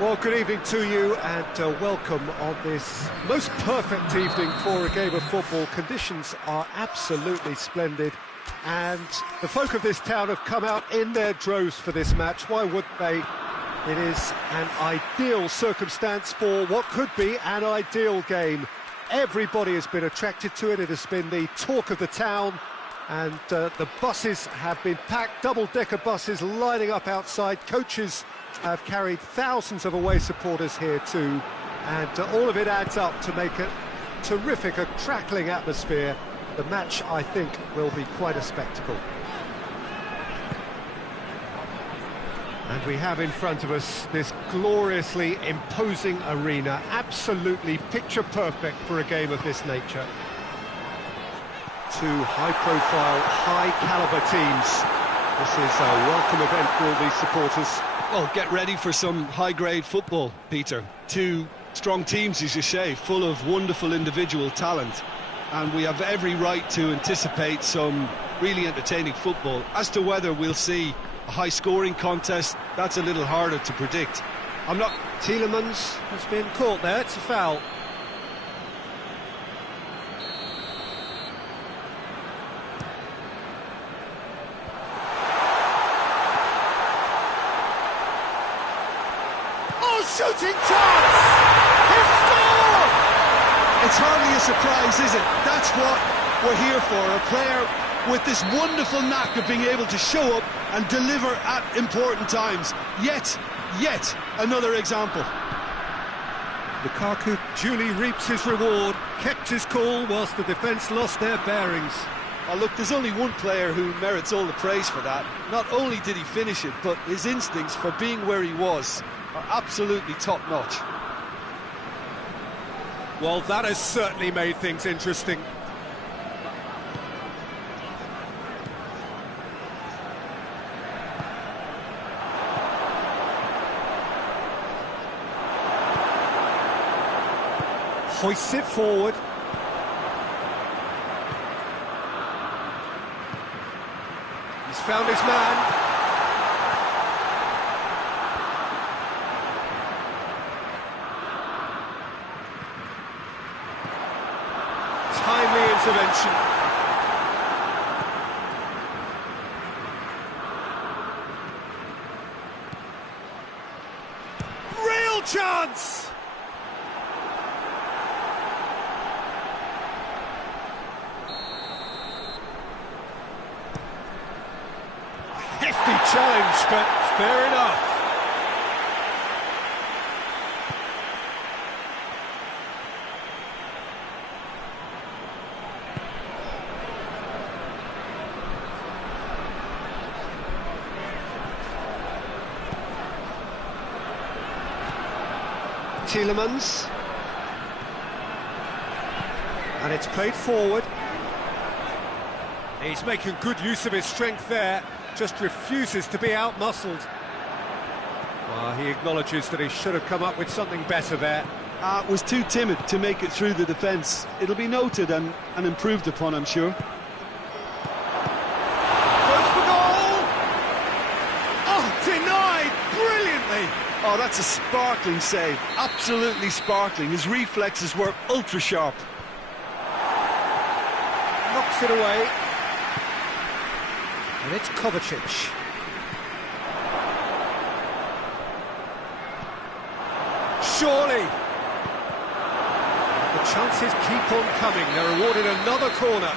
Well, good evening to you and welcome on this most perfect evening for a game of football. Conditions are absolutely splendid and the folk of this town have come out in their droves for this match. Why wouldn't they? It is an ideal circumstance for what could be an ideal game. Everybody has been attracted to it. It has been the talk of the town, and the buses have been packed, double-decker buses lining up outside. Coaches have carried thousands of away supporters here too, and all of it adds up to make a terrific, a crackling atmosphere. The match, I think, will be quite a spectacle. And we have in front of us this gloriously imposing arena, absolutely picture-perfect for a game of this nature. Two high-profile, high-caliber teams. This is a welcome event for all these supporters. Well, get ready for some high-grade football, Peter. Two strong teams, as you say, full of wonderful individual talent. And we have every right to anticipate some really entertaining football. As to whether we'll see a high-scoring contest, that's a little harder to predict. I'm not... Tielemans has been caught there, it's a foul. Oh, shooting chance! He scored! It's hardly a surprise, is it? That's what we're here for, a player with this wonderful knack of being able to show up and deliver at important times. Yet another example. Lukaku duly reaps his reward, kept his cool whilst the defence lost their bearings. Oh, look, there's only one player who merits all the praise for that. Not only did he finish it, but his instincts for being where he was are absolutely top-notch. Well, that has certainly made things interesting. Hoists it forward. He's found his man. Timely intervention. Real chance! Hefty challenge, but fair enough. Tielemans. And it's played forward. He's making good use of his strength there, just refuses to be out-muscled. Well, he acknowledges that he should have come up with something better there. Was too timid to make it through the defence. It'll be noted and improved upon, I'm sure. Goes for goal! Oh, denied brilliantly! Oh, that's a sparkling save. Absolutely sparkling. His reflexes were ultra-sharp. Knocks it away. And it's Kovacic. Surely! The chances keep on coming. They're awarded another corner.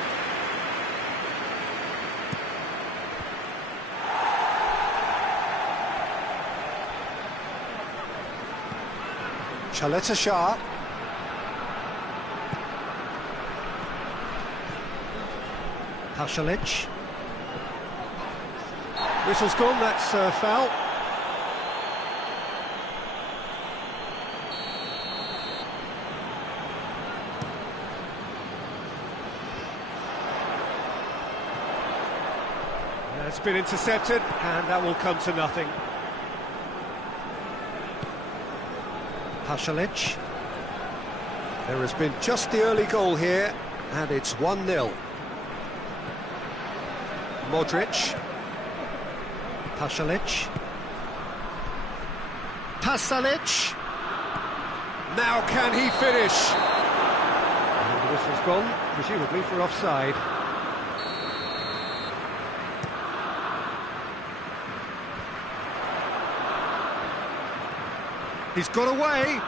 Chaleta Shah. Pasalic. Whistle's gone, that's foul. It's been intercepted, and that will come to nothing. Pasalic. There has been just the early goal here, and it's 1-0. Modric. Pasalic. Pasalic. Now can he finish? And the whistle's gone, presumably for offside. He's got away.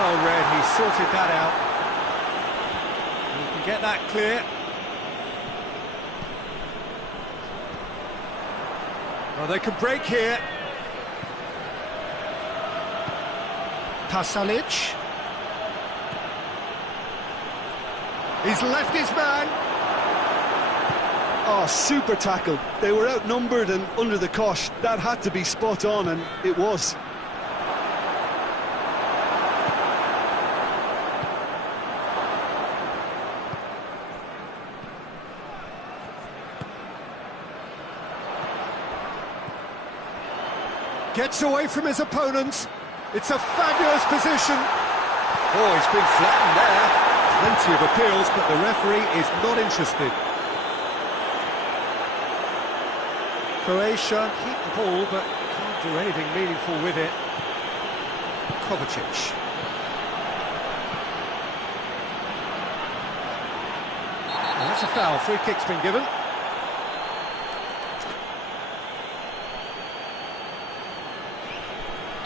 Oh, Red, he sorted that out. He can get that clear. Well, they can break here. Pasalic. He's left his man. Oh, super tackle. They were outnumbered and under the cosh. That had to be spot on, and it was. Gets away from his opponents. It's a fabulous position. Oh, he's been flattened there. Plenty of appeals, but the referee is not interested. Croatia keep the ball, but can't do anything meaningful with it. Kovacic. And that's a foul. Free kick's been given.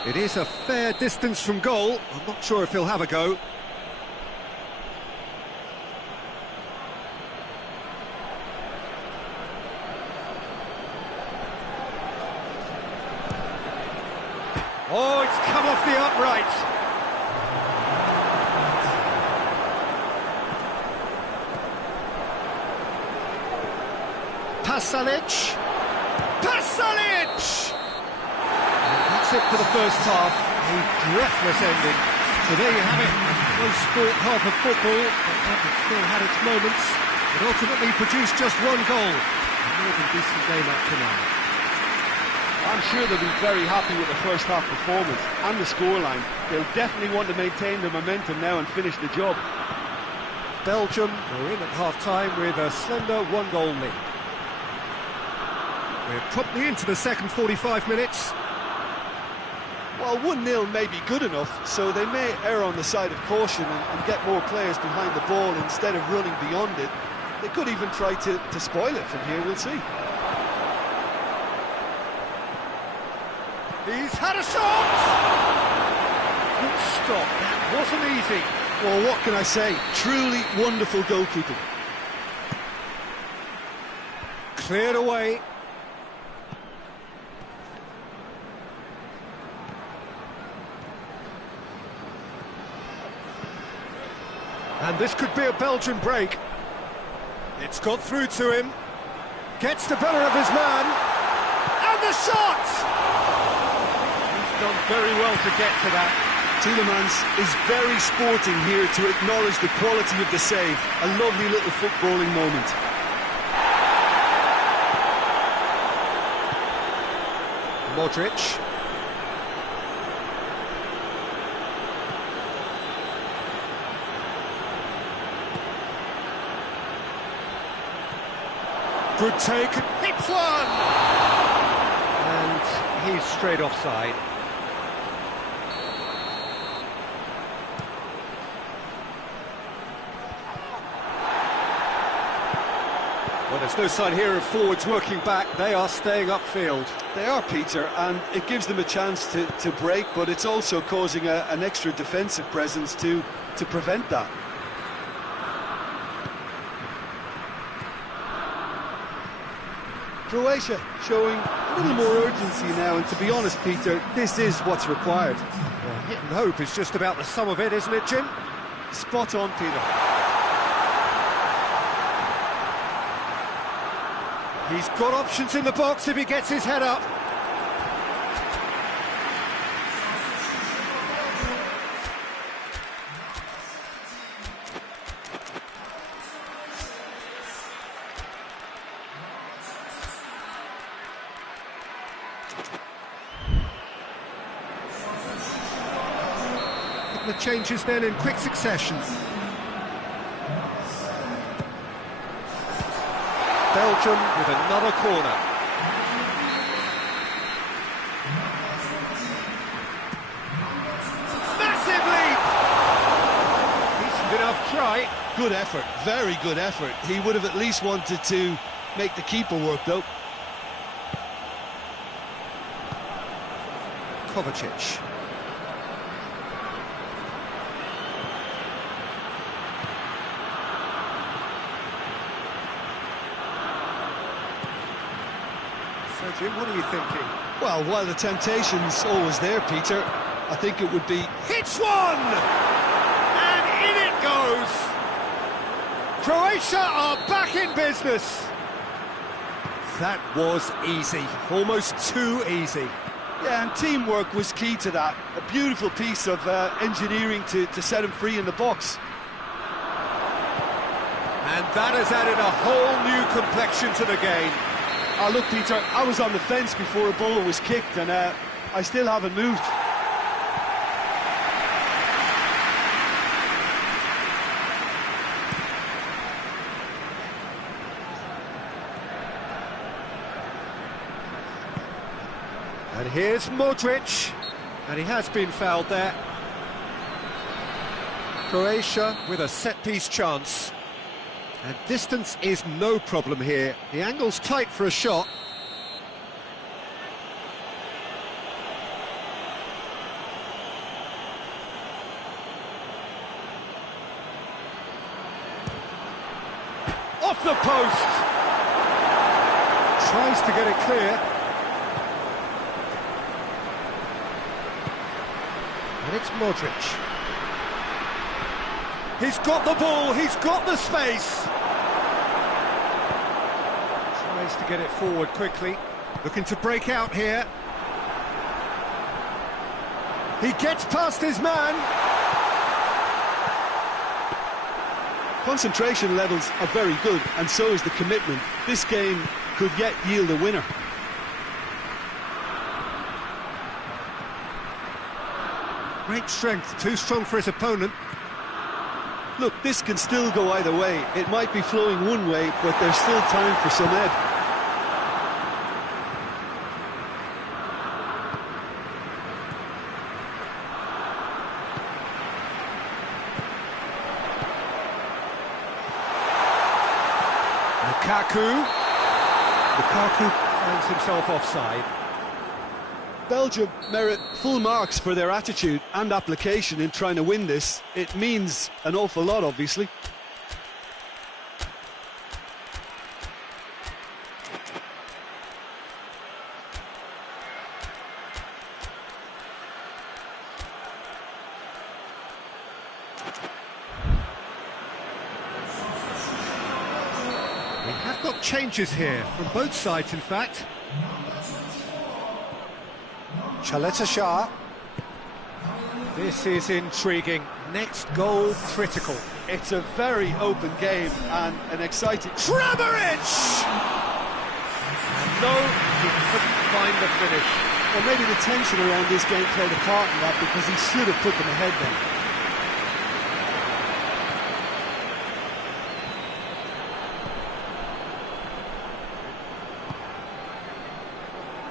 It is a fair distance from goal. I'm not sure if he'll have a go. Oh, it's come off the upright. Pasalic. Pasalic! That's it for the first half. A breathless ending. So there you have it. A close fought half of football, but it still had its moments. It ultimately produced just one goal. A more than decent game up to now. I'm sure they'll be very happy with the first half performance and the scoreline. They'll definitely want to maintain the momentum now and finish the job. Belgium are in at half-time with a slender one-goal lead. We're promptly into the second 45 minutes. Well, 1-0 may be good enough, so they may err on the side of caution and get more players behind the ball instead of running beyond it. They could even try to spoil it from here, we'll see. He's had a shot! Good stop, that wasn't easy. Well, what can I say? Truly wonderful goalkeeping. Cleared away. And this could be a Belgian break. It's got through to him. Gets the better of his man. And the shot! He's done very well to get to that. Tielemans is very sporting here to acknowledge the quality of the save. A lovely little footballing moment. Modric. Good take, hits one! And he's straight offside. Well, there's no sign here of forwards working back. They are staying upfield. They are, Peter, and it gives them a chance to break, but it's also causing an extra defensive presence to prevent that. Croatia showing a little more urgency now, and to be honest, Peter, this is what's required. Well, hit and hope is just about the sum of it, isn't it, Jim? Spot on, Peter. He's got options in the box if he gets his head up. The changes then in quick succession. Belgium with another corner. try. Good effort, very good effort. He would have at least wanted to make the keeper work, though. Kovacic. So, Jim, what are you thinking? Well, while the temptation's always there, Peter, I think it would be... Hits one! And in it goes! Croatia are back in business! That was easy, almost too easy. Yeah, and teamwork was key to that. A beautiful piece of engineering to set him free in the box. And that has added a whole new complexion to the game. Oh, look, Peter, I was on the fence before a ball was kicked, and I still haven't moved. And here's Modric, and he has been fouled there. Croatia with a set-piece chance. And distance is no problem here. The angle's tight for a shot. Off the post! Tries to get it clear. And it's Modric. He's got the ball, he's got the space. Tries to get it forward quickly. Looking to break out here. He gets past his man. Concentration levels are very good, and so is the commitment. This game could yet yield a winner. Great strength, too strong for his opponent. Look, this can still go either way. It might be flowing one way, but there's still time for some ebb. Lukaku finds himself offside. Belgium merit full marks for their attitude and application in trying to win this. It means an awful lot, obviously. We have got changes here, from both sides in fact. Shah. This is intriguing. Next goal critical. It's a very open game and an exciting... Kramaric! And no, he couldn't find the finish. Well, maybe the tension around this game played a part in that, because he should have put them ahead then.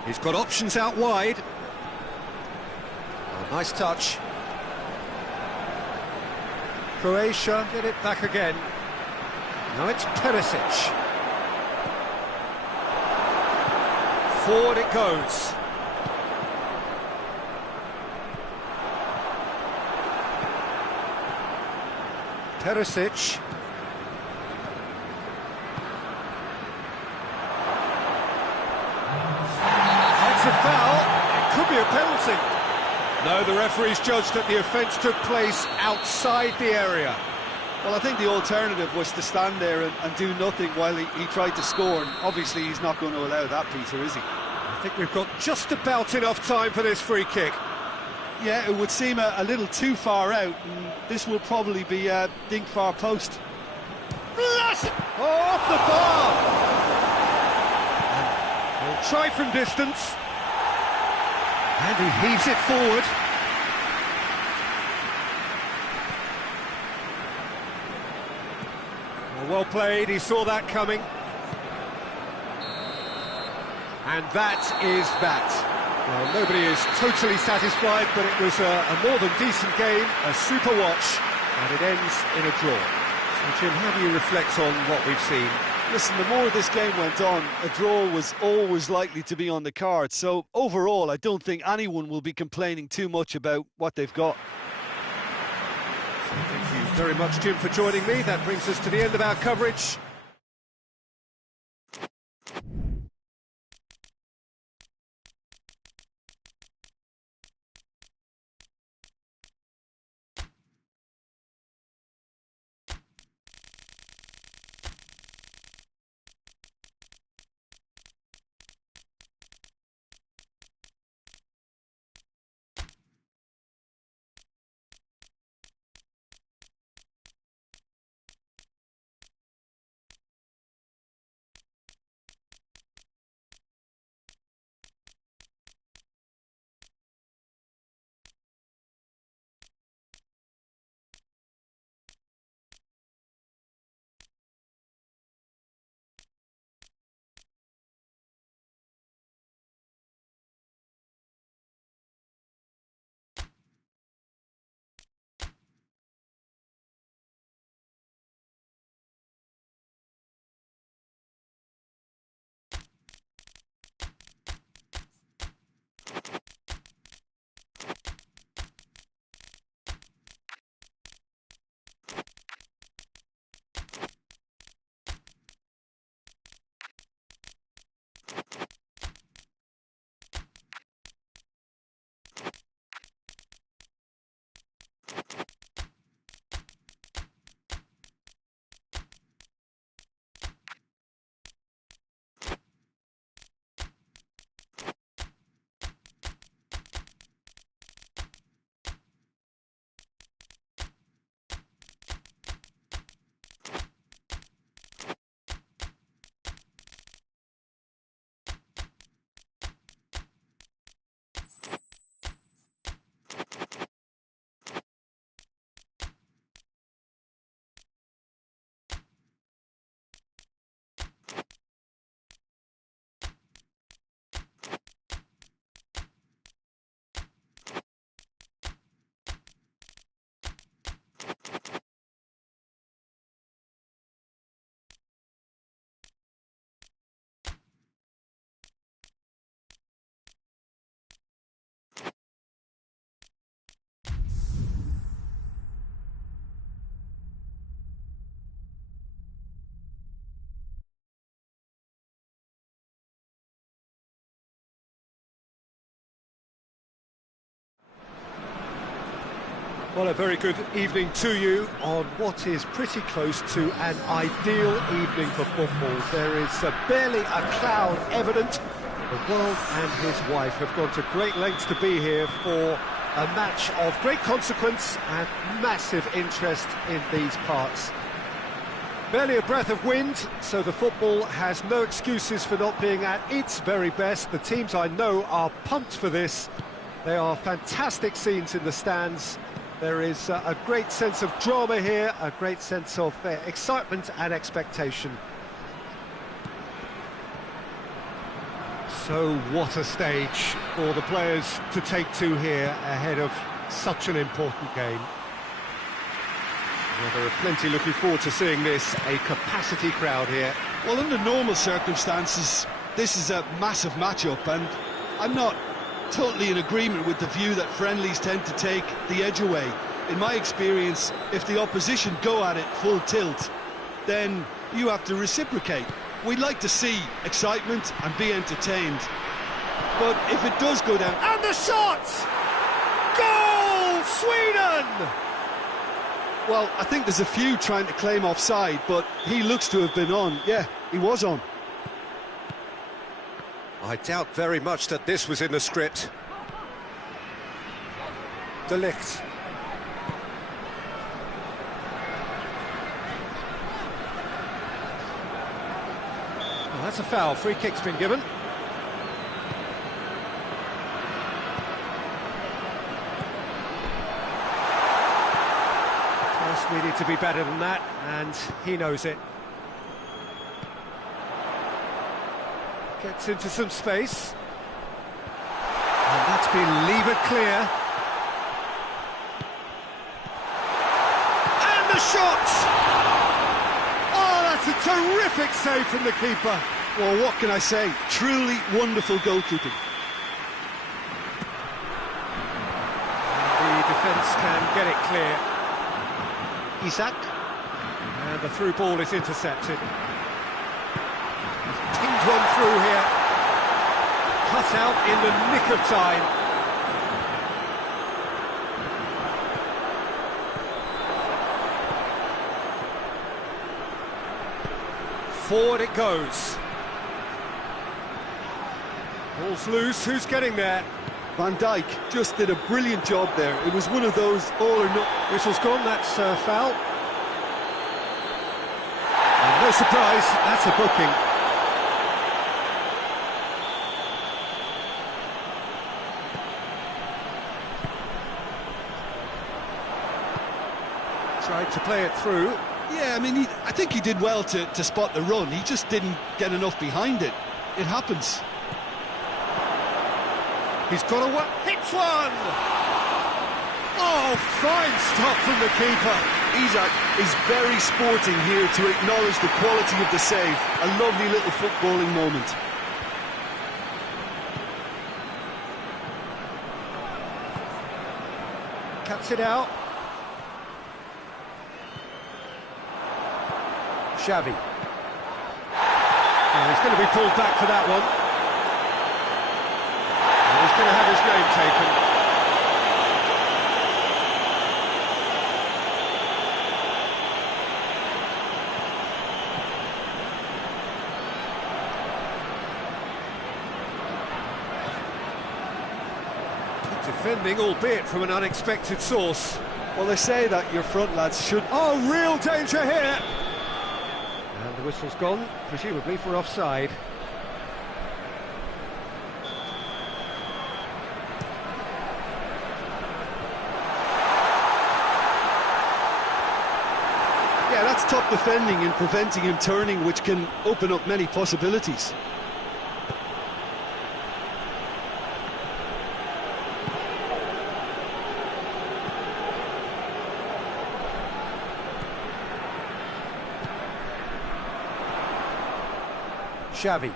He's got options out wide. Oh, nice touch. Croatia get it back again. Now it's Perisic. Forward it goes. Perisic. That's a foul. It could be a penalty. No, the referee's judged that the offence took place outside the area. Well, I think the alternative was to stand there and do nothing while he tried to score, and obviously he's not going to allow that, Peter, is he? I think we've got just about enough time for this free kick. Yeah, it would seem a little too far out, and this will probably be dink far post. Blast! Oh, off the bar! And he'll try from distance. And he heaves it forward. Well played, he saw that coming. And that is that. Well, nobody is totally satisfied, but it was a more than decent game, a super watch, and it ends in a draw. Jim, how do you reflect on what we've seen? Listen, the more this game went on, a draw was always likely to be on the card. So overall, I don't think anyone will be complaining too much about what they've got. Thank you very much, Jim, for joining me. That brings us to the end of our coverage. Well, a very good evening to you on what is pretty close to an ideal evening for football. There is barely a cloud evident. The world and his wife have gone to great lengths to be here for a match of great consequence and massive interest in these parts. Barely a breath of wind, so the football has no excuses for not being at its very best. The teams I know are pumped for this. They are fantastic scenes in the stands. There is a great sense of drama here, a great sense of excitement and expectation. So what a stage for the players to take to here ahead of such an important game. Well, there are plenty looking forward to seeing this, a capacity crowd here. Well, under normal circumstances, this is a massive matchup, and I'm not totally in agreement with the view that friendlies tend to take the edge away. In my experience, if the opposition go at it full tilt, then you have to reciprocate. We'd like to see excitement and be entertained, but if it does go down... And the shot! Goal! Sweden! Well, I think there's a few trying to claim offside, but he looks to have been on. Yeah, he was on. I doubt very much that this was in the script. De Ligt. Well, that's a foul. Free kick's been given. Yes, we need to be better than that, and he knows it. Gets into some space. And that's been levered clear. And the shot! That's a terrific save from the keeper. Well, what can I say? Truly wonderful goalkeeping. The defence can get it clear. Isak. And the through ball is intercepted. He's pinged one through here. Cut out in the nick of time. Forward it goes. Ball's loose, who's getting there? Van Dijk just did a brilliant job there. It was one of those all or no. Whistle's gone, that's foul. And no surprise, that's a booking. Tried to play it through. Yeah, I mean, I think he did well to spot the run. He just didn't get enough behind it. It happens. He's got a hits one! Oh, fine stop from the keeper. Isak is very sporting here to acknowledge the quality of the save. A lovely little footballing moment. Cuts it out. Xavi. Oh, he's going to be pulled back for that one. And he's going to have his name taken. Good defending, albeit from an unexpected source. Well, they say that your front lads should... Oh, real danger here! And the whistle's gone, presumably for offside. Yeah, that's top defending and preventing him turning, which can open up many possibilities. Xavi.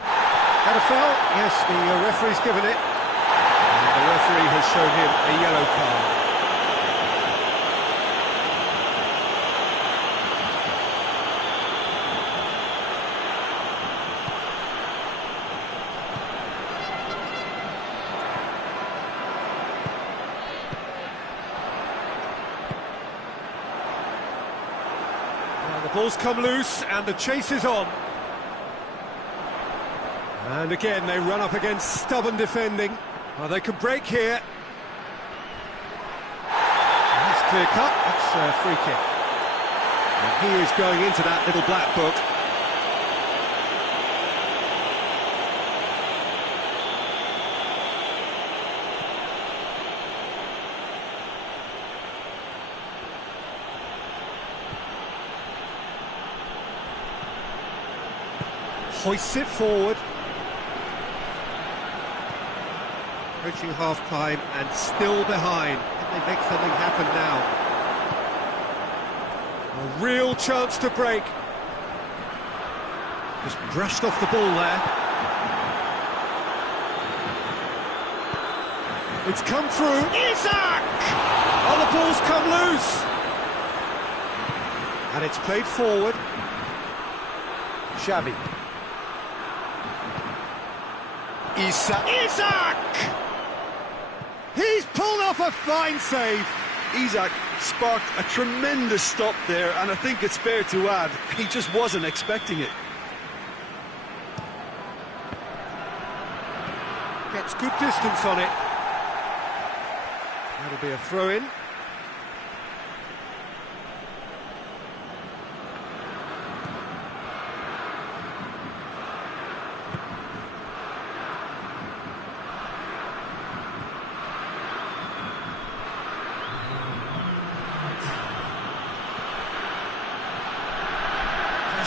That a foul? Yes, the referee's given it. And the referee has shown him a yellow card. The ball's come loose and the chase is on. And again they run up against stubborn defending. Well, they can break here. That's clear cut, that's a free kick. And he is going into that little black book. Hoists it forward. Approaching half-time and still behind. Can they make something happen now? A real chance to break. Just brushed off the ball there. It's come through. Isak! Oh, the ball's come loose. And it's played forward. Xavi. Isak! He's pulled off a fine save. Isak sparked a tremendous stop there, and I think it's fair to add, he just wasn't expecting it. Gets good distance on it. That'll be a throw-in.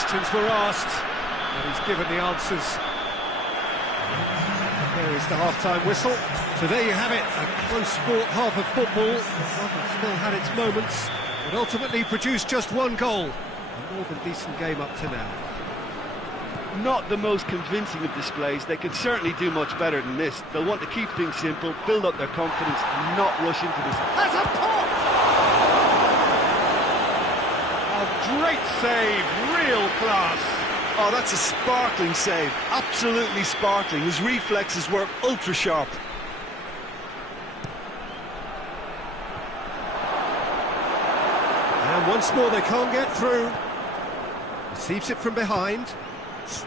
Questions were asked, and he's given the answers. There is the half-time whistle. So there you have it, a close sport half of football. It's still had its moments. It ultimately produced just one goal. A more than decent game up to now. Not the most convincing of displays. They can certainly do much better than this. They'll want to keep things simple, build up their confidence, and not rush into this. Has a pop! A great save, real class. Oh, that's a sparkling save. Absolutely sparkling. His reflexes were ultra sharp. And once more they can't get through. Receives it from behind.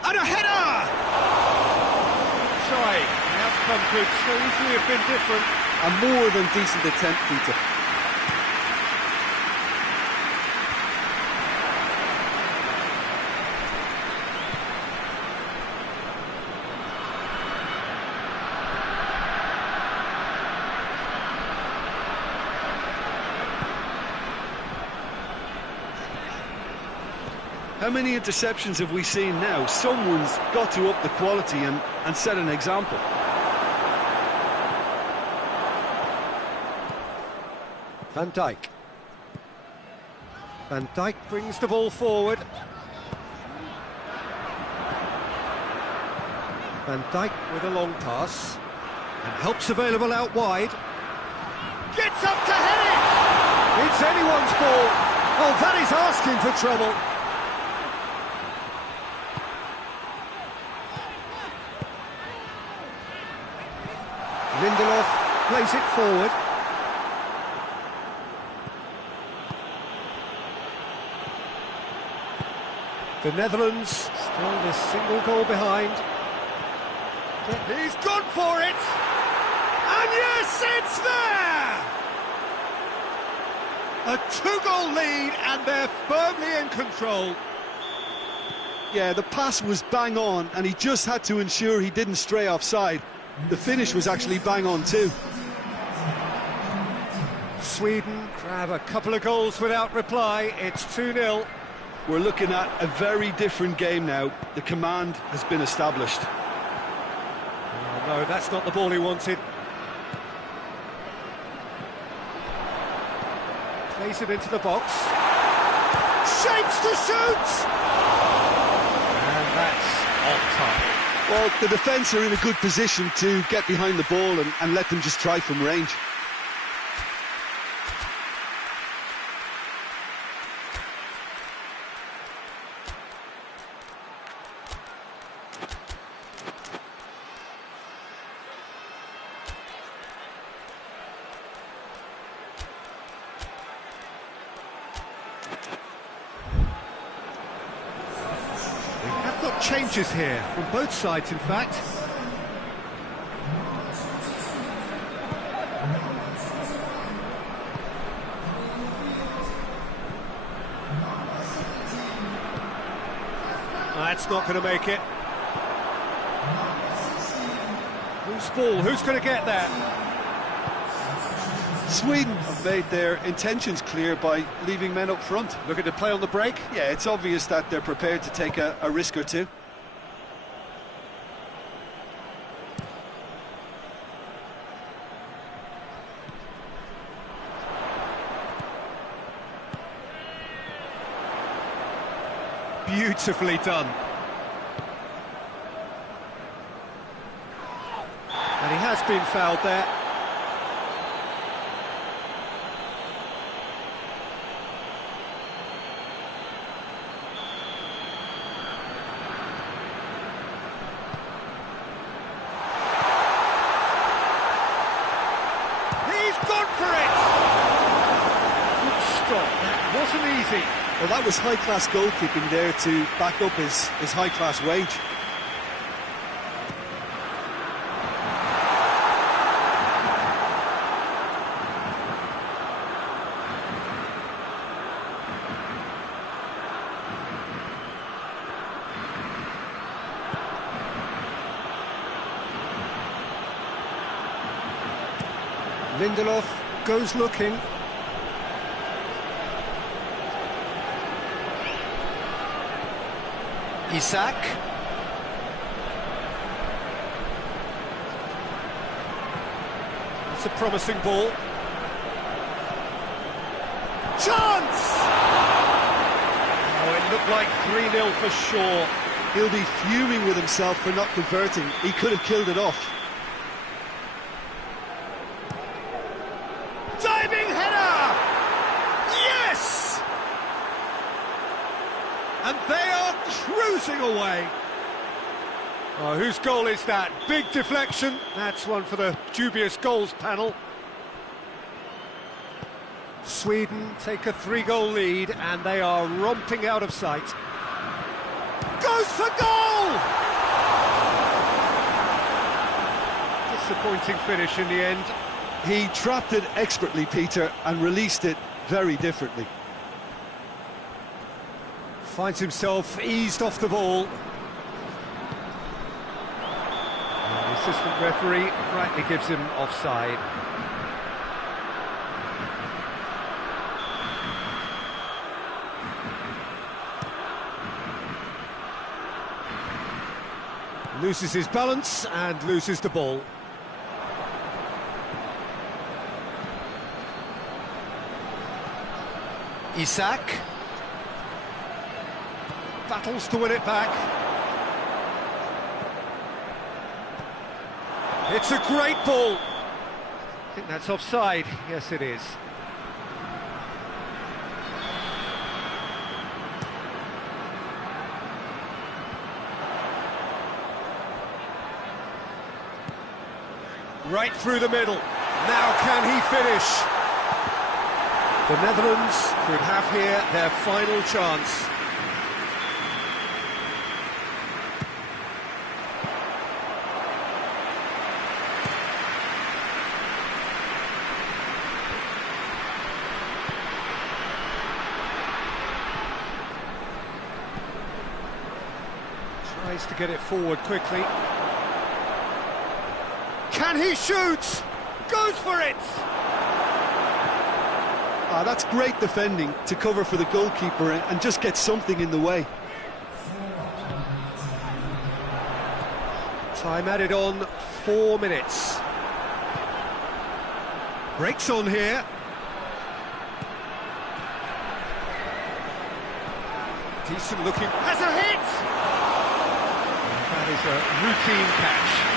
And a header! Try. The outcome could so easily have been different. A more than decent attempt, Peter. How many interceptions have we seen now? Someone's got to up the quality and set an example. Van Dijk. Van Dijk brings the ball forward. Van Dijk with a long pass. And help's available out wide. Gets up to head it! It's anyone's ball. Oh, that is asking for trouble. Lindelof plays it forward. The Netherlands still this single goal behind. He's gone for it! And yes, it's there! A two-goal lead and they're firmly in control. Yeah, the pass was bang on and he just had to ensure he didn't stray offside. The finish was actually bang on too. Sweden grab a couple of goals without reply. It's 2-0. We're looking at a very different game now. The command has been established. Oh, no, that's not the ball he wanted. Plays it into the box. Shapes to shoot! And that's off target. Well, the defence are in a good position to get behind the ball and let them just try from range. Changes here from both sides, in fact. That's not going to make it. Whose ball? Who's going to get that? Sweden have made their intentions clear by leaving men up front. Looking to play on the break? Yeah, it's obvious that they're prepared to take a risk or two. Beautifully done. And he has been fouled there. He's gone for it! Good stop, that wasn't easy. Well, that was high-class goalkeeping there to back up his high-class wage. Lindelof goes looking. Isak. It's a promising ball. Chance! Oh, it looked like 3-0 for sure. He'll be fuming with himself for not converting. He could have killed it off. Diving header! Yes! And they are cruising away. Oh, whose goal is that? Big deflection. That's one for the dubious goals panel. Sweden take a 3-goal lead and they are romping out of sight. Goes for goal! Disappointing finish in the end. He trapped it expertly, Peter, and released it very differently. Finds himself eased off the ball. And the assistant referee rightly gives him offside. Loses his balance and loses the ball. Isak battles to win it back. It's a great ball. I think that's offside. Yes, it is. Right through the middle. Now can he finish? The Netherlands could have here their final chance. Tries to get it forward quickly. Can he shoot? Goes for it! Ah, that's great defending to cover for the goalkeeper and just get something in the way. Time added on, 4 minutes. Breaks on here. Decent looking. Has a hit! That is a routine catch.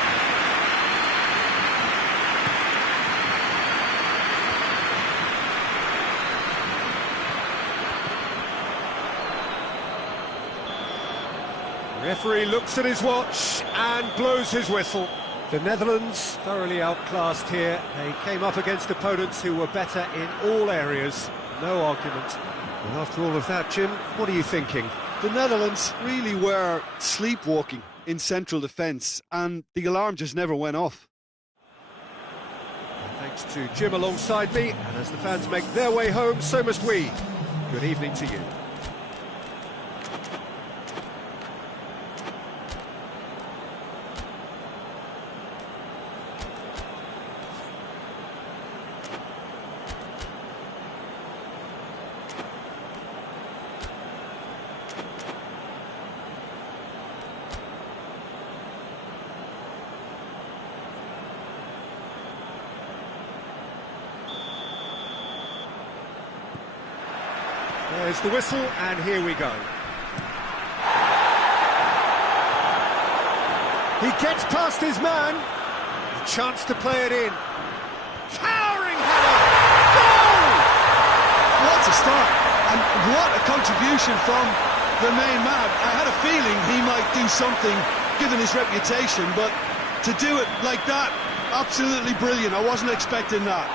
Referee looks at his watch and blows his whistle. The Netherlands thoroughly outclassed here. They came up against opponents who were better in all areas. No argument. And after all of that, Jim, what are you thinking? The Netherlands really were sleepwalking in central defence, and the alarm just never went off. Thanks to Jim alongside me, and as the fans make their way home, so must we. Good evening to you. There's the whistle, and here we go. He gets past his man. A chance to play it in. Towering header! Goal! What a start, and what a contribution from the main man. I had a feeling he might do something, given his reputation, but to do it like that, absolutely brilliant. I wasn't expecting that.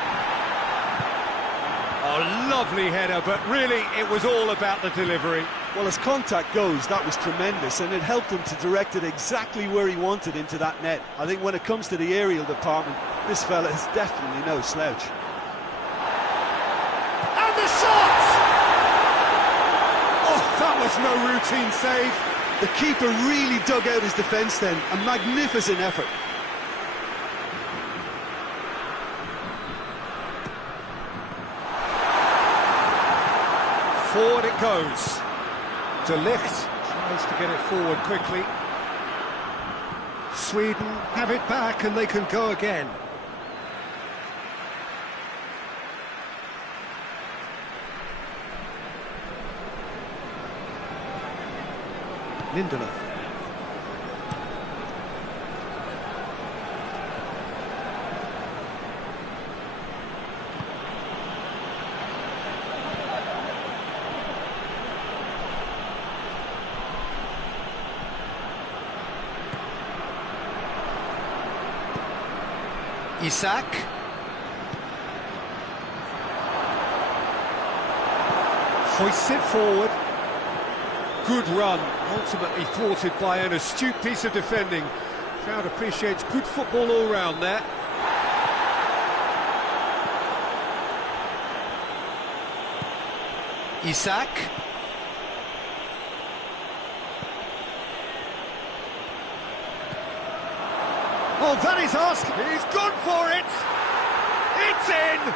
Oh, lovely header, but really it was all about the delivery. Well, as contact goes, that was tremendous, and it helped him to direct it exactly where he wanted into that net. I think when it comes to the aerial department, this fella is definitely no slouch. And the shot! Oh, that was no routine save. The keeper really dug out his defence then, a magnificent effort. Forward it goes. De Ligt tries to get it forward quickly. Sweden have it back and they can go again. Lindelof. Isak. Hoists it forward. Good run, ultimately thwarted by an astute piece of defending. Crowd appreciates good football all round there. Isak. Oh, that is asking. He's gone for it. It's in.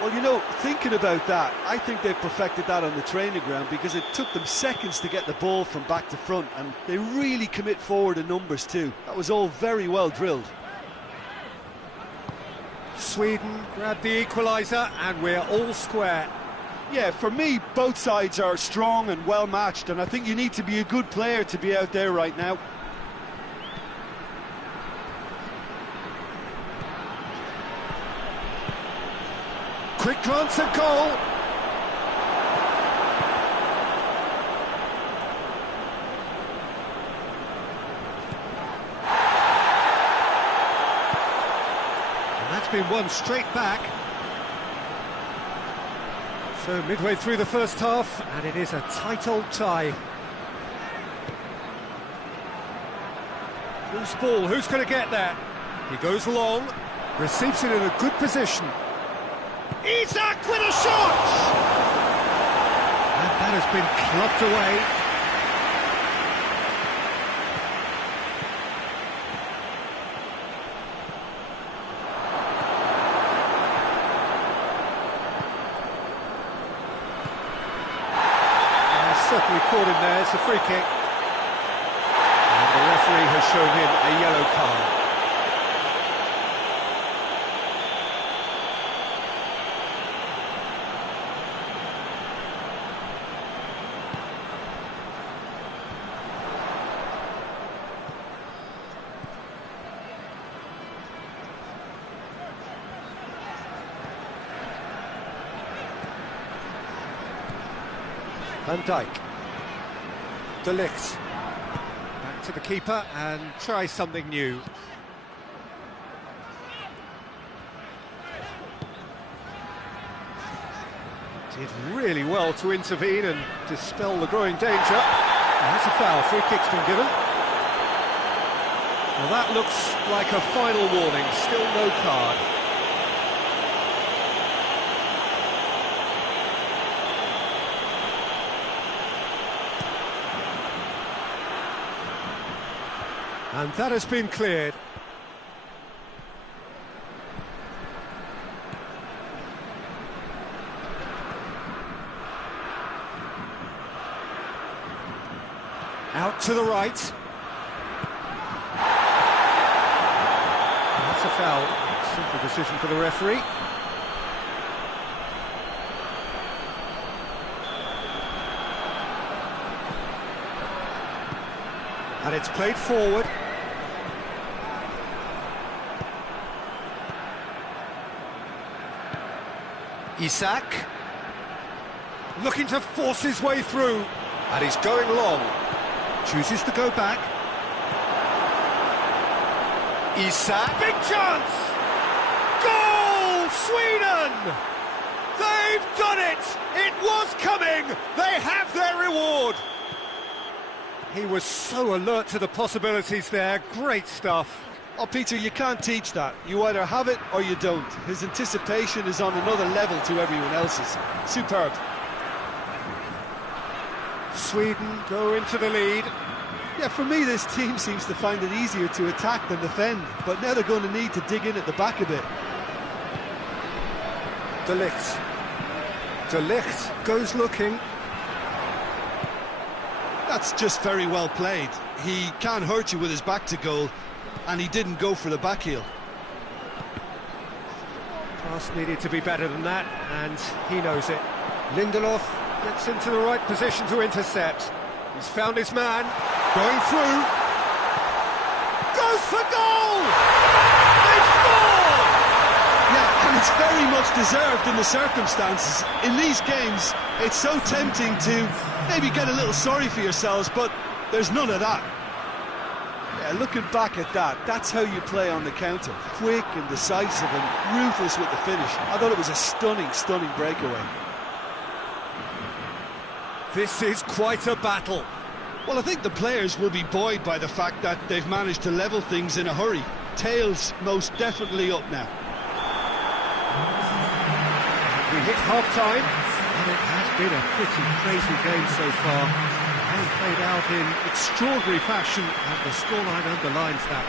Well, you know, thinking about that, I think they've perfected that on the training ground because it took them seconds to get the ball from back to front, and they really commit forward in numbers too. That was all very well drilled. Sweden grabbed the equaliser, and we're all square. Yeah, for me, both sides are strong and well matched, and I think you need to be a good player to be out there right now. Quick glance at goal. And that's been won straight back. So midway through the first half, and it is a tight old tie. Loose ball, who's going to get there? He goes long, receives it in a good position. Isak with a shot! And that has been clubbed away. Certainly caught him there, it's a free kick. And the referee has shown him a yellow card. Van Dijk. De Ligt. Back to the keeper and try something new. Did really well to intervene and dispel the growing danger. And that's a foul, free kick's been given. Well, that looks like a final warning, still no card. And that has been cleared. Out to the right. That's a foul. Simple decision for the referee. And it's played forward. Isak. Looking to force his way through. And he's going long. Chooses to go back. Isak. Big chance! Goal! Sweden! They've done it! It was coming! They have their reward! He was so alert to the possibilities there. Great stuff. Oh, Peter, you can't teach that. You either have it or you don't. His anticipation is on another level to everyone else's. Superb. Sweden go into the lead. Yeah, for me, this team seems to find it easier to attack than defend, but now they're going to need to dig in at the back a bit. De Ligt. De Ligt goes looking. That's just very well played. He can't hurt you with his back to goal, and he didn't go for the back heel. Pass needed to be better than that, and he knows it. Lindelof gets into the right position to intercept. He's found his man, going through, goes for goal! They've scored! Yeah, and it's very much deserved in the circumstances. In these games, it's so tempting to maybe get a little sorry for yourselves, but there's none of that. Yeah, looking back at that, that's how you play on the counter. Quick and decisive and ruthless with the finish. I thought it was a stunning, stunning breakaway. This is quite a battle. Well, I think the players will be buoyed by the fact that they've managed to level things in a hurry. Tails most definitely up now. We hit half-time, and it has been a pretty crazy game so far. And played out in extraordinary fashion, and the scoreline underlines that.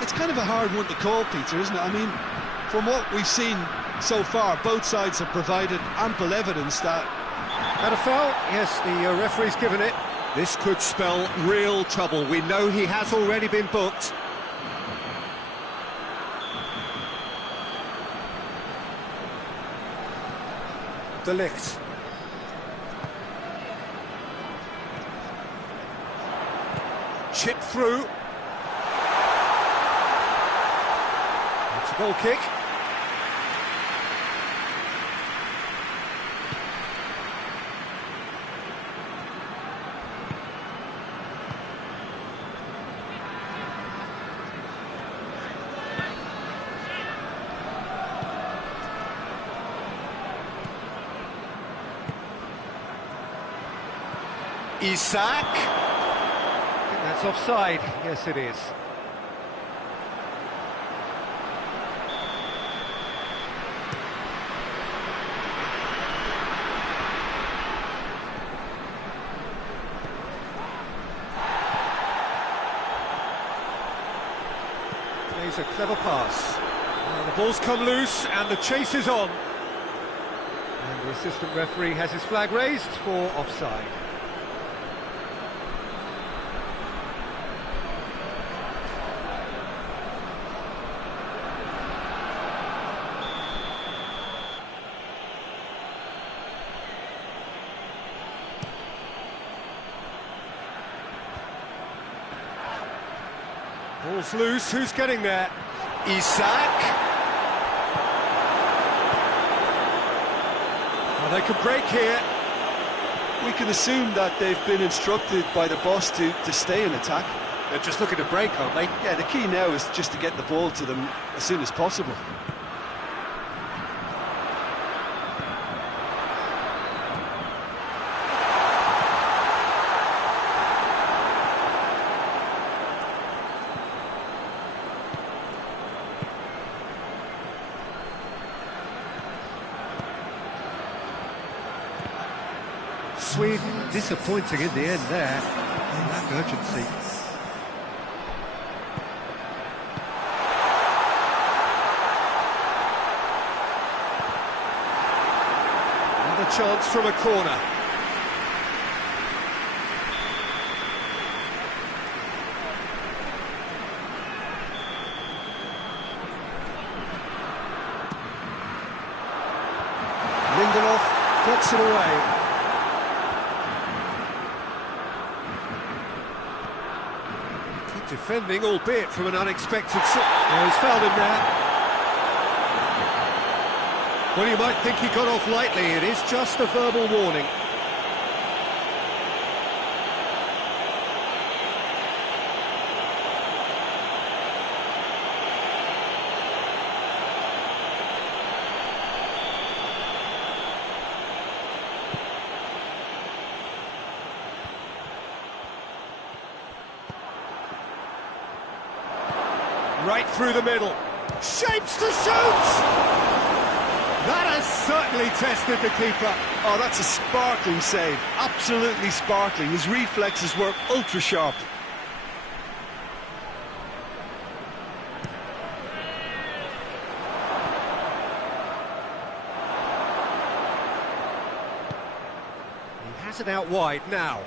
It's kind of a hard one to call, Peter, isn't it? I mean, from what we've seen so far, both sides have provided ample evidence that... And a foul? Yes, the referee's given it. This could spell real trouble. We know he has already been booked. De Ligt. Chip through. It's a goal kick. Isak. I think that's offside. Yes, it is. Plays a clever pass. The ball's come loose and the chase is on. And the assistant referee has his flag raised for offside. Ball's loose, who's getting there? Isak. Well, they could break here. We can assume that they've been instructed by the boss to stay in attack. They're just looking to break, aren't they? Yeah, the key now is just to get the ball to them as soon as possible. Sweden disappointing in the end there. They lack urgency. Another chance from a corner. Lindelof gets it away. Defending, albeit from an unexpected... Oh, he's fouled him there. Well, you might think he got off lightly. It is just a verbal warning. Right through the middle. Shapes to shoot! That has certainly tested the keeper. Oh, that's a sparkling save. Absolutely sparkling. His reflexes were ultra sharp. He has it out wide now.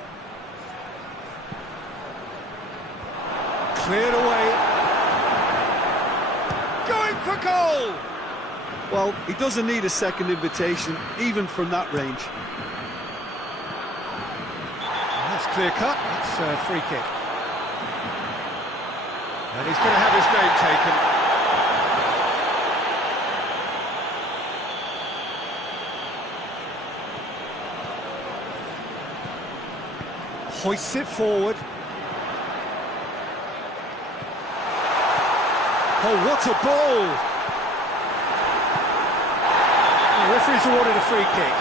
Cleared away. Going for goal! Well, he doesn't need a second invitation, even from that range. clear cut. It's a free kick. And he's going to have his name taken. Hoists it forward. Oh, what a ball! The referee's awarded a free kick.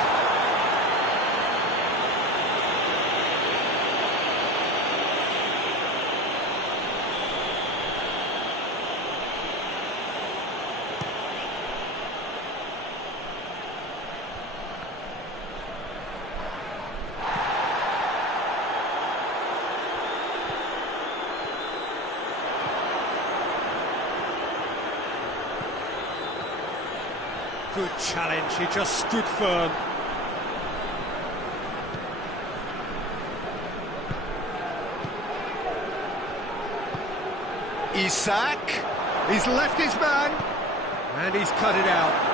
Good challenge, he just stood firm. Isak, he's left his man, and he's cut it out.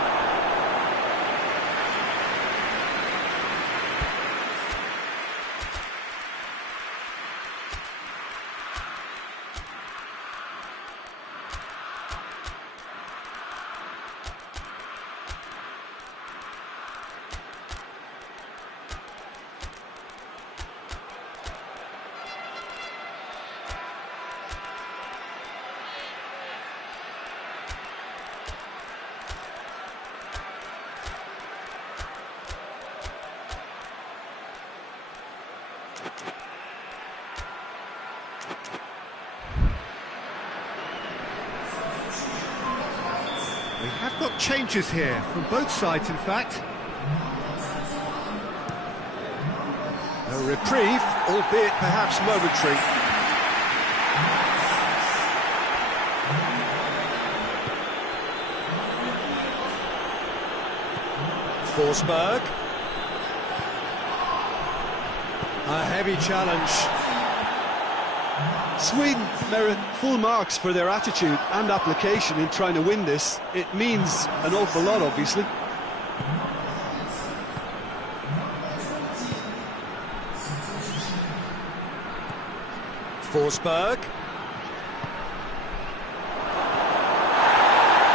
We have got changes here, from both sides in fact. A reprieve, albeit perhaps momentary. Forsberg. A heavy challenge. Sweden merit full marks for their attitude and application in trying to win this. It means an awful lot, obviously. Forsberg.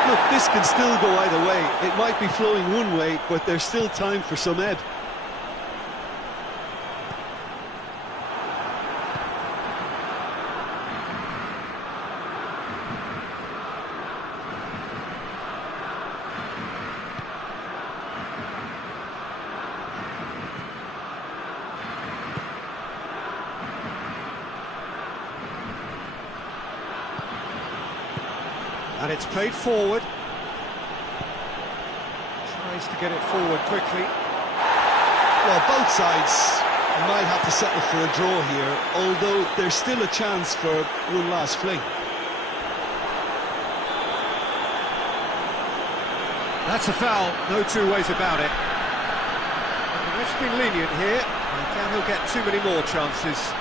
Look, this can still go either way. It might be flowing one way, but there's still time for some ebb. And it's played forward. Tries to get it forward quickly. Well, both sides might have to settle for a draw here, although there's still a chance for one last fling. That's a foul, no two ways about it. The ref's been lenient here, and can he'll get too many more chances.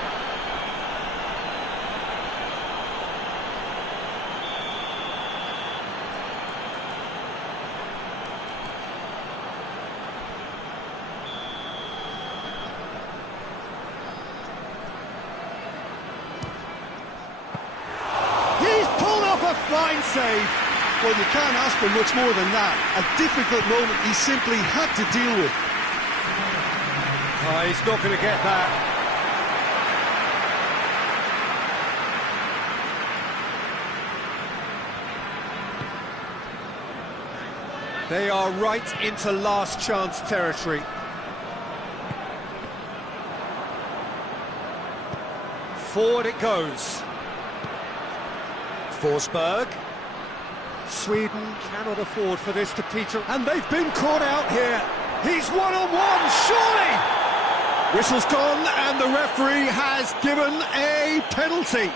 A fine save. Well, you can't ask for much more than that. A difficult moment he simply had to deal with. Oh, he's not going to get that. They are right into last chance territory. Forward it goes. Forsberg. Sweden cannot afford for this to peter, and they've been caught out here. He's one-on-one, surely! Whistle's gone, and the referee has given a penalty.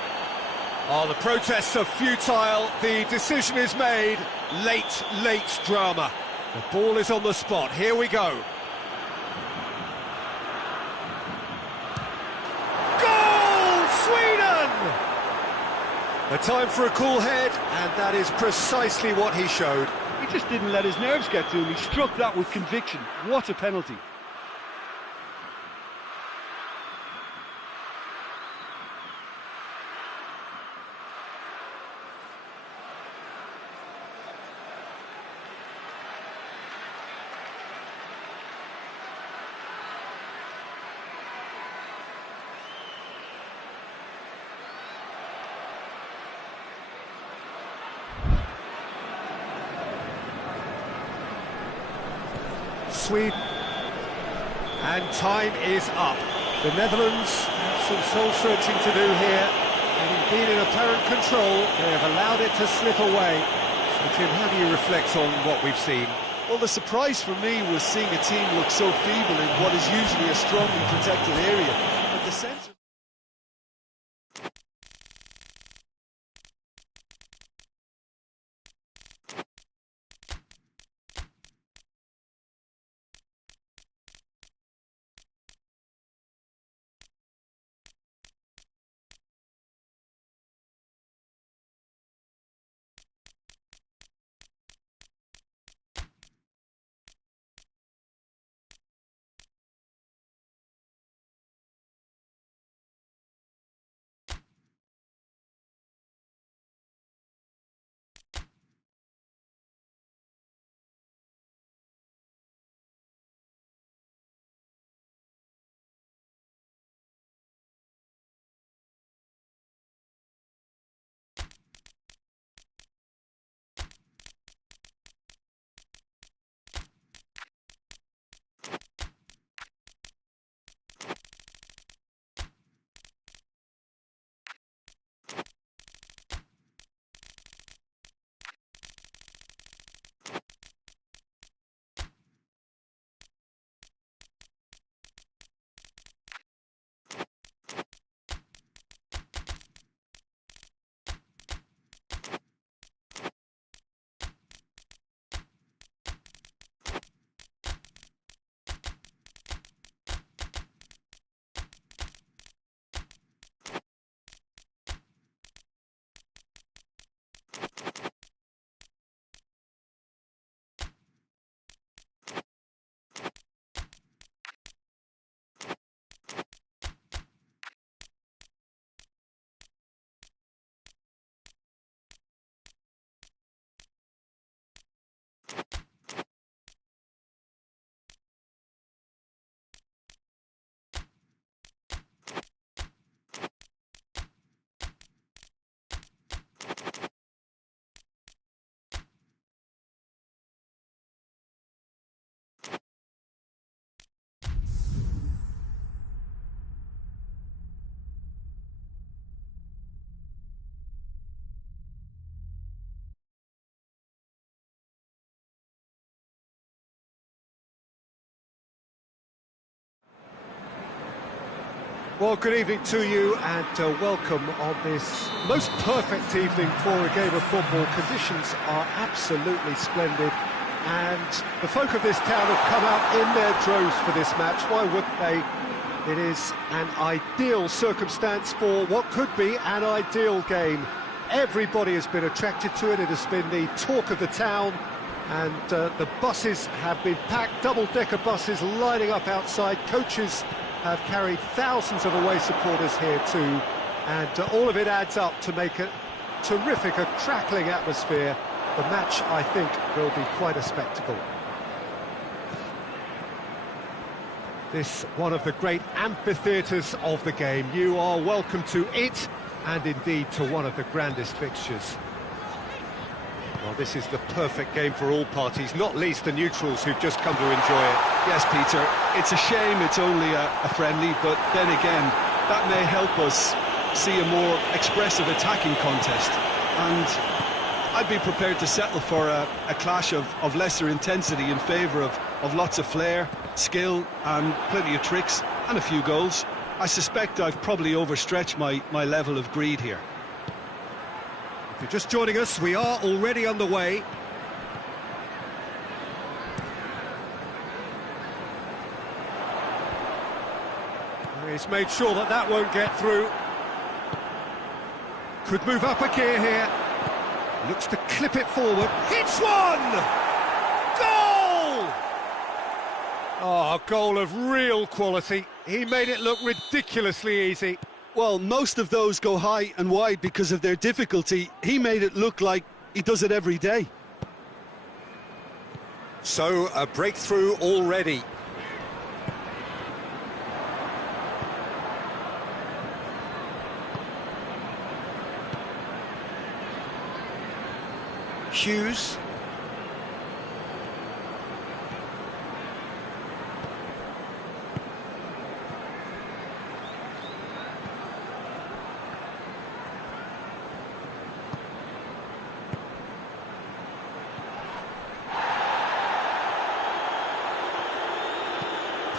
Oh, the protests are futile. The decision is made. Late drama. The ball is on the spot. Here we go. A time for a cool head, and that is precisely what he showed. He just didn't let his nerves get to him. He struck that with conviction. What a penalty. Sweden. And time is up. The Netherlands have some soul-searching to do here, and indeed in apparent control, they have allowed it to slip away. So Jim, how do you reflect on what we've seen? Well, the surprise for me was seeing a team look so feeble in what is usually a strongly protected area. But the sense... Well, good evening to you and welcome on this most perfect evening for a game of football. Conditions are absolutely splendid and the folk of this town have come out in their droves for this match. Why wouldn't they? It is an ideal circumstance for what could be an ideal game. Everybody has been attracted to it. It has been the talk of the town and the buses have been packed, double-decker buses lining up outside. Coaches have carried thousands of away supporters here too, and all of it adds up to make a terrific, a crackling atmosphere. The match, I think, will be quite a spectacle. This one of the great amphitheatres of the game. You are welcome to it, and indeed to one of the grandest fixtures. Well, this is the perfect game for all parties, not least the neutrals who've just come to enjoy it. Yes, Peter, it's a shame it's only a friendly, but then again, that may help us see a more expressive attacking contest. And I'd be prepared to settle for a clash of lesser intensity in favour of lots of flair, skill and plenty of tricks and a few goals. I suspect I've probably overstretched my level of greed here. If you're just joining us, we are already underway. He's made sure that that won't get through. Could move up a gear here. Looks to clip it forward. Hits one! Goal! Oh, a goal of real quality. He made it look ridiculously easy. Well, most of those go high and wide because of their difficulty. He made it look like he does it every day. So, a breakthrough already. Hughes.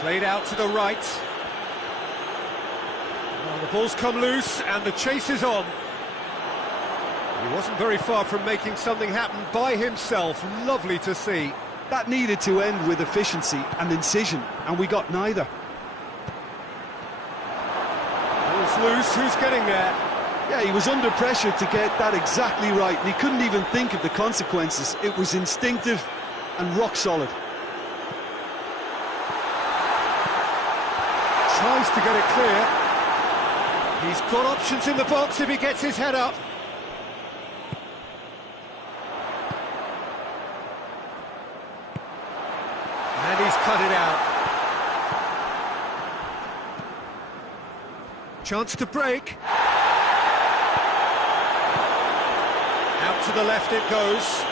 Played out to the right. Well, the ball's come loose and the chase is on. He wasn't very far from making something happen by himself. Lovely to see. That needed to end with efficiency and incision, and we got neither. Ball's loose, who's getting there? Yeah, he was under pressure to get that exactly right, and he couldn't even think of the consequences. It was instinctive and rock solid. Tries to get it clear. He's got options in the box if he gets his head up. And he's cut it out. Chance to break. Out to the left it goes.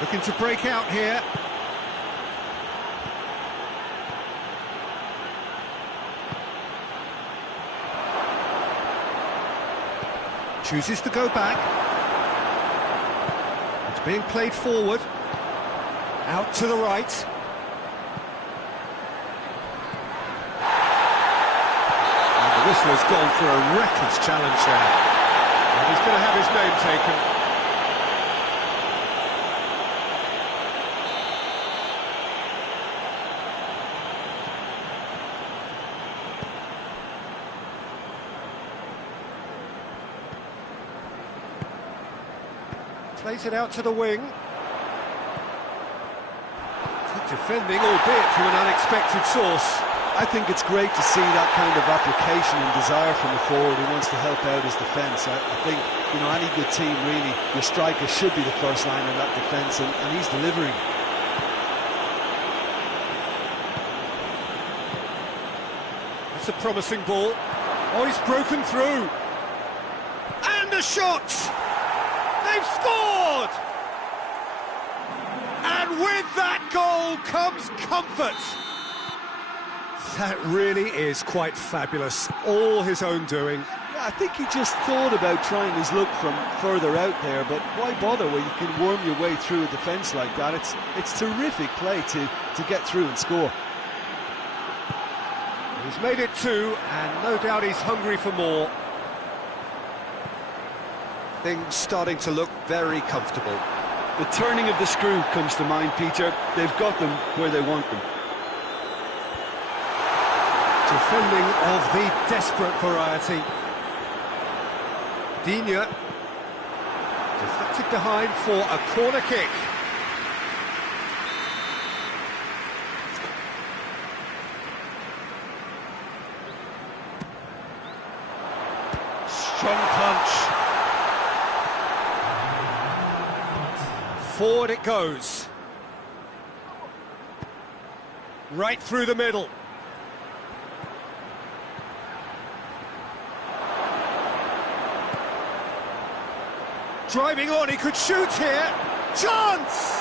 Looking to break out here. Chooses to go back. It's being played forward. Out to the right. And the whistler's gone for a reckless challenge there. And he's going to have his name taken. Plays it out to the wing. Good defending, albeit from an unexpected source. I think it's great to see that kind of application and desire from a forward who wants to help out his defence. I think, you know, any good team, really, your striker should be the first line in that defence, and he's delivering. That's a promising ball. Oh, he's broken through. And a shot! They've scored! And with that goal comes comfort. That really is quite fabulous. All his own doing. Yeah, I think he just thought about trying his luck from further out there, but why bother when you can worm your way through a defence like that? It's terrific play to get through and score. He's made it two, and no doubt he's hungry for more. Things starting to look very comfortable. The turning of the screw comes to mind, Peter. They've got them where they want them. Defending of the desperate variety. Digne deflected behind for a corner kick. Strong punch. Forward it goes. Right through the middle. Driving on, he could shoot here. Chance!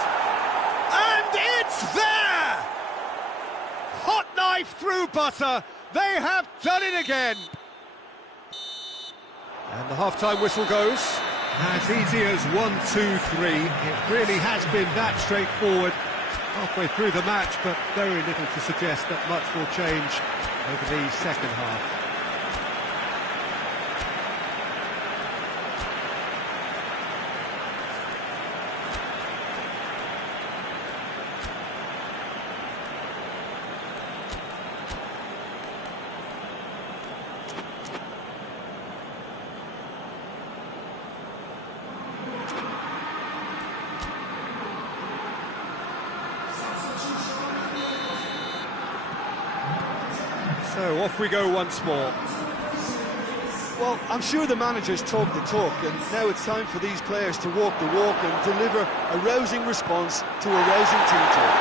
And it's there! Hot knife through butter. They have done it again. And the half-time whistle goes. As easy as 1, 2, 3. It really has been that straightforward halfway through the match, but very little to suggest that much will change over the second half. So off we go once more. Well, I'm sure the manager's talked the talk, and now it's time for these players to walk the walk and deliver a rousing response to a rousing team talk.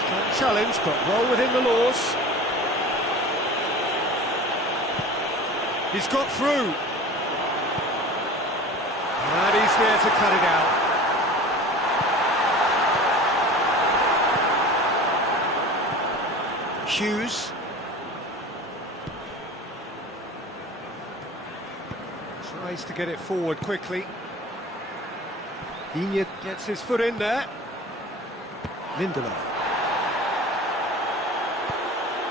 Strong challenge, but well within the laws. He's got through. And he's there to cut it out. Hughes. Tries to get it forward quickly. Digne gets his foot in there. Lindelof.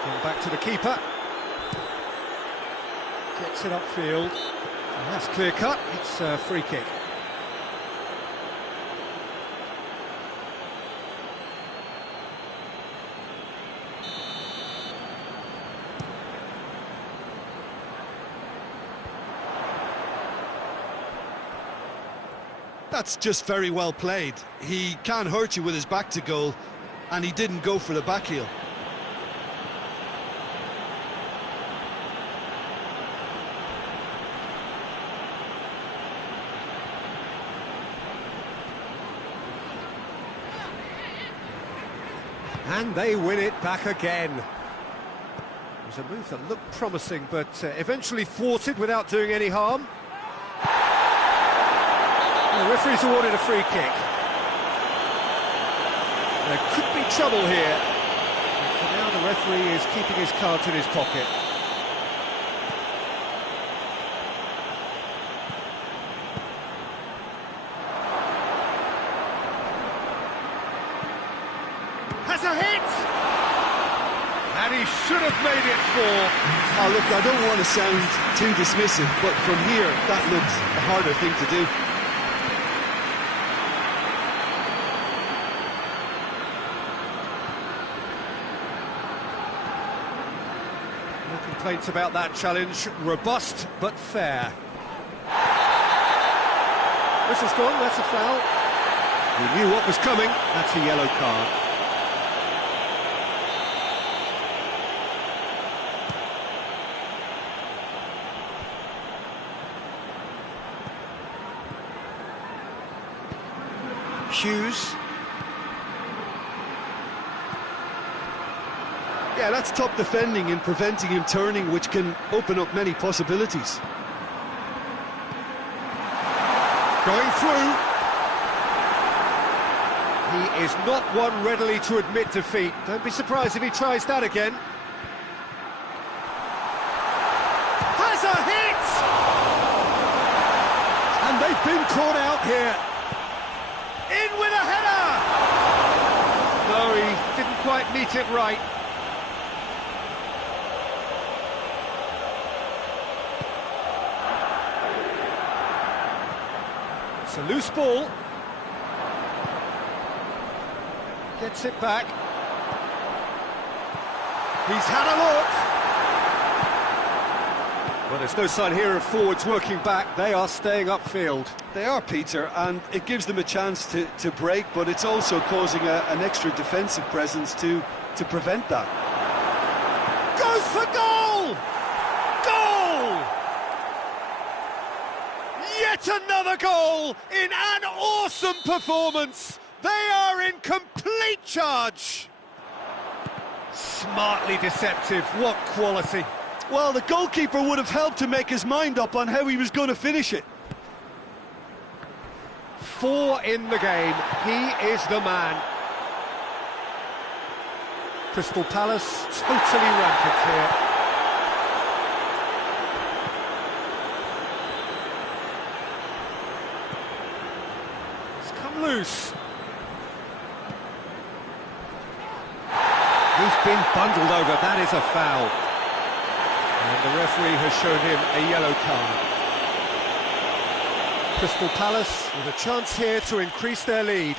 Going back to the keeper. Gets it upfield. And that's clear cut. It's a free kick. That's just very well played. He can't hurt you with his back to goal, and he didn't go for the back heel. And they win it back again. It was a move that looked promising, but eventually thwarted without doing any harm. The referee's awarded a free kick. There could be trouble here. But for now, the referee is keeping his cards in his pocket. Has a hit! And he should have made it 4. Oh, look, I don't want to sound too dismissive, but from here, that looks a harder thing to do. No complaints about that challenge. Robust, but fair. Whistle's gone, that's a foul. He knew what was coming. That's a yellow card. Hughes. Yeah, that's top defending and preventing him turning, which can open up many possibilities. Going through. He is not one readily to admit defeat. Don't be surprised if he tries that again. Has a hit! And they've been caught out here. In with a header! No, he didn't quite meet it right. It's a loose ball. Gets it back. He's had a look. Well, there's no sign here of forwards working back. They are staying upfield. They are, Peter, and it gives them a chance to break, but it's also causing an extra defensive presence to prevent that. Goes for goal! Goal! Yet another goal in an awesome performance. They are in complete charge. Smartly deceptive, what quality. Well, the goalkeeper would have helped to make his mind up on how he was going to finish it. 4 in the game, he is the man. Crystal Palace totally rampant here. It's come loose. He's been bundled over, that is a foul. And the referee has shown him a yellow card. Crystal Palace with a chance here to increase their lead.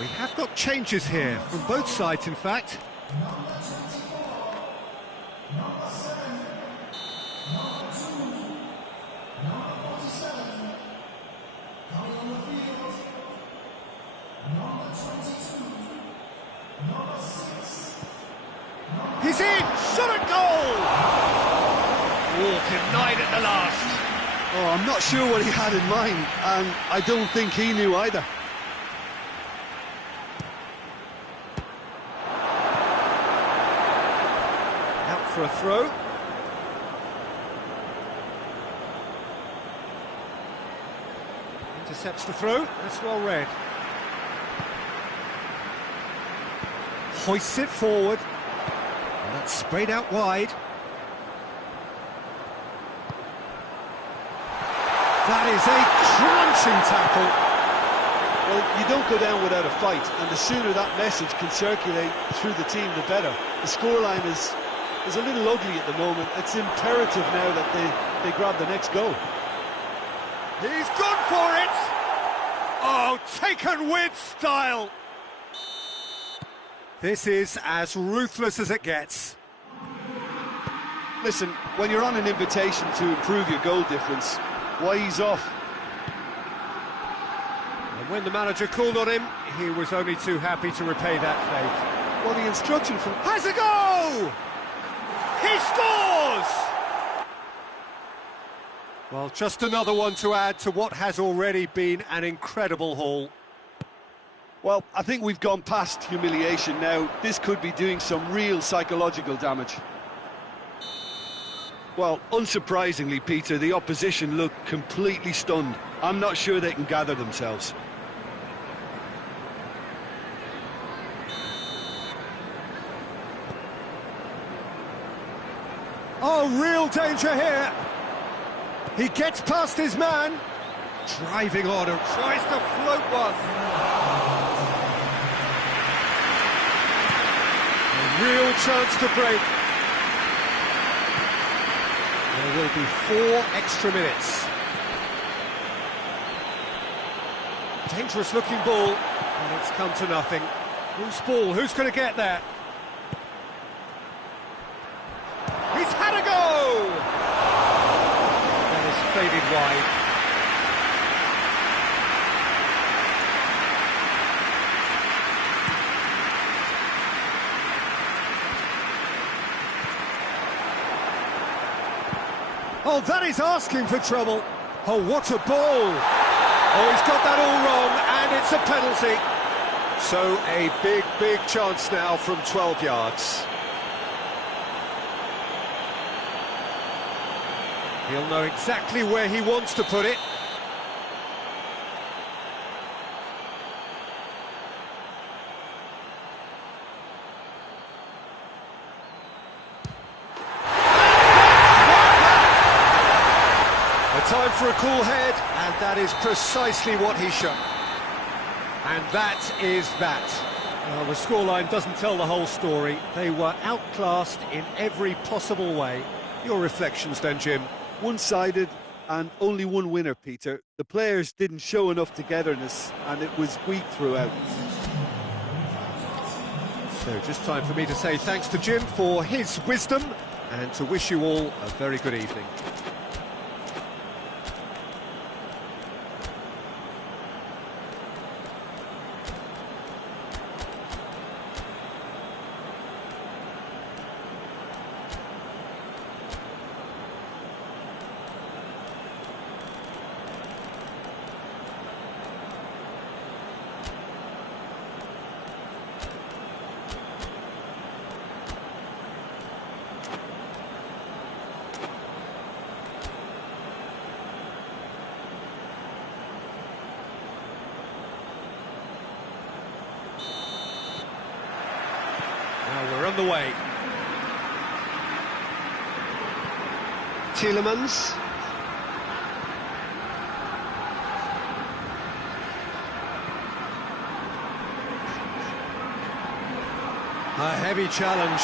We have got changes here, from both sides in fact. shot at goal! Oh, denied at the last. Oh, I'm not sure what he had in mind, and I don't think he knew either. Out for a throw. Intercepts the throw. That's well read. Hoists it forward. And that's sprayed out wide. That is a crunching tackle. Well, you don't go down without a fight, and the sooner that message can circulate through the team, the better. The scoreline is a little ugly at the moment. It's imperative now that they grab the next goal. He's gone for it! Oh, taken with style! This is as ruthless as it gets. Listen, when you're on an invitation to improve your goal difference, why ease off? And when the manager called on him, he was only too happy to repay that faith. Well, the instruction from... Has a go! He scores! Well, just another one to add to what has already been an incredible haul. Well, I think we've gone past humiliation now. This could be doing some real psychological damage. Well, unsurprisingly, Peter, the opposition look completely stunned. I'm not sure they can gather themselves. Oh, real danger here. He gets past his man. Driving on and tries to float one. A real chance to break. There will be 4 extra minutes. Dangerous looking ball, and it's come to nothing. Whose ball? Who's going to get that? He's had a go! That is faded wide. Oh, that is asking for trouble. Oh, what a ball. Oh, he's got that all wrong, and it's a penalty. So, a big, big chance now from 12 yards. He'll know exactly where he wants to put it. Time for a cool head, and that is precisely what he should. And that is that. Well, the scoreline doesn't tell the whole story. They were outclassed in every possible way. Your reflections then, Jim? One-sided and only one winner, Peter. The players didn't show enough togetherness, and it was weak throughout. So just time for me to say thanks to Jim for his wisdom, and to wish you all a very good evening. Now we're on the way. Tielemans. A heavy challenge.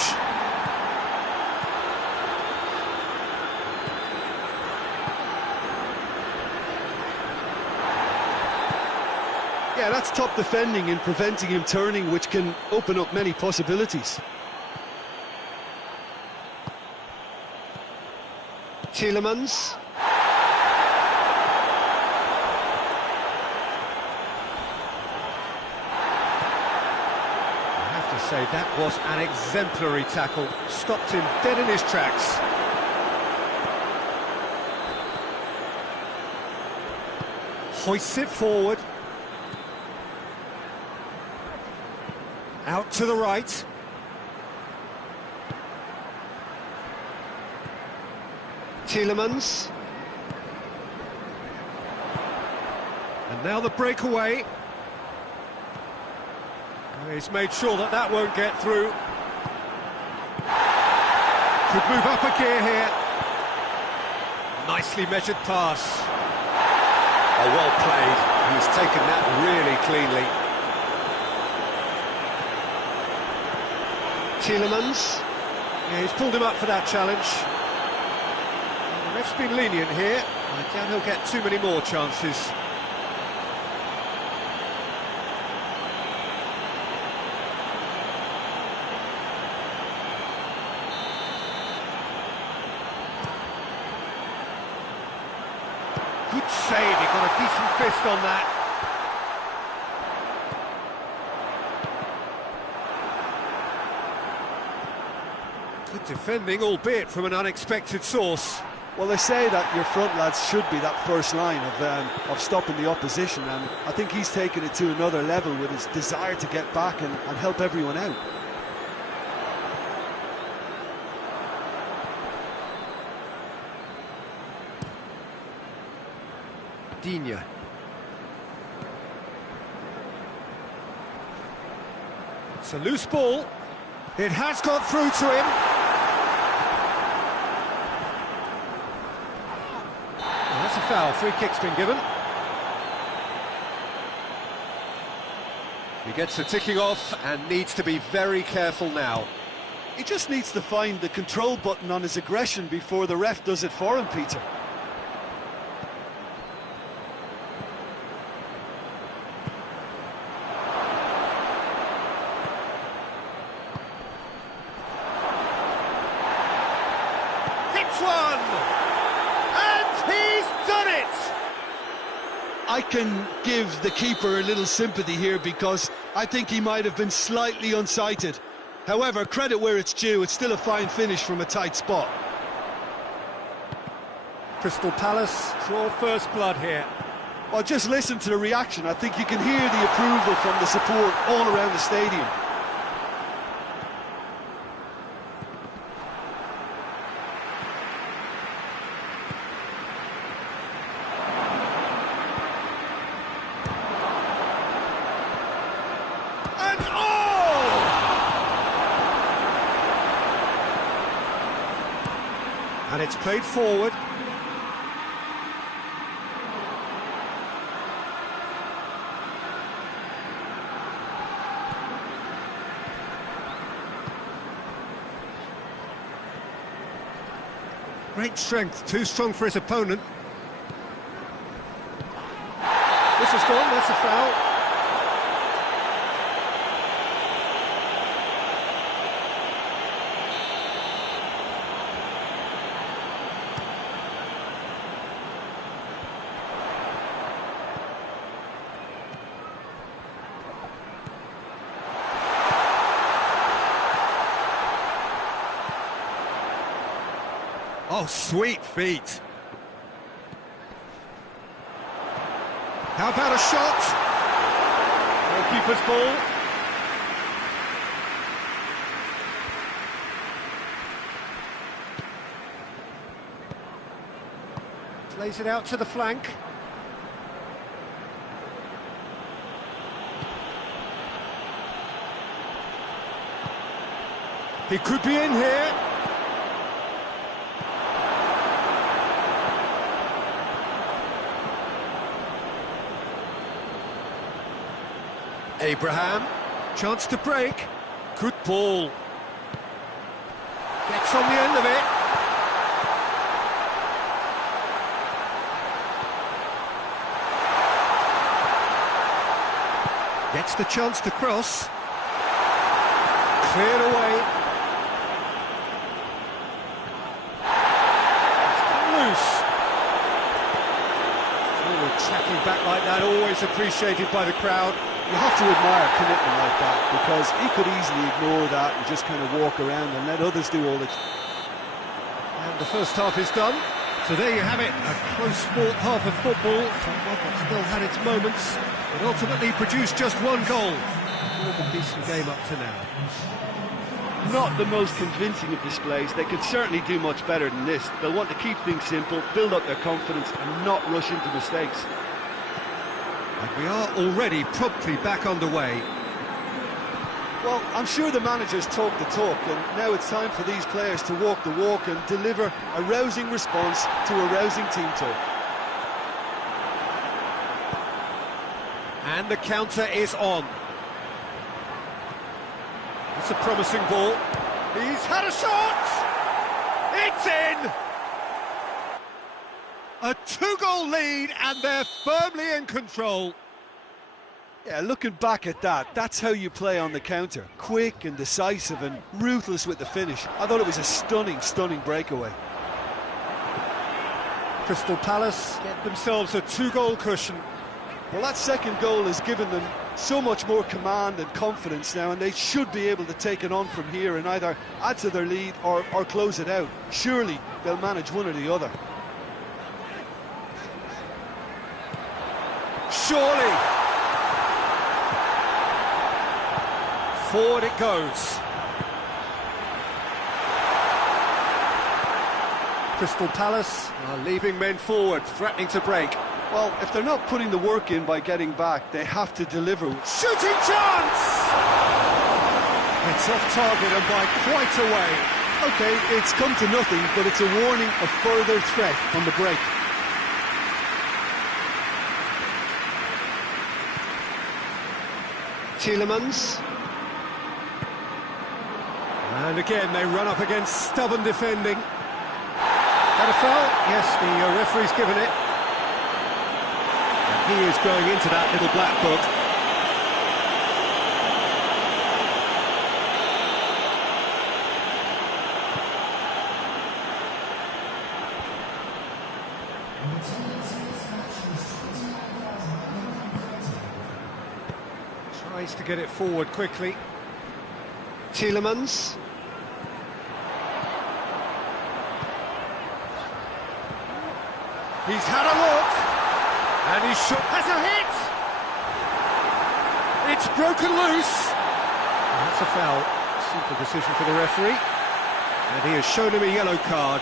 Yeah, that's top defending and preventing him turning, which can open up many possibilities. Tielemans. I have to say that was an exemplary tackle. Stopped him dead in his tracks. Hoists it forward. Out to the right. Tielemans. And now the breakaway. He's made sure that that won't get through. Could move up a gear here. Nicely measured pass. Oh, well played. He's taken that really cleanly. Tielemans. Yeah, he's pulled him up for that challenge. The ref's been lenient here. I doubt he'll get too many more chances. Good save, he got a decent fist on that. Good defending, albeit from an unexpected source. Well, they say that your front lads should be that first line of stopping the opposition, and I think he's taken it to another level with his desire to get back and help everyone out. Digne. It's a loose ball. It has got through to him. Oh, that's a foul. Free kick's been given. He gets the ticking off and needs to be very careful now. He just needs to find the control button on his aggression before the ref does it for him, Peter. One, and he's done it! I can give the keeper a little sympathy here because I think he might have been slightly unsighted. However, credit where it's due, it's still a fine finish from a tight spot. Crystal Palace draw first blood here. Well, just listen to the reaction. I think you can hear the approval from the support all around the stadium. And it's played forward. Great strength, too strong for his opponent. This is gone, that's a foul. Oh, sweet feet. How about a shot? Goalkeeper's ball. Plays it out to the flank. He could be in here. Abraham, chance to break. Good ball. Gets on the end of it. Gets the chance to cross. Cleared away. Loose. Forward tracking back like that, always appreciated by the crowd. You have to admire commitment like that, because he could easily ignore that and just kind of walk around and let others do all the... And the first half is done. So there you have it, a close-fought half of football. One that still had its moments, but ultimately produced just one goal. A decent game up to now. Not the most convincing of displays. They could certainly do much better than this. They'll want to keep things simple, build up their confidence and not rush into mistakes. And we are already promptly back underway. Well, I'm sure the managers talk the talk, and now it's time for these players to walk the walk and deliver a rousing response to a rousing team talk. And the counter is on. It's a promising ball. He's had a shot! It's in! A 2-goal lead, and they're firmly in control. Yeah, looking back at that, that's how you play on the counter. Quick and decisive and ruthless with the finish. I thought it was a stunning, stunning breakaway. Crystal Palace get themselves a 2-goal cushion. Well, that second goal has given them so much more command and confidence now, and they should be able to take it on from here and either add to their lead or close it out. Surely they'll manage one or the other. Surely! Forward it goes. Crystal Palace are leaving men forward, threatening to break. Well, if they're not putting the work in by getting back, they have to deliver. Shooting chance! It's off target and by quite a way. OK, it's come to nothing, but it's a warning of further threat on the break. Tielemans. And again, they run up against stubborn defending. That a foul? Yes, the referee's given it. And he is going into that little black book. Tries to get it forward quickly. Tielemans. He's had a look, and he has a hit! It's broken loose! And that's a foul. Simple decision for the referee. And he has shown him a yellow card.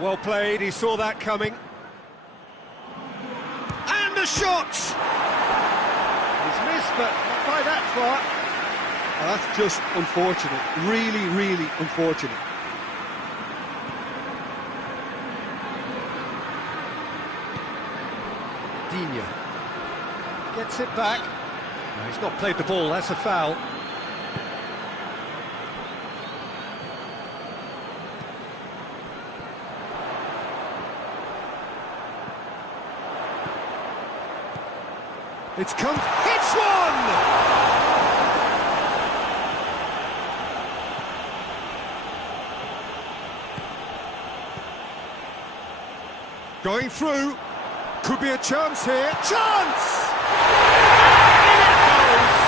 Well played, he saw that coming. And a shot! He's missed, but not by that far. Well, that's just unfortunate. Really, really unfortunate. Digne gets it back. No, he's not played the ball, that's a foul. It's come, hits one! Going through, could be a chance here, chance! In it goes!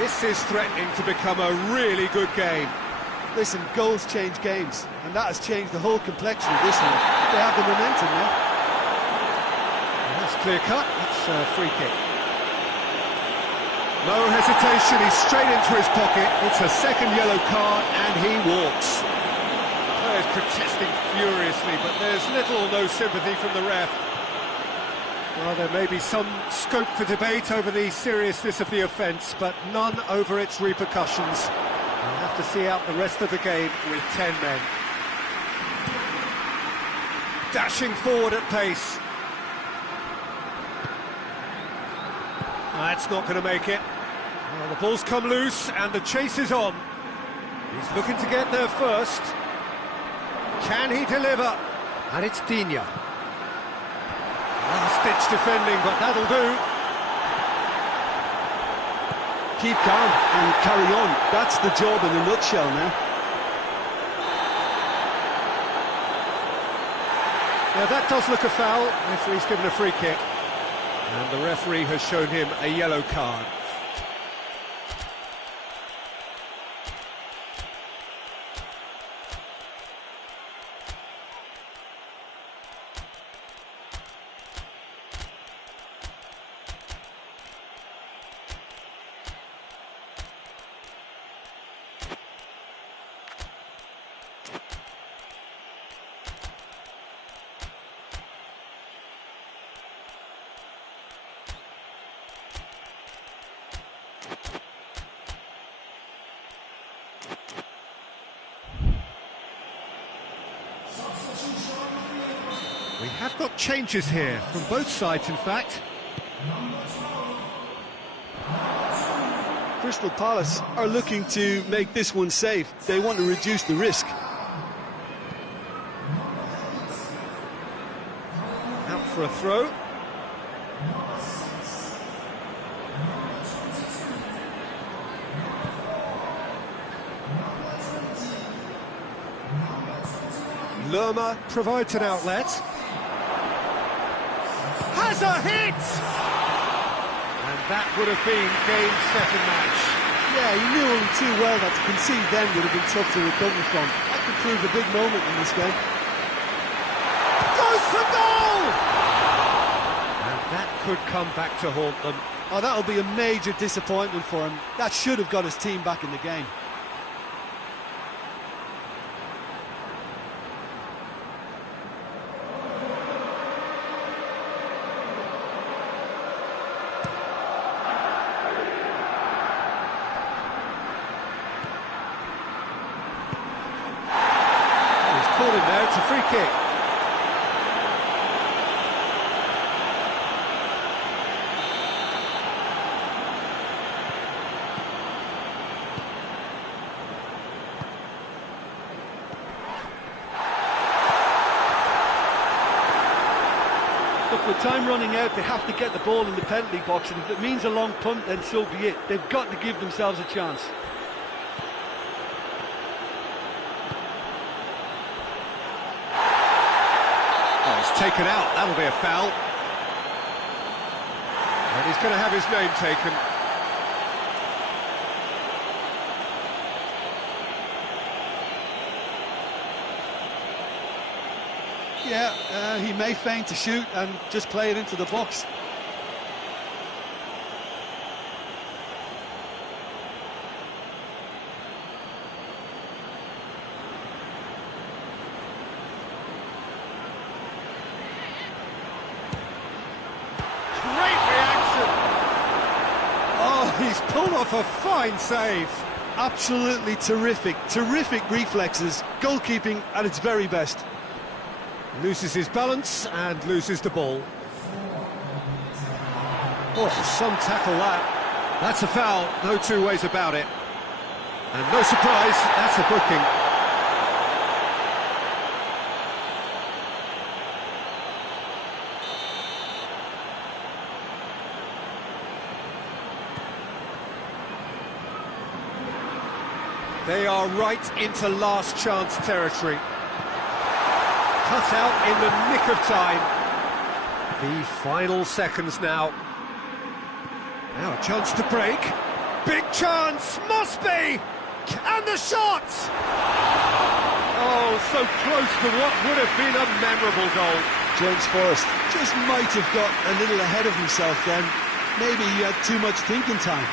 This is threatening to become a really good game. Listen, goals change games, and that has changed the whole complexion of this one. They have the momentum now. Well, that's clear cut, it's a free kick. No hesitation, he's straight into his pocket. It's a second yellow card, and he walks. The players protesting furiously, but there's little or no sympathy from the ref. Well, there may be some scope for debate over the seriousness of the offence, but none over its repercussions. We'll have to see out the rest of the game with 10 men. Dashing forward at pace. That's not going to make it. Well, the ball's come loose and the chase is on. He's looking to get there first. Can he deliver? And it's Digne. Last-ditch defending, but that'll do. Keep calm and carry on. That's the job in a nutshell now. Now that does look a foul. Referee's given a free kick. And the referee has shown him a yellow card. We have got changes here, from both sides in fact. Crystal Palace are looking to make this one safe. They want to reduce the risk. Out for a throw. Lerma provides an outlet. Has a hit! And that would have been game, set and match. Yeah, he knew only too well that to concede then would have been tough to recover from. That could prove a big moment in this game. Goes for goal! And that could come back to haunt them. Oh, that'll be a major disappointment for him. That should have got his team back in the game. Caught him there, it's a free kick. Look, with time running out, they have to get the ball in the penalty box, and if it means a long punt, then so be it. They've got to give themselves a chance. Taken out, that'll be a foul. And he's going to have his name taken. Yeah, he may feign to shoot and just play it into the box. He's pulled off a fine save. Absolutely terrific reflexes, goalkeeping at its very best. Loses his balance and loses the ball. Oh, some tackle that. That's a foul, no two ways about it. And no surprise, that's a booking. They are right into last chance territory. Cut out in the nick of time. The final seconds now. Now a chance to break. Big chance, must be! And the shot! Oh, so close to what would have been a memorable goal. James Forrest just might have got a little ahead of himself then. Maybe he had too much thinking time.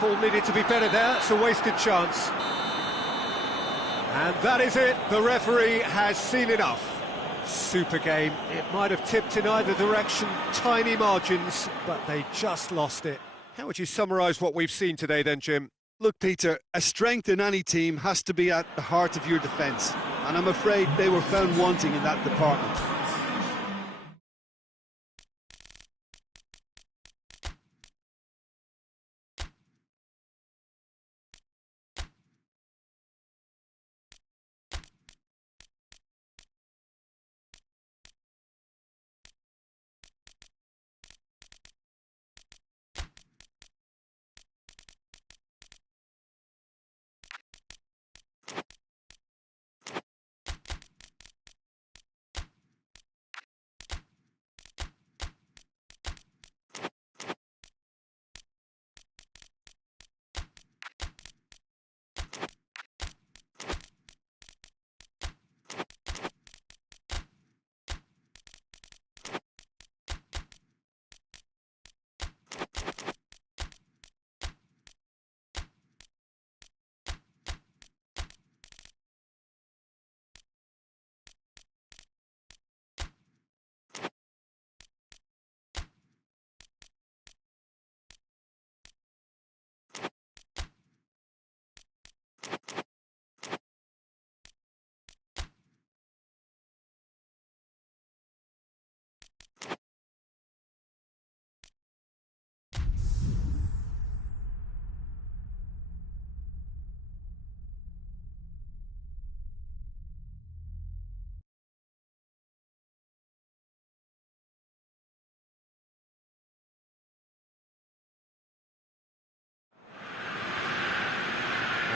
Ball needed to be better there, it's a wasted chance. And that is it, the referee has seen enough. Super game, it might have tipped in either direction, tiny margins, but they just lost it. How would you summarise what we've seen today then, Jim? Look, Peter, a strength in any team has to be at the heart of your defence, and I'm afraid they were found wanting in that department.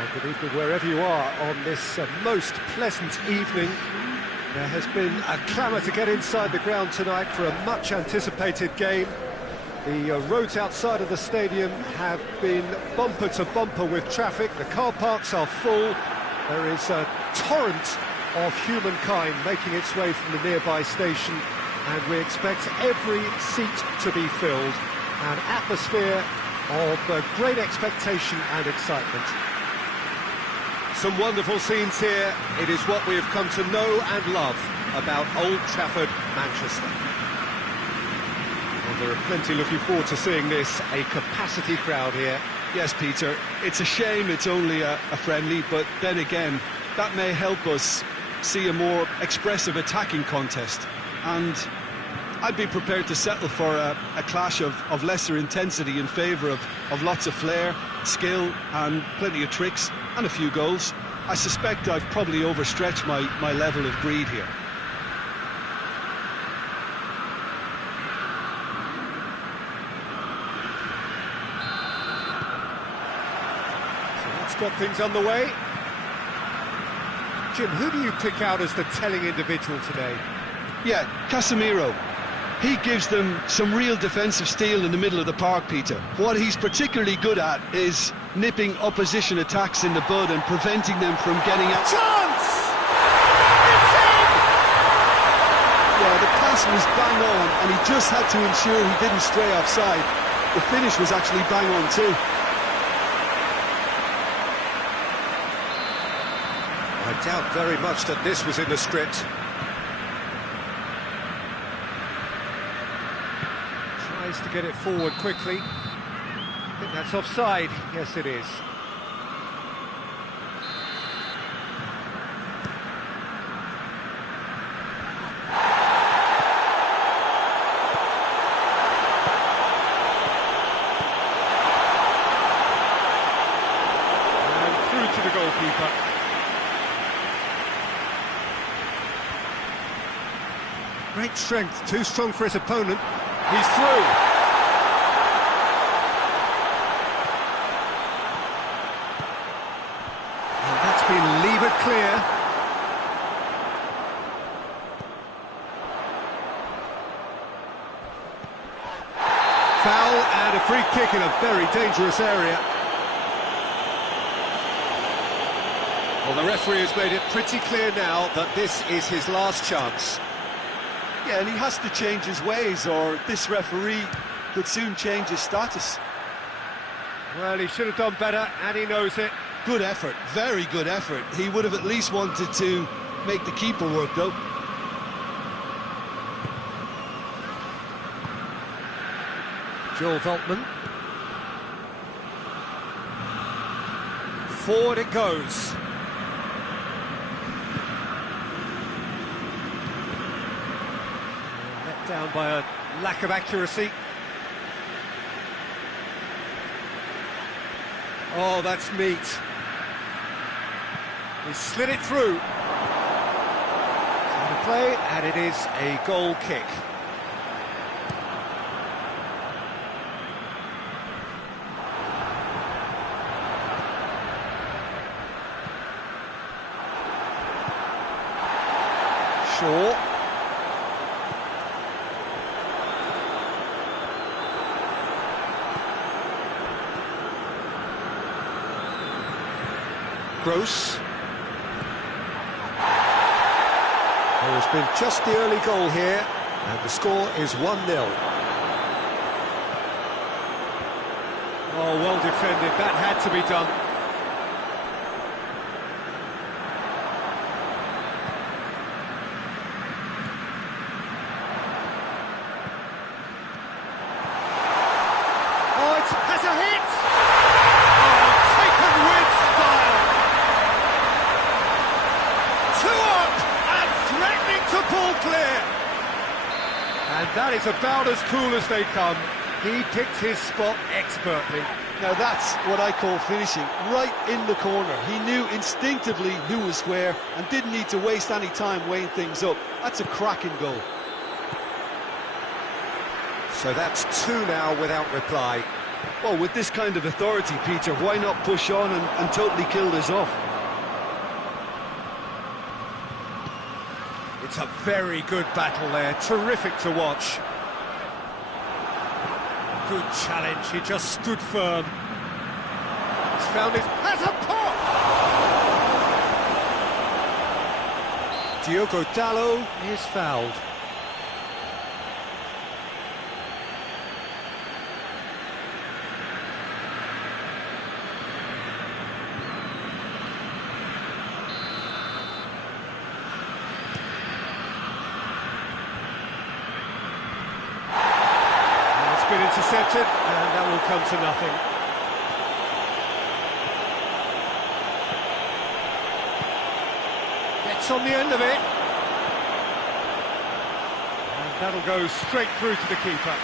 Well, good evening wherever you are on this most pleasant evening. There has been a clamour to get inside the ground tonight for a much-anticipated game. The roads outside of the stadium have been bumper to bumper with traffic. The car parks are full. There is a torrent of humankind making its way from the nearby station, and we expect every seat to be filled. An atmosphere of great expectation and excitement. Some wonderful scenes here. It is what we have come to know and love about Old Trafford, Manchester. Well, there are plenty looking forward to seeing this, a capacity crowd here. Yes, Peter, it's a shame it's only a friendly, but then again, that may help us see a more expressive attacking contest. And I'd be prepared to settle for a clash of lesser intensity in favour of lots of flair, skill and plenty of tricks and a few goals. I suspect I've probably overstretched my level of greed here. So that's got things underway. Jim, who do you pick out as the telling individual today? Yeah, Casemiro. He gives them some real defensive steel in the middle of the park, Peter. What he's particularly good at is nipping opposition attacks in the bud and preventing them from getting out. Chance! It's in! Yeah, the pass was bang on, and he just had to ensure he didn't stray offside. The finish was actually bang on too. I doubt very much that this was in the script. Tries to get it forward quickly. I think that's offside. Yes, it is. And through to the goalkeeper. Great strength, too strong for his opponent. He's through. And that's been levered clear. Foul and a free kick in a very dangerous area. Well, the referee has made it pretty clear now that this is his last chance. Yeah, and he has to change his ways, or this referee could soon change his status. Well, he should have done better, and he knows it. Good effort, very good effort. He would have at least wanted to make the keeper work, though. Joel Veltman. Forward it goes. Let down by a lack of accuracy. Oh, that's neat. He slid it through. Time to play, and it is a goal kick. Shaw. Gross. There has been just the early goal here, and the score is 1-0. Oh, well defended. That had to be done. Oh, it has a hit! Oh, taken with style! Two up and threatening to pull clear. And that is about as cool as they come. He picked his spot expertly. Now that's what I call finishing, right in the corner. He knew instinctively who was where and didn't need to waste any time weighing things up. That's a cracking goal. So that's two now without reply. Well, with this kind of authority, Peter, why not push on and totally kill this off? It's a very good battle there, terrific to watch. Good challenge, he just stood firm. He's found his... has a pop! Diogo Dalot is fouled. Been intercepted, and that will come to nothing. Gets on the end of it. And that'll go straight through to the keeper.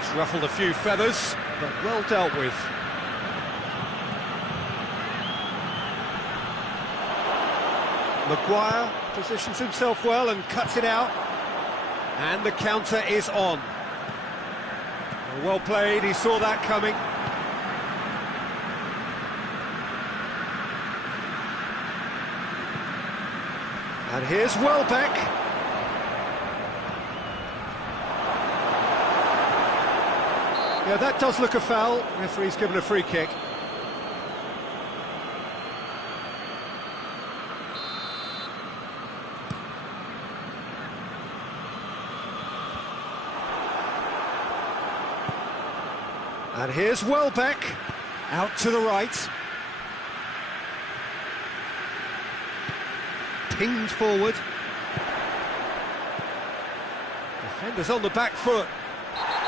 It's ruffled a few feathers, but well dealt with. Maguire positions himself well and cuts it out. And the counter is on. Well played, he saw that coming. And here's Welbeck. Yeah, that does look a foul. Referee's given a free kick. And here's Welbeck, out to the right. Pinged forward. Defenders on the back foot.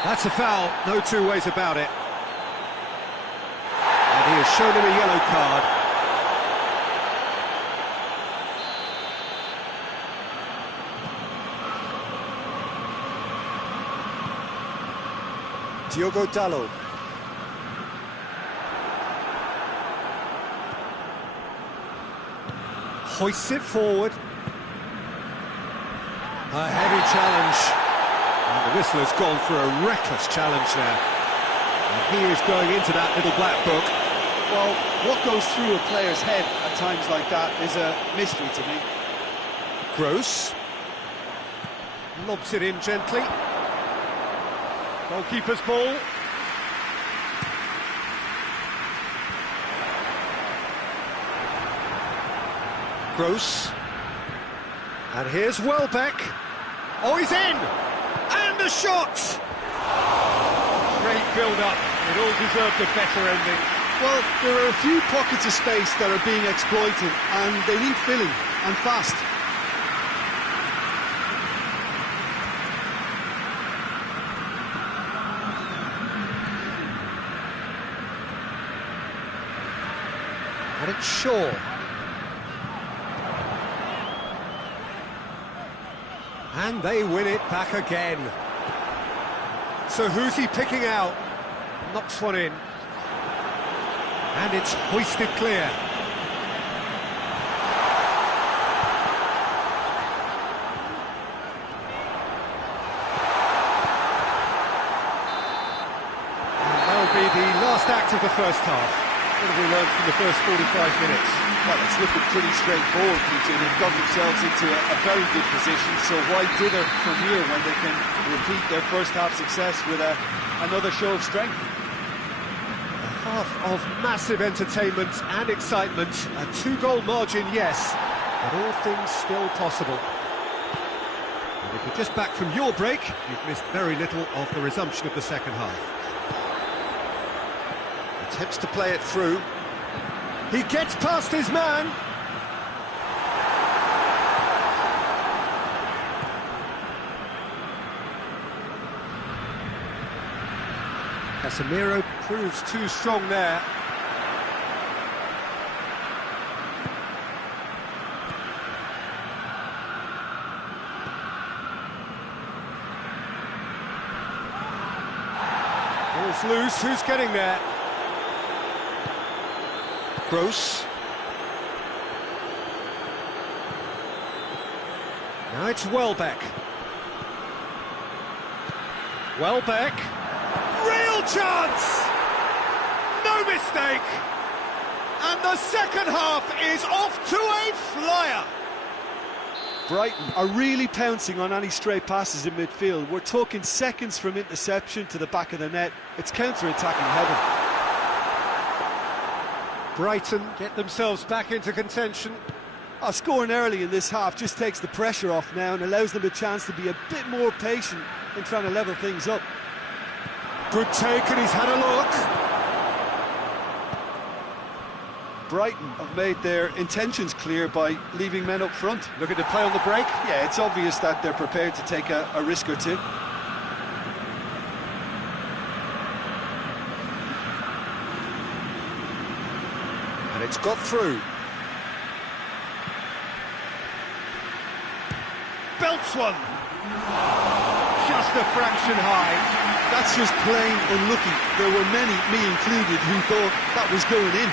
That's a foul, no two ways about it. And he has shown him a yellow card. Diogo Dalot. Hoists it forward. A heavy challenge. And the whistler's gone for a reckless challenge there. And he is going into that little black book. Well, what goes through a player's head at times like that is a mystery to me. Gross. Lobs it in gently. Goalkeeper's ball. Gross. And here's Welbeck. Oh, he's in! And the shot! Great build-up. It all deserved a better ending. Well, there are a few pockets of space that are being exploited, and they need filling, and fast. And it's Shaw. And they win it back again. So who's he picking out? Knocks one in. And it's hoisted clear. And that'll be the last act of the first half. What have we learned from the first 45 minutes? Well, it's looking pretty straightforward, Peter. They've got themselves into a very good position, so why dither from here when they can repeat their first half success with another show of strength? A half of massive entertainment and excitement. A two-goal margin, yes, but all things still possible. And if you're just back from your break, you've missed very little of the resumption of the second half. Attempts to play it through. He gets past his man. Casemiro proves too strong there. Ball's loose, who's getting there? Gross. Now it's Welbeck. Welbeck. Real chance! No mistake! And the second half is off to a flyer! Brighton are really pouncing on any stray passes in midfield. We're talking seconds from interception to the back of the net. It's counter-attacking heaven. Brighton get themselves back into contention. Scoring early in this half just takes the pressure off now and allows them a chance to be a bit more patient in trying to level things up. Good take, and he's had a look. Brighton have made their intentions clear by leaving men up front. Looking to play on the break. Yeah, it's obvious that they're prepared to take a risk or two. And it's got through. Belts one. Just a fraction high. That's just plain unlucky. There were many, me included, who thought that was going in.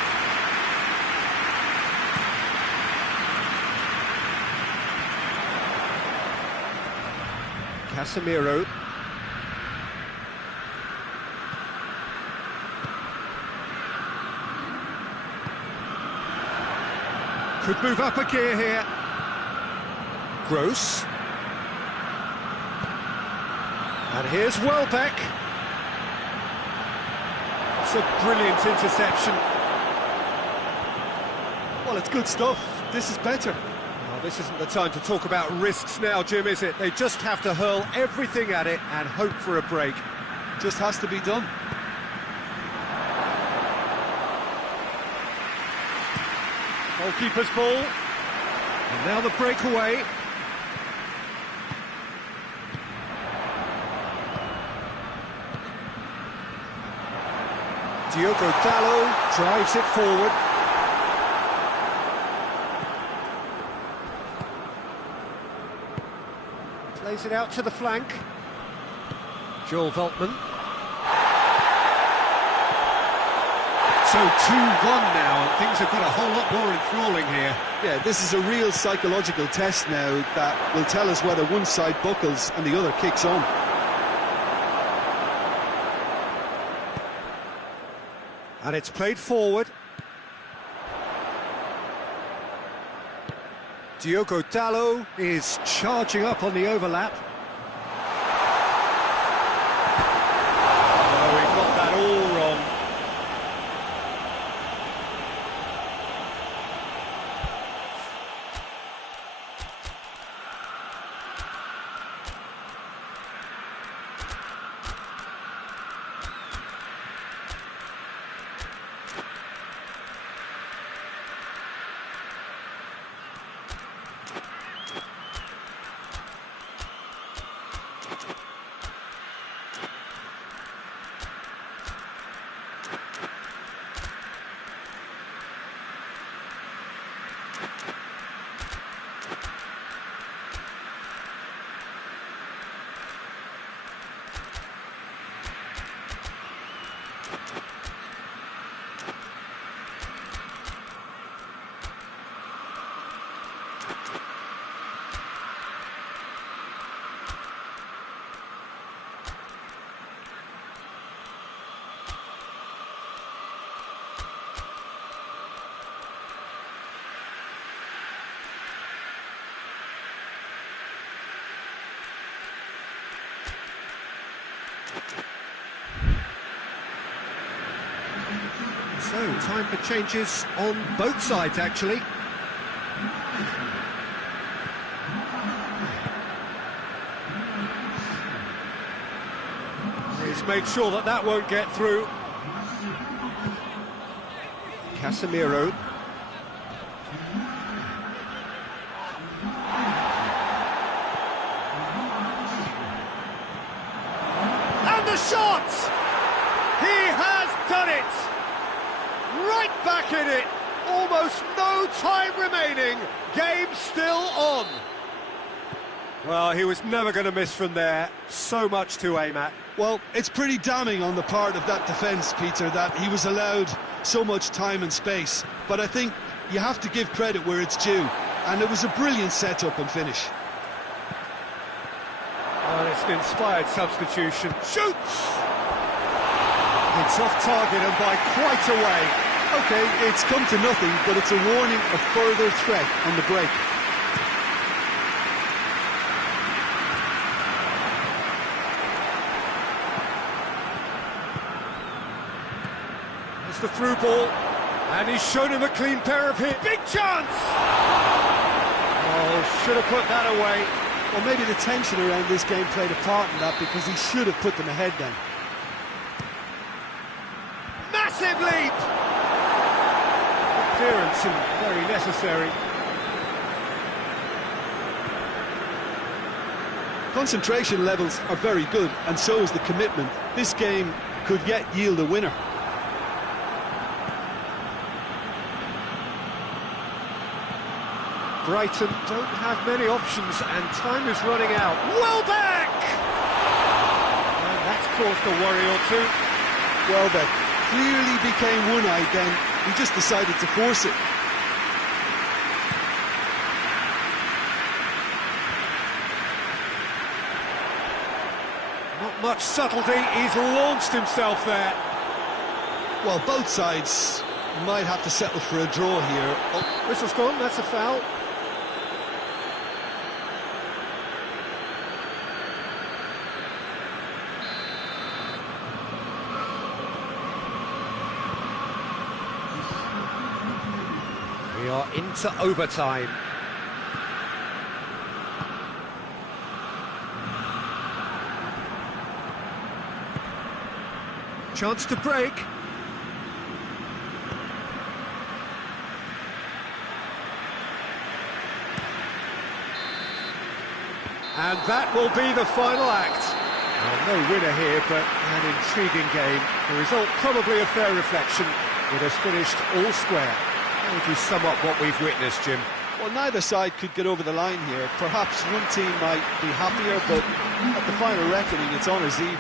Casemiro. Could move up a gear here. Gross. And here's Welbeck. It's a brilliant interception. Well, it's good stuff. This is better. Oh, this isn't the time to talk about risks now, Jim, is it? They just have to hurl everything at it and hope for a break. Just has to be done. Goalkeeper's ball. And now the breakaway. Diogo Dalot drives it forward. Plays it out to the flank. Joel Veltman. So 2-1 now, and things have got a whole lot more enthralling here. Yeah, this is a real psychological test now that will tell us whether one side buckles and the other kicks on. And it's played forward. Diogo Dalot is charging up on the overlap. Oh, he got that all wrong. So, time for changes on both sides, actually. He's made sure that that won't get through. Casemiro. And the shot! He has done it! Right back in it! Almost no time remaining. Game still on. Well, he was never going to miss from there. So much to aim at. Well, it's pretty damning on the part of that defence, Peter, that he was allowed so much time and space. But I think you have to give credit where it's due. And it was a brilliant set-up and finish. Well, That's an inspired substitution. Shoots! It's off target and by quite a way. OK, it's come to nothing, but it's a warning of further threat on the break. It's the through ball, and he's shown him a clean pair of hits. Big chance! Oh, should have put that away. Well, maybe the tension around this game played a part in that, because he should have put them ahead then. Massive leap! Clearance and very necessary. Concentration levels are very good, and so is the commitment. This game could yet yield a winner. Brighton don't have many options, and time is running out. Welbeck! And that's caused a worry or two. Welbeck clearly became one-eyed then. He just decided to force it. Not much subtlety, he's launched himself there. Well, both sides might have to settle for a draw here. Oh, whistle's gone, that's a foul. We are into overtime. Chance to break. And that will be the final act. Well, no winner here, but an intriguing game. The result probably a fair reflection. It has finished all square. How would you sum up what we've witnessed, Jim? Well, neither side could get over the line here. Perhaps one team might be happier, but at the final reckoning, it's honours even.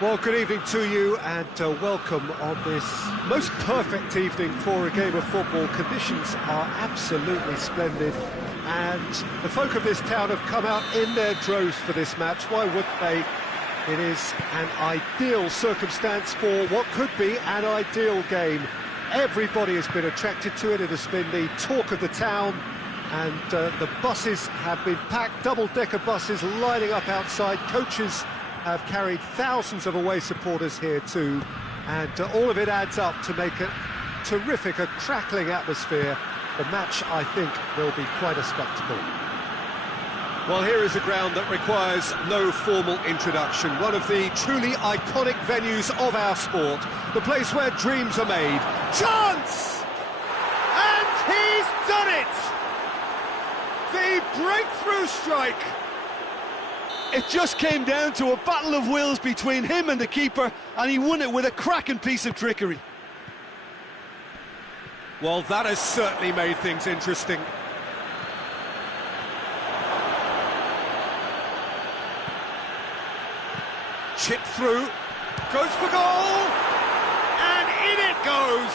Well, good evening to you, and welcome on this most perfect evening for a game of football. Conditions are absolutely splendid, and the folk of this town have come out in their droves for this match. Why would they? It is an ideal circumstance for what could be an ideal game. Everybody has been attracted to it. It has been the talk of the town, and the buses have been packed, double-decker buses lining up outside. Coaches have carried thousands of away supporters here too, and all of it adds up to make a terrific, a crackling atmosphere. The match, I think, will be quite a spectacle. Well, here is a ground that requires no formal introduction, one of the truly iconic venues of our sport, the place where dreams are made. Chance! And he's done it! The breakthrough strike! It just came down to a battle of wills between him and the keeper, and he won it with a cracking piece of trickery. Well, that has certainly made things interesting. Chip through, goes for goal, and in it goes!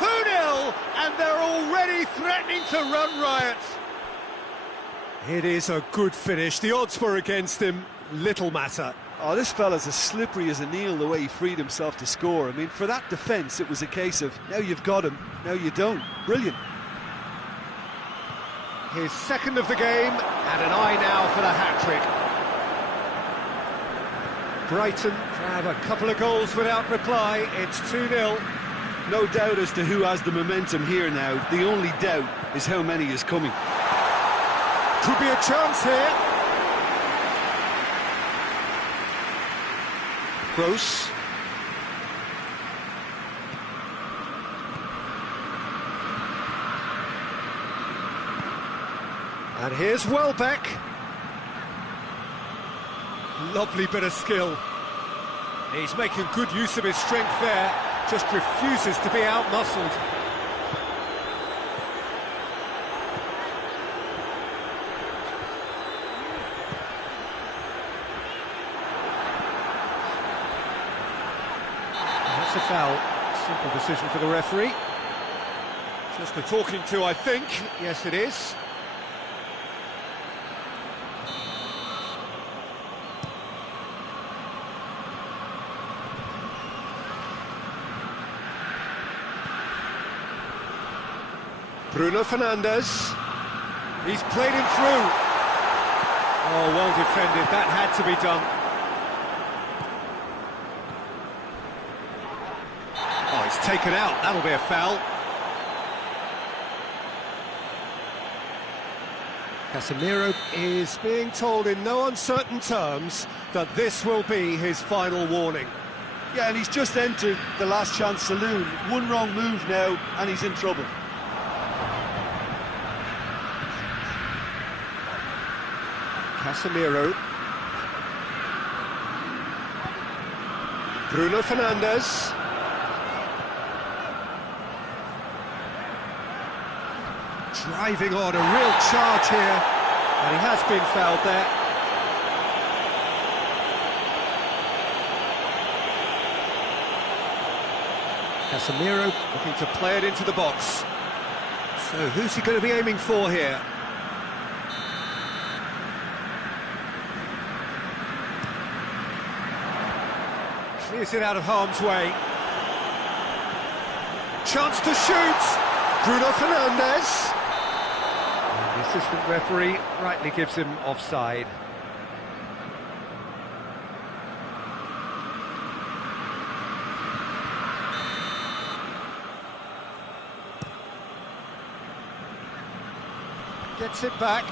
2-0, and they're already threatening to run riot. It is a good finish. The odds were against him. Little matter. Oh, this fella's as slippery as a eel the way he freed himself to score. I mean, for that defence, it was a case of, now you've got him, now you don't. Brilliant. his second of the game, and an eye now for the hat-trick. Brighton have a couple of goals without reply. It's 2-0. No doubt as to who has the momentum here now. The only doubt is how many is coming. Could be a chance here. Gross. And here's Welbeck. Lovely bit of skill. He's making good use of his strength there, just refuses to be out-muscled. That's a foul. Simple decision for the referee. Just a talking to, I think. Yes, it is. Bruno Fernandes, he's played him through. Oh, well defended, that had to be done. Oh, he's taken out, that'll be a foul. Casemiro is being told in no uncertain terms that this will be his final warning. Yeah, and he's just entered the last chance saloon. One wrong move now, and he's in trouble. Casemiro. Bruno Fernandes. Driving on, a real charge here, and he has been fouled there. Casemiro looking to play it into the box. So who's he going to be aiming for here? Clears it out of harm's way. Chance to shoot! Bruno Fernandes. And the assistant referee rightly gives him offside. Gets it back.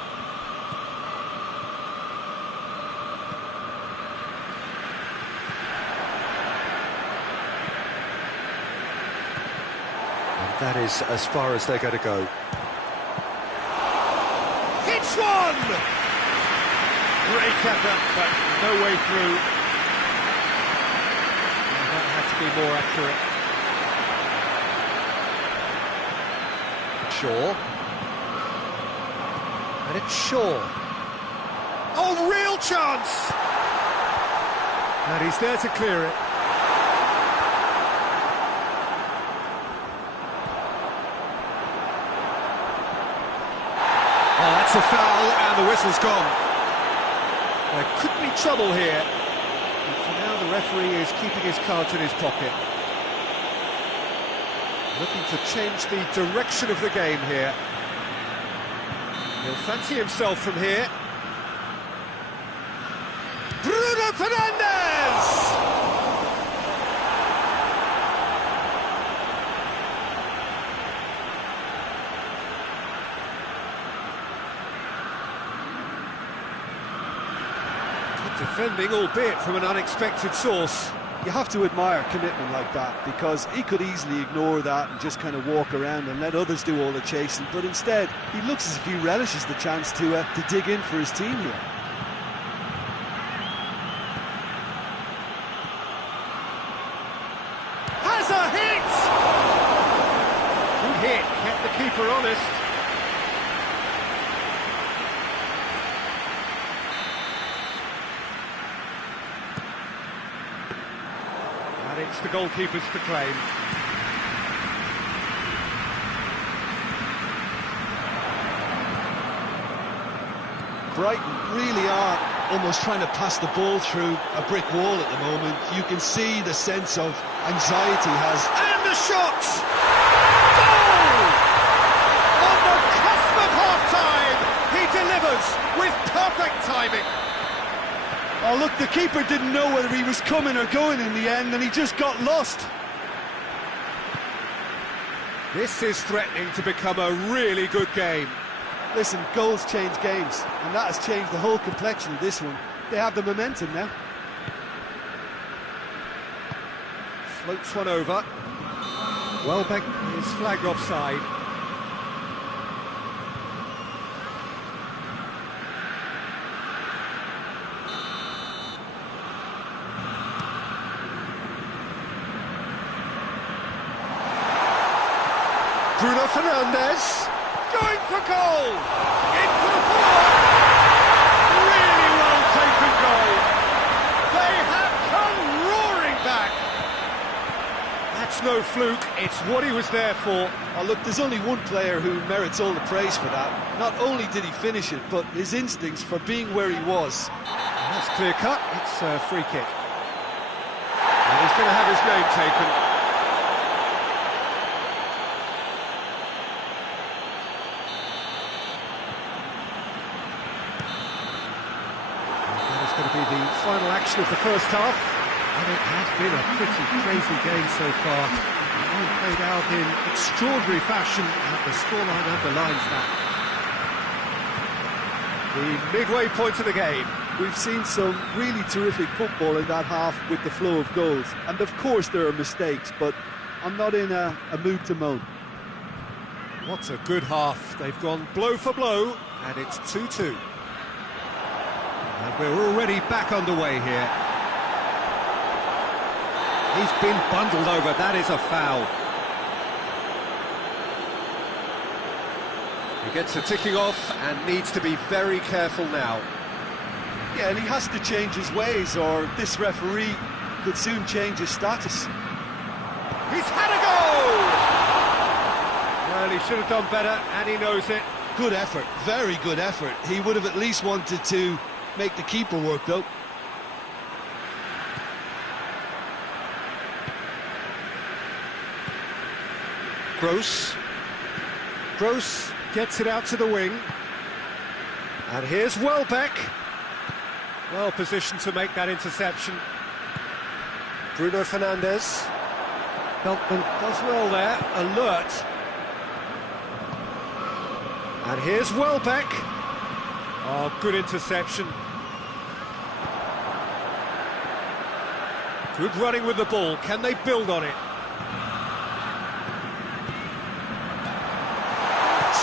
That is as far as they're going to go. Hits one! Great effort, but no way through. And that had to be more accurate. Shaw. And it's Shaw. Oh, real chance! And he's there to clear it. Oh, that's a foul, and the whistle's gone. There could be trouble here. But for now, the referee is keeping his cards in his pocket. Looking to change the direction of the game here. He'll fancy himself from here. Bruno Fernandes! Defending, albeit from an unexpected source. You have to admire commitment like that, because he could easily ignore that and just kind of walk around and let others do all the chasing, but instead he looks as if he relishes the chance to dig in for his team here. Has a hit! Good hit, kept the keeper honest. And it's the goalkeepers to claim. Brighton really are almost trying to pass the ball through a brick wall at the moment. You can see the sense of anxiety has... And the shot! Goal! On the cusp of half-time! delivers with perfect timing. Oh, look, the keeper didn't know whether he was coming or going in the end, and he just got lost. This is threatening to become a really good game. Listen, goals change games, and that has changed the whole complexion of this one. They have the momentum now. Floats one over. Welbeck is flagged offside. Bruno Fernandes, going for goal, into the forward, really well taken goal. They have come roaring back. That's no fluke, it's what he was there for. Oh, look, there's only one player who merits all the praise for that. Not only did he finish it, but his instincts for being where he was. That's clear cut, it's a free kick. And he's going to have his name taken. Going to be the final action of the first half, and it has been a pretty crazy game so far. All played out in extraordinary fashion, and the scoreline underlines that. The midway point of the game. We've seen some really terrific football in that half with the flow of goals, and of course there are mistakes, but I'm not in a mood to moan. What a good half. They've gone blow for blow, and it's 2-2. And we're already back underway here. He's been bundled over, that is a foul. He gets a ticking off and needs to be very careful now. Yeah, and he has to change his ways, or this referee could soon change his status. He's had a goal! Well, he should have done better, and he knows it. Good effort, very good effort. He would have at least wanted to make the keeper work, though. Gross gets it out to the wing. And here's Welbeck. Well positioned to make that interception. Bruno Fernandes. Beltman does well there, alert. And here's Welbeck. Oh, good interception. Good running with the ball. Can they build on it?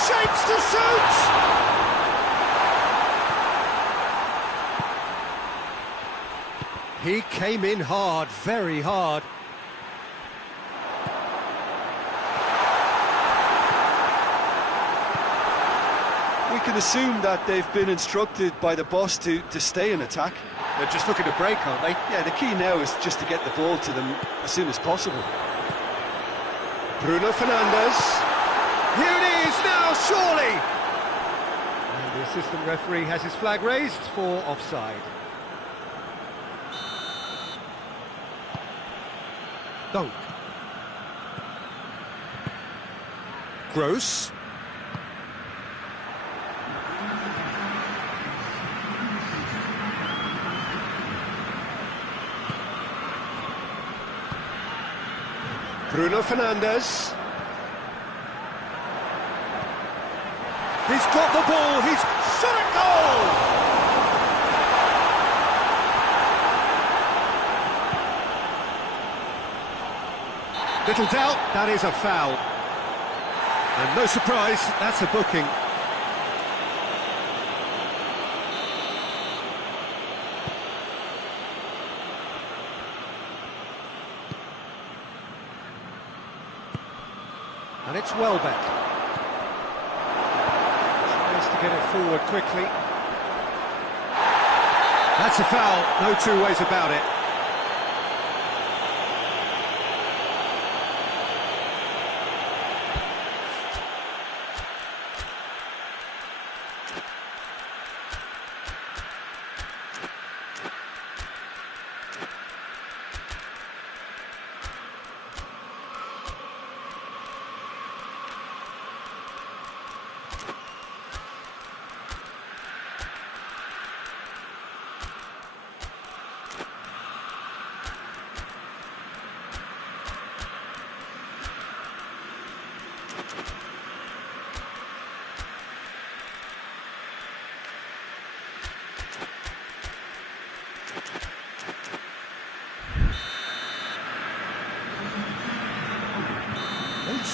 Shapes to shoot! He came in hard, very hard. We can assume that they've been instructed by the boss to stay in attack. They're just looking to break, aren't they? Yeah, the key now is just to get the ball to them as soon as possible. Bruno Fernandes. Here it is now, surely! And the assistant referee has his flag raised for offside. Dunk. Gross. Bruno Fernandes. He's got the ball, he's shot a goal! Little doubt, that is a foul. And no surprise, that's a booking. And it's Welbeck. Tries to get it forward quickly. That's a foul, no two ways about it.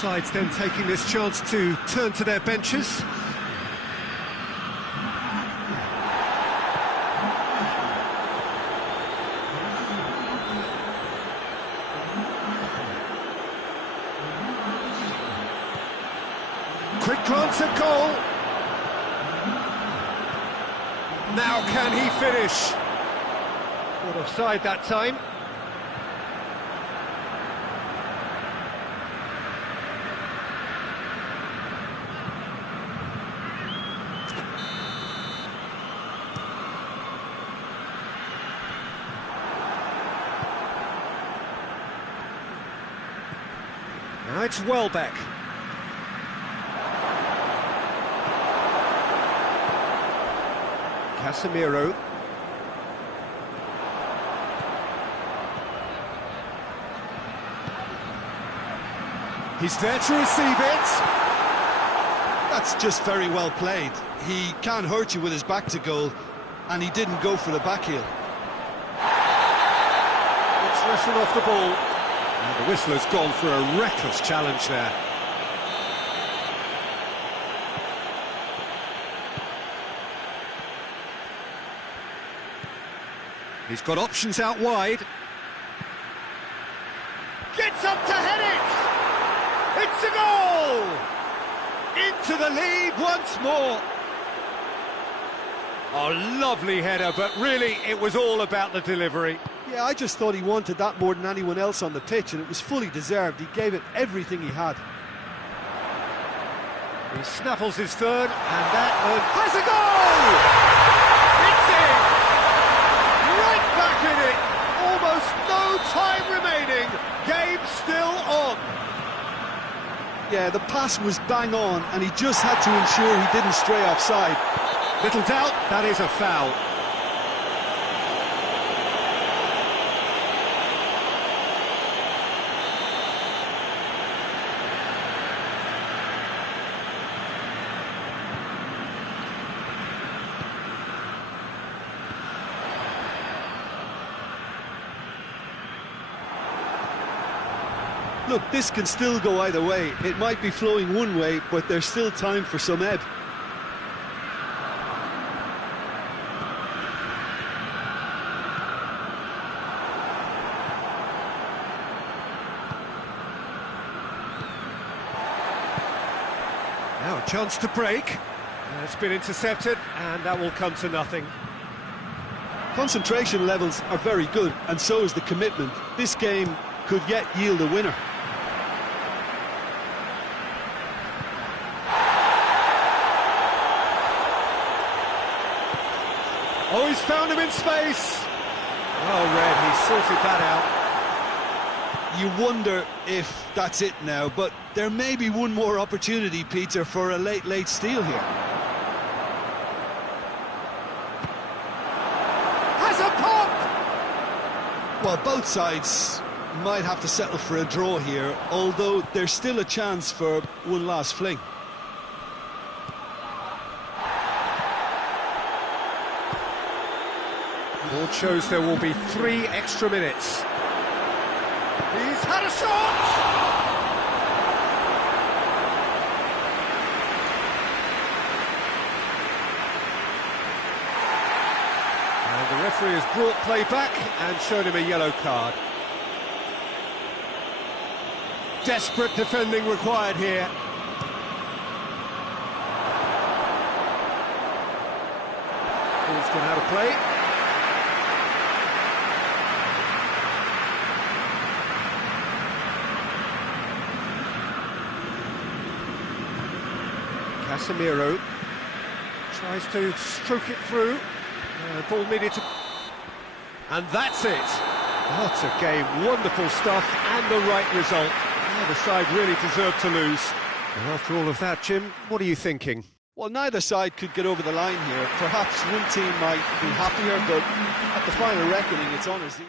sides then taking this chance to turn to their benches. Quick glance at goal. Now can he finish? Caught offside that time. Now it's Welbeck. Casemiro. He's there to receive it. That's just very well played. He can't hurt you with his back to goal, and he didn't go for the back heel. It's wrestled off the ball. And the whistler's gone for a reckless challenge there. He's got options out wide. Gets up to head it! It's a goal! Into the lead once more. Oh, lovely header, but really it was all about the delivery. Yeah, I just thought he wanted that more than anyone else on the pitch, and it was fully deserved. He gave it everything he had. He snaffles his third, and that has a goal! It's in! Right back in it! Almost no time remaining. Game still on. Yeah, the pass was bang on, and he just had to ensure he didn't stray offside. Little doubt, that is a foul. Look, this can still go either way. It might be flowing one way, but there's still time for some ebb. Now a chance to break. It's been intercepted, and that will come to nothing. Concentration levels are very good, and so is the commitment. This game could yet yield a winner. Oh, he's found him in space. Oh, Red, he's sorted that out. You wonder if that's it now, but there may be one more opportunity, Peter, for a late steal here. Has a pop! Well, both sides might have to settle for a draw here, although there's still a chance for one last fling. Board shows there will be 3 extra minutes. He's had a shot! And the referee has brought play back and shown him a yellow card. Desperate defending required here. Ball's gone out of play. Casemiro tries to stroke it through. Ball needed to... And that's it. What a game. Wonderful stuff and the right result. Neither side really deserved to lose. And after all of that, Jim, what are you thinking? Well, neither side could get over the line here. Perhaps one team might be happier, but at the final reckoning, it's honours.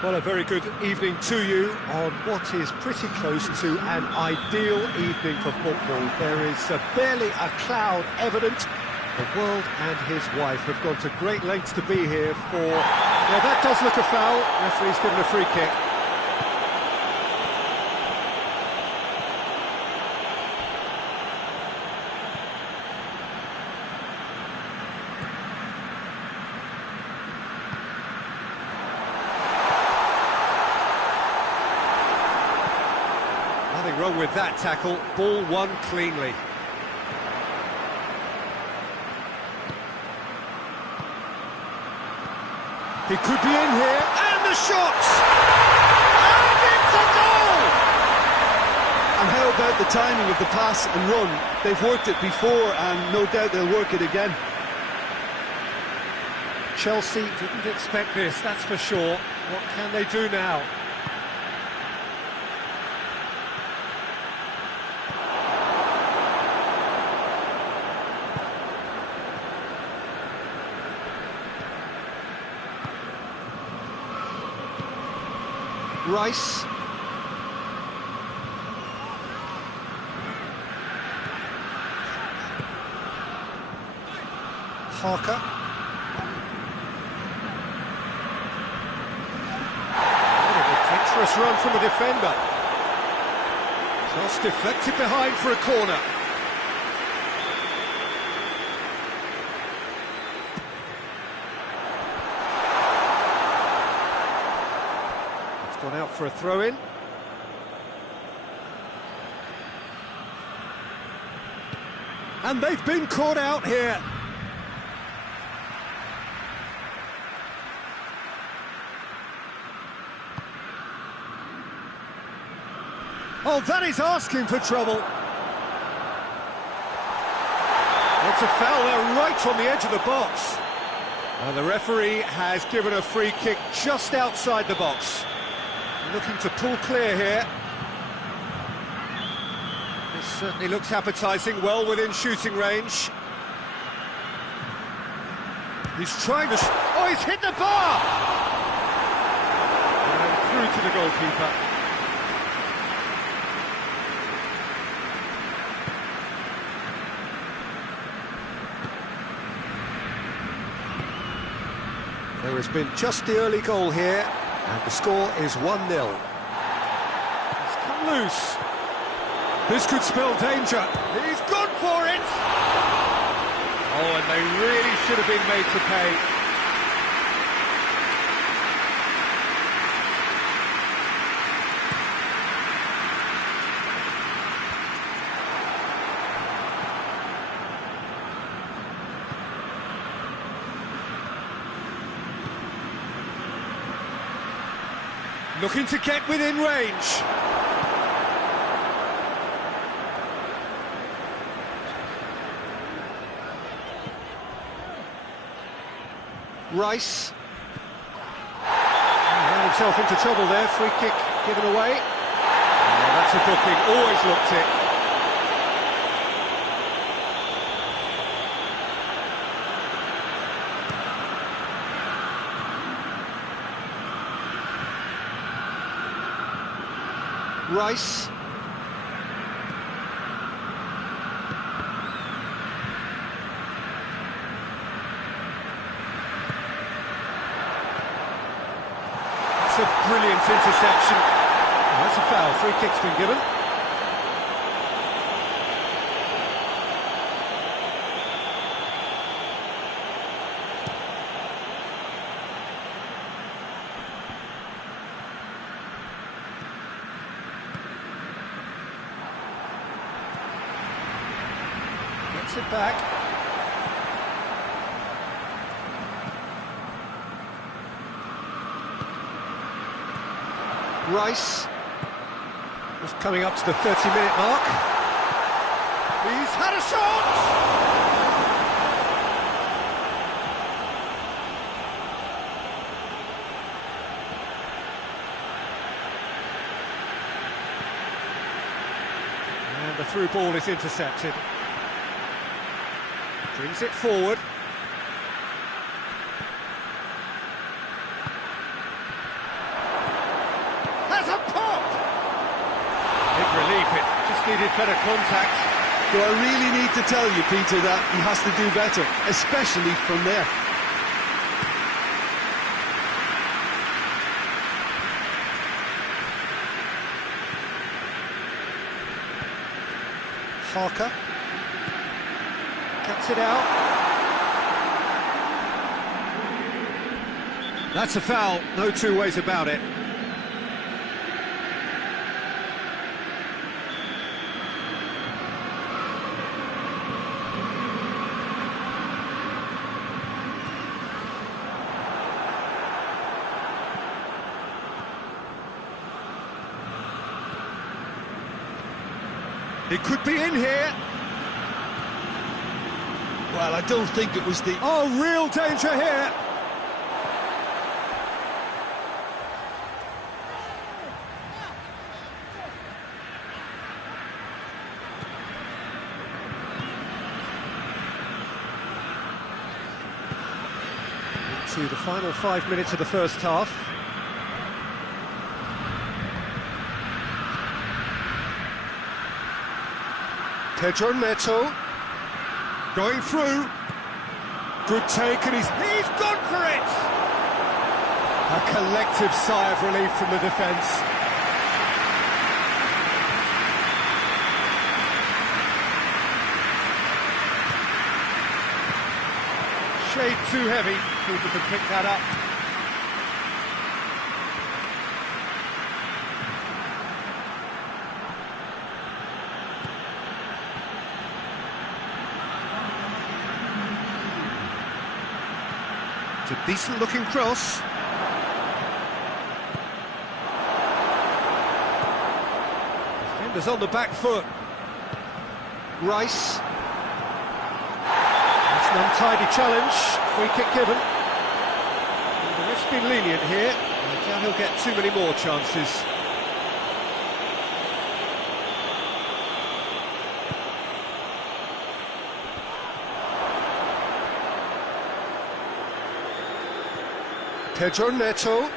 Well, a very good evening to you on what is pretty close to an ideal evening for football. There is barely a cloud evident. The world and his wife have gone to great lengths to be here for... Yeah, that does look a foul. Referee's given a free kick. Nothing wrong with that tackle. Ball won cleanly. He could be in here, and the shot! And it's a goal! And how about the timing of the pass and run? They've worked it before, and no doubt they'll work it again. Chelsea didn't expect this, that's for sure. What can they do now? Rice. Harker. What an adventurous run from a defender. Just deflected behind for a corner. Gone out for a throw-in. And they've been caught out here. Oh, that is asking for trouble. It's a foul there right on the edge of the box. Now the referee has given a free kick just outside the box. Looking to pull clear here. This certainly looks appetising, well within shooting range. He's trying to... Oh, he's hit the bar! And through to the goalkeeper. There has been just the early goal here. And the score is 1-0. He's come loose. This could spell danger. He's gone for it! Oh, and they really should have been made to pay. Looking to get within range. Rice. Ran himself into trouble there, free kick given away. Oh, that's a booking, always looked it. Rice. That's a brilliant interception. Oh, that's a foul. Free kick's been given. Gets it back. Rice, just coming up to the 30-minute mark. He's had a shot! And the through ball is intercepted. Brings it forward. needed better contact. Do I really need to tell you, Peter, that he has to do better, especially from there? Harker cuts it out. That's a foul, no two ways about it. It could be in here. Well, I don't think it was the... Oh, real danger here. To the final 5 minutes of the first half. Pedro Neto going through. Good take, and he's gone for it! A collective sigh of relief from the defence. Shade too heavy. Keeper can pick that up. It's a decent-looking cross. Defenders on the back foot. Rice. That's an untidy challenge. Free kick given. And the ref's been lenient here. I doubt he'll get too many more chances. Pedro Neto.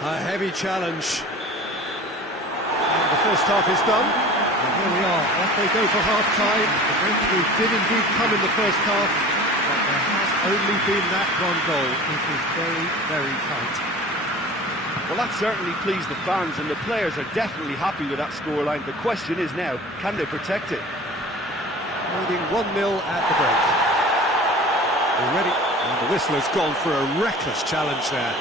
A heavy challenge. And the first half is done. And here we are, off they go for half-time. The breakthrough did indeed come in the first half, but there has only been that one goal. It is very, very tight. Well, that certainly pleased the fans, and the players are definitely happy with that scoreline. The question is now, can they protect it? Leading 1-0 at the break. Already, and the whistle has gone for a reckless challenge there.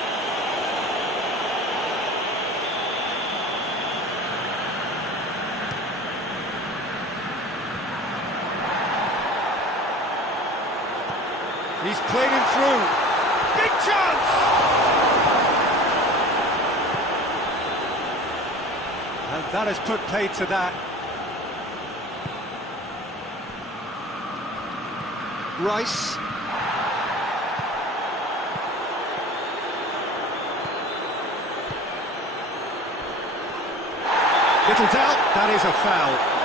He's played him through. Big chance! And that has put paid to that. Rice. Little doubt, that is a foul.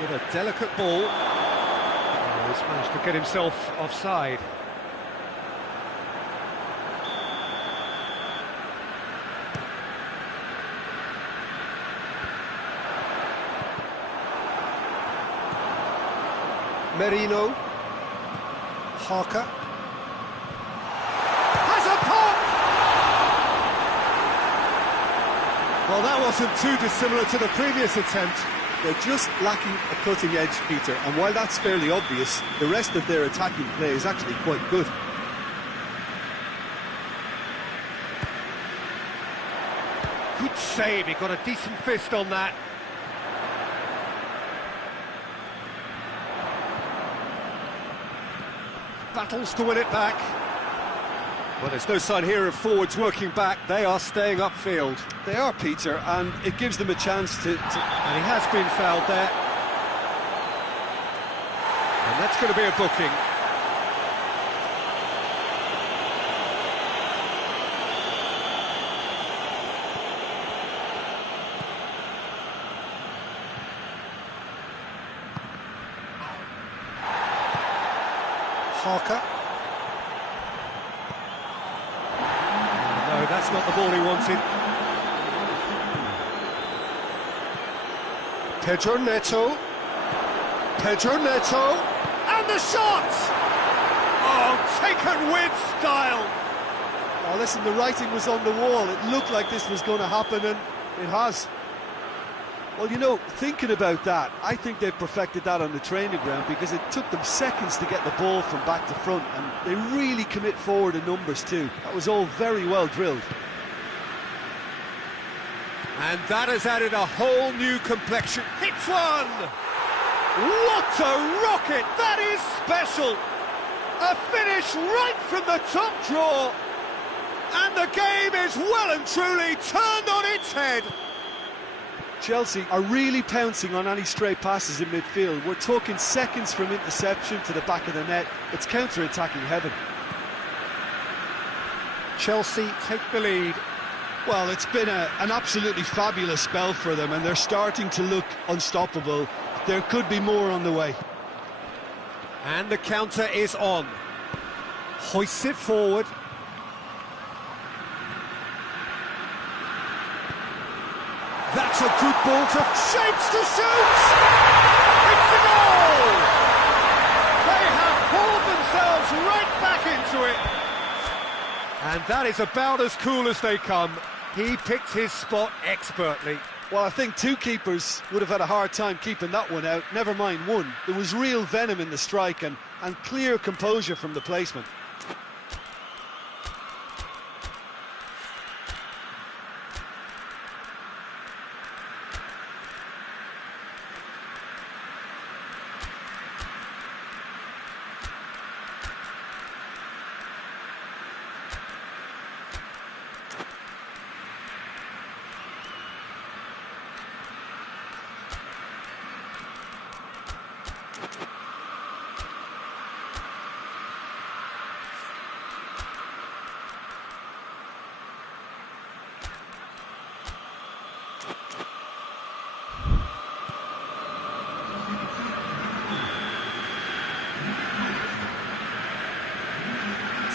With a delicate ball. Oh, he's managed to get himself offside. Merino. Harker. Has a pop! Well, that wasn't too dissimilar to the previous attempt. They're just lacking a cutting edge, Peter, and while that's fairly obvious, the rest of their attacking play is actually quite good. Good save, he got a decent fist on that. Battles to win it back. Well, there's no sign here of forwards working back. They are staying upfield. They are, Peter, and it gives them a chance to... And he has been fouled there. And that's going to be a booking. Harker. That's not the ball he wanted. Pedro Neto. Pedro Neto. And the shot! Oh, taken with style. Oh, listen, the writing was on the wall. It looked like this was going to happen, and it has. Well, you know, thinking about that, I think they've perfected that on the training ground, because it took them seconds to get the ball from back to front, and they really commit forward in numbers too. That was all very well drilled. And that has added a whole new complexion. Hits one! What a rocket! That is special! A finish right from the top draw. And the game is well and truly turned on its head. Chelsea are really pouncing on any stray passes in midfield. We're talking seconds from interception to the back of the net. It's counter-attacking heaven. Chelsea take the lead. Well, it's been an absolutely fabulous spell for them, and they're starting to look unstoppable. There could be more on the way. And the counter is on. Hoists it forward. That's a good ball to shapes to shoot! It's a goal! They have pulled themselves right back into it. And that is about as cool as they come. He picked his spot expertly. Well, I think two keepers would have had a hard time keeping that one out, never mind one. There was real venom in the strike and clear composure from the placement.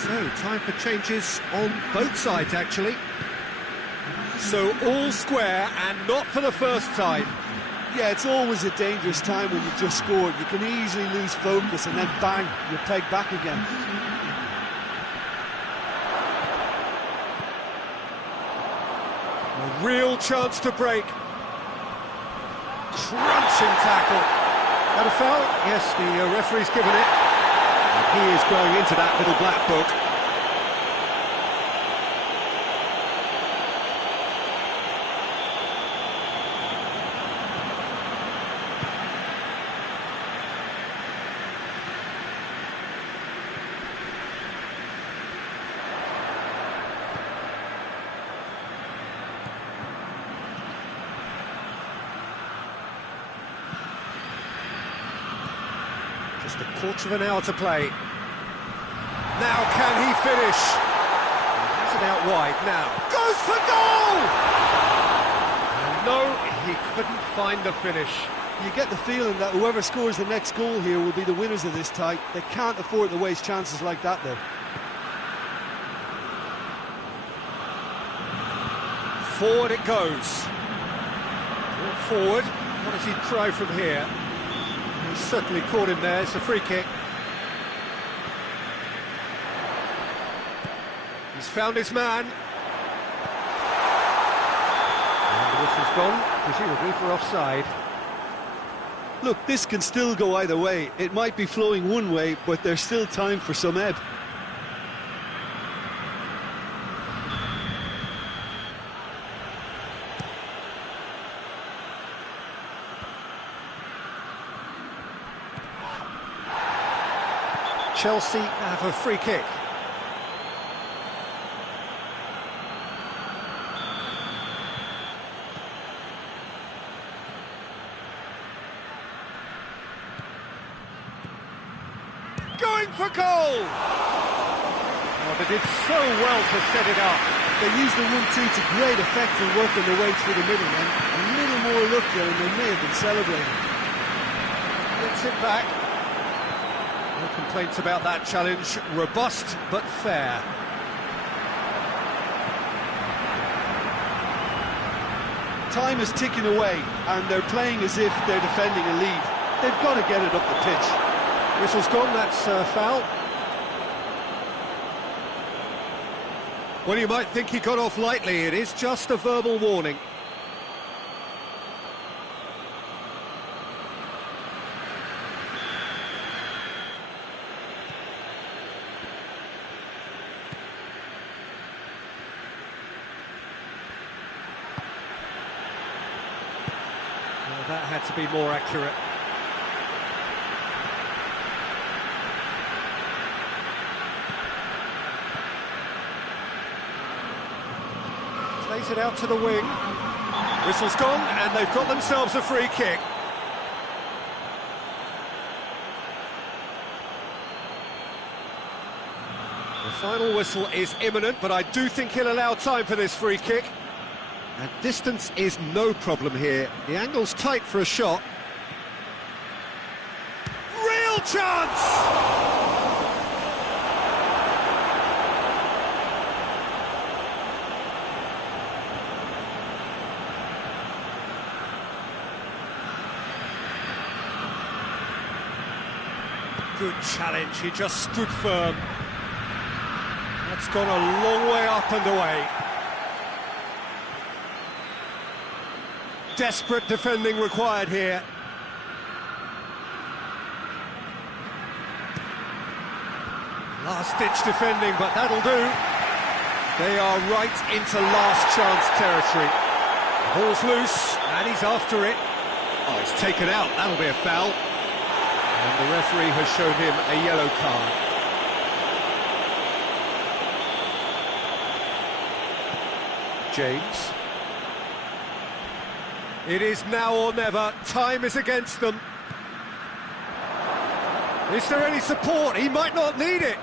So, time for changes on both sides, actually. So, all square, and not for the first time. Yeah, it's always a dangerous time when you've just scored. You can easily lose focus and then bang, you're pegged back again. A real chance to break. Crunching tackle. That a foul? Yes, the referee's given it. And he is going into that little black book. Just a quarter of an hour to play. Now can he finish? Has it out wide now. Goes for goal! And no, he couldn't find the finish. You get the feeling that whoever scores the next goal here will be the winners of this tie. They can't afford to waste chances like that, though. Forward it goes. Forward. What does he try from here? He's certainly caught him there. It's a free kick. He's found his man. And the whistle's gone, presumably for offside. Look, this can still go either way. It might be flowing one way, but there's still time for some ebb. Chelsea have a free kick. Going for goal! Oh, they did so well to set it up. They used the 1-2 to great effect and working their way through the middle, and a little more luck there and they may have been celebrating. Gets it back. No complaints about that challenge. Robust but fair. Time is ticking away, and they're playing as if they're defending a lead. They've got to get it up the pitch. Whistle's gone, that's foul. Well, you might think he got off lightly. It is just a verbal warning. Well, that had to be more accurate. Plays it out to the wing. Whistle's gone, and they've got themselves a free kick. The final whistle is imminent, but I do think he'll allow time for this free kick. And distance is no problem here. The angle's tight for a shot. Real chance! Good challenge, he just stood firm. That's gone a long way up and away. Desperate defending required here. Last-ditch defending, but that'll do. They are right into last chance territory. The ball's loose, and he's after it. Oh, it's taken out, that'll be a foul. And the referee has shown him a yellow card. James. It is now or never. Time is against them. Is there any support? He might not need it.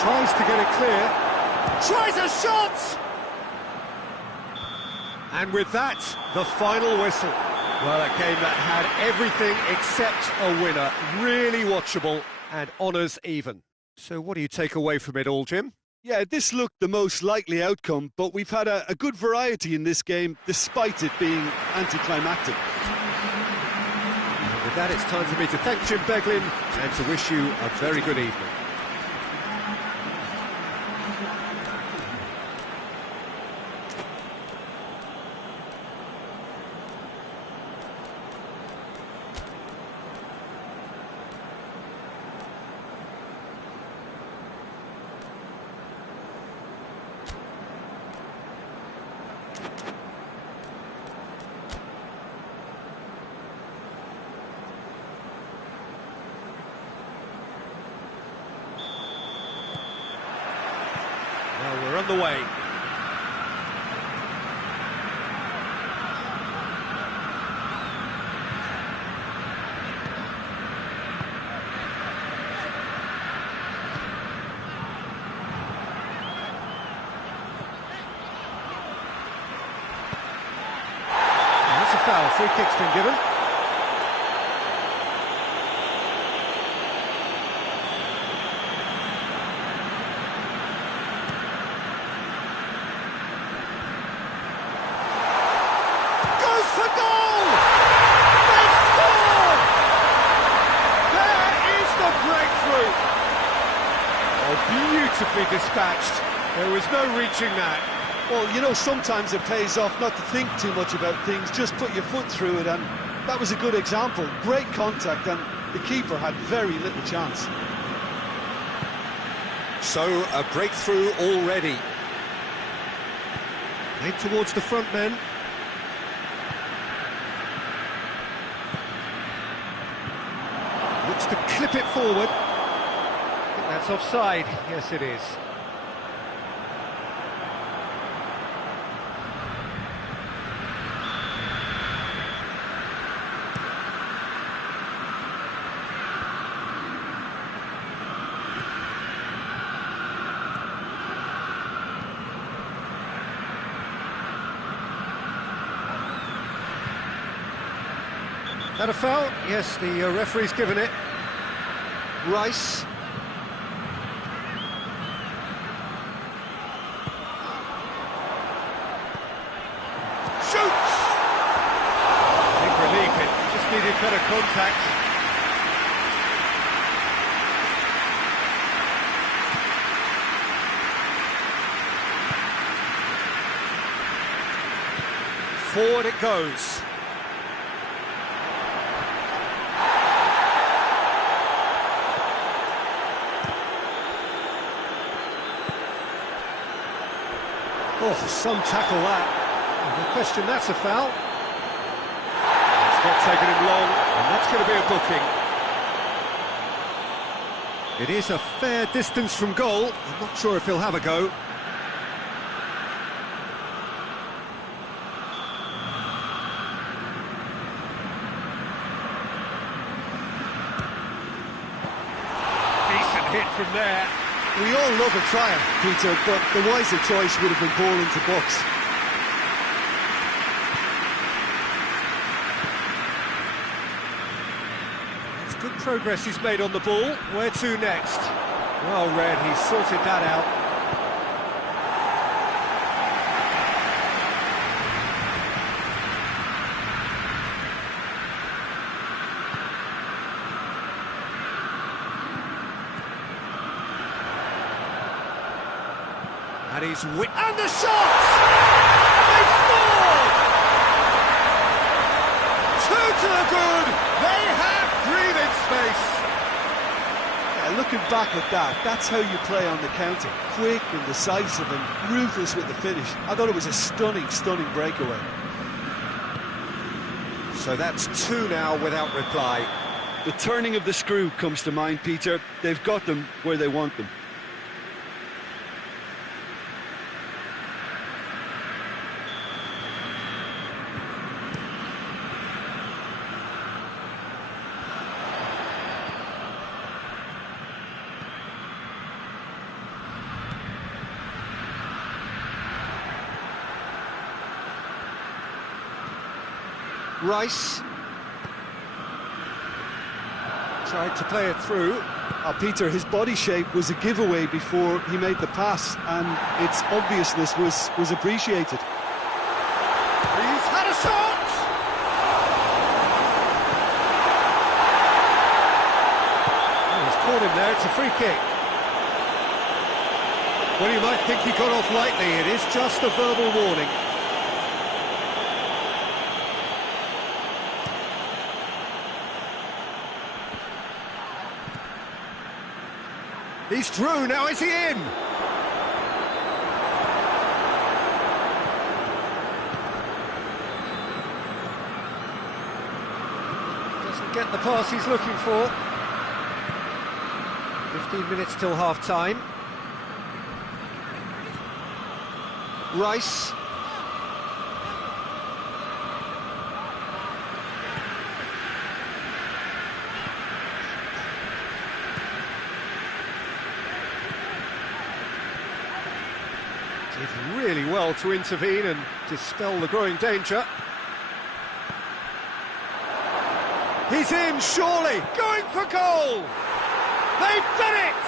Tries to get it clear. Tries a shot! And with that, the final whistle. Well, a game that had everything except a winner. Really watchable and honours even. So what do you take away from it all, Jim? Yeah, this looked the most likely outcome, but we've had a good variety in this game, despite it being anticlimactic. And with that, it's time for me to thank Jim Beglin and to wish you a very good evening. Well, we're on the way. That's a foul. Free kick's been given. For goal! They score! There is the breakthrough! Oh, beautifully dispatched. There was no reaching that. Well, you know, sometimes it pays off not to think too much about things, just put your foot through it, and that was a good example. Great contact, and the keeper had very little chance. So, a breakthrough already. Played towards the front men. Looks to clip it forward. I think that's offside. Yes, it is. That a foul? Yes, the referee's given it. Rice. contact. Forward it goes. Oh, some tackle that. No question, that's a foul. It's not taking him long, and that's going to be a booking. It is a fair distance from goal. I'm not sure if he'll have a go. Decent hit from there. We all love a trial, Peter, but the wiser choice would have been ball into box. It's good progress he's made on the ball. Where to next? Well read, he's sorted that out. And he's and the shot! They've scored! 2 to the good. They have breathing space. Yeah, looking back at that, that's how you play on the counter. Quick and decisive and ruthless with the finish. I thought it was a stunning, stunning breakaway. So that's 2 now without reply. The turning of the screw comes to mind, Peter. They've got them where they want them. Rice tried to play it through. Peter, his body shape was a giveaway before he made the pass, and its obviousness was appreciated. He's had a shot! Oh, he's caught him there, it's a free kick. Well, you might think he got off lightly, it is just a verbal warning. He's through, now is he in? Doesn't get the pass he's looking for. 15 minutes till half-time. Rice. Did really well to intervene and dispel the growing danger. He's in, surely, going for goal! They've done it!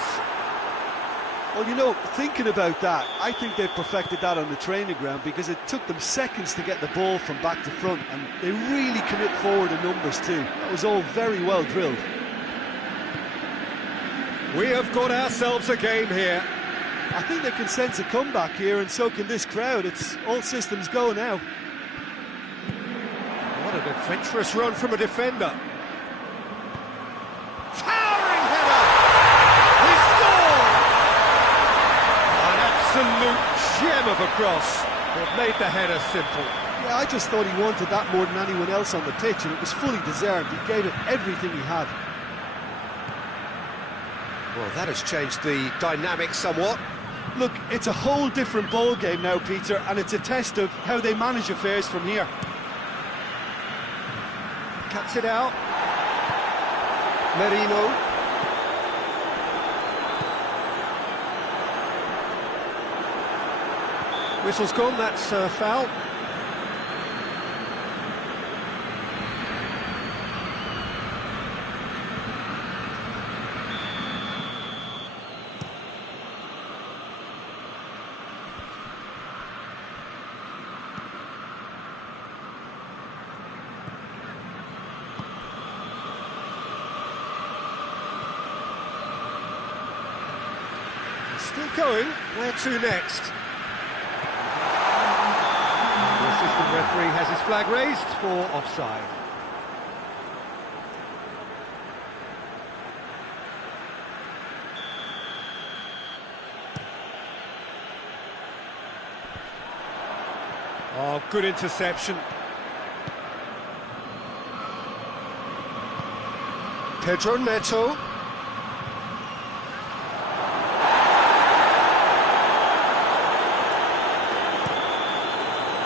Well, you know, thinking about that, I think they've perfected that on the training ground because it took them seconds to get the ball from back to front, and they really commit forward in numbers too. That was all very well drilled. We have got ourselves a game here. I think they can sense a comeback here, and so can this crowd. It's all systems go now. What an adventurous run from a defender. Towering header! He scored! An absolute gem of a cross that made the header simple. Yeah, I just thought he wanted that more than anyone else on the pitch, and it was fully deserved. He gave it everything he had. Well, that has changed the dynamic somewhat. Look, it's a whole different ball game now, Peter, and it's a test of how they manage affairs from here. Cuts it out. Merino. Whistle's gone, that's a foul. Still going. Where to next? The assistant referee has his flag raised for offside. Oh, good interception. Pedro Neto.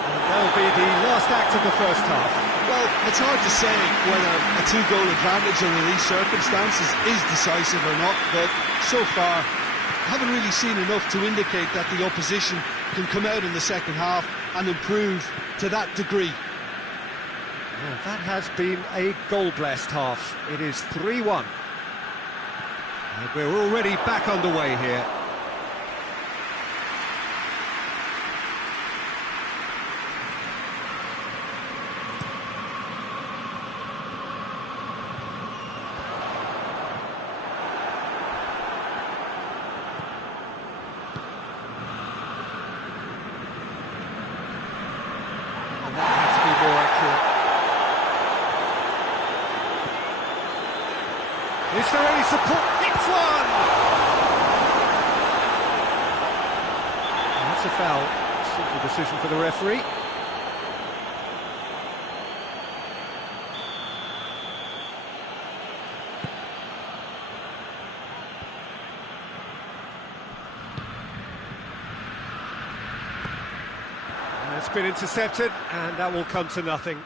And that'll be the last act of the first half. Well, it's hard to say whether a two-goal advantage under these circumstances is decisive or not, but so far, I haven't really seen enough to indicate that the opposition can come out in the second half and improve to that degree. Well, that has been a goal-blessed half. It is 3-1. And we're already back underway here. And that had to be more accurate. Is there any support? It's one! And that's a foul. Simple decision for the referee. And it's been intercepted, and that will come to nothing.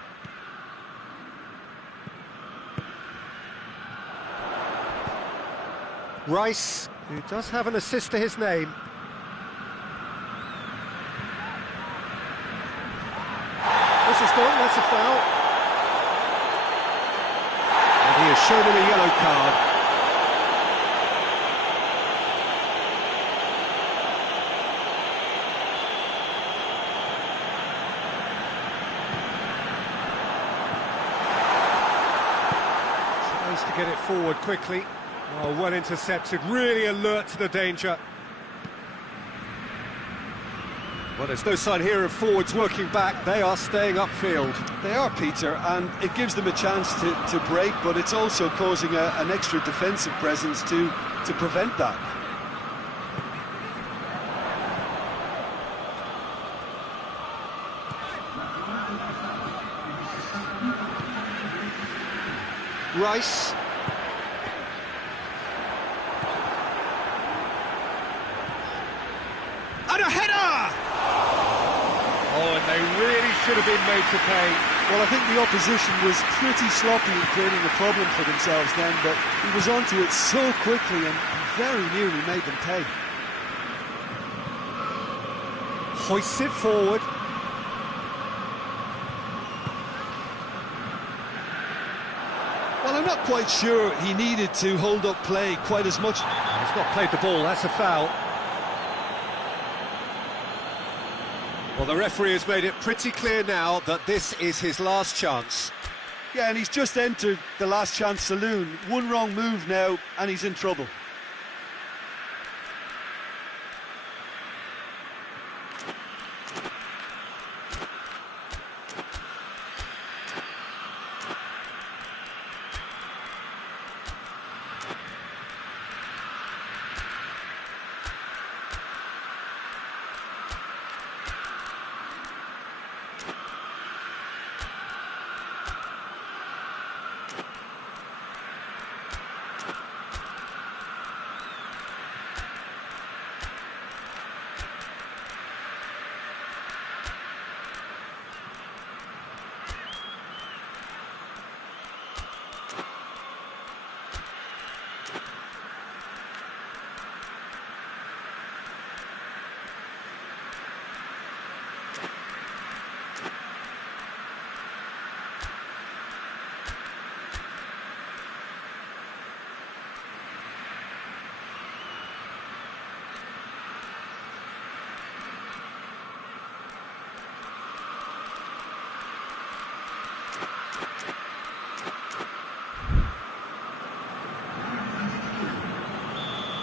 Rice, who does have an assist to his name. This is gone, that's a foul. And he has shown him a yellow card. Tries to get it forward quickly. Oh, well intercepted, really alert to the danger. Well, there's no sign here of forwards working back, they are staying upfield. They are, Peter, and it gives them a chance to break, but it's also causing an extra defensive presence to prevent that. Rice. And a header! Oh, and they really should have been made to pay. Well, I think the opposition was pretty sloppy in creating a problem for themselves then, but he was onto it so quickly and very nearly made them pay. Hoists it forward. Well, I'm not quite sure he needed to hold up play quite as much. He's not played the ball, that's a foul. Well, the referee has made it pretty clear now that this is his last chance. Yeah, and he's just entered the last chance saloon. One wrong move now, and he's in trouble.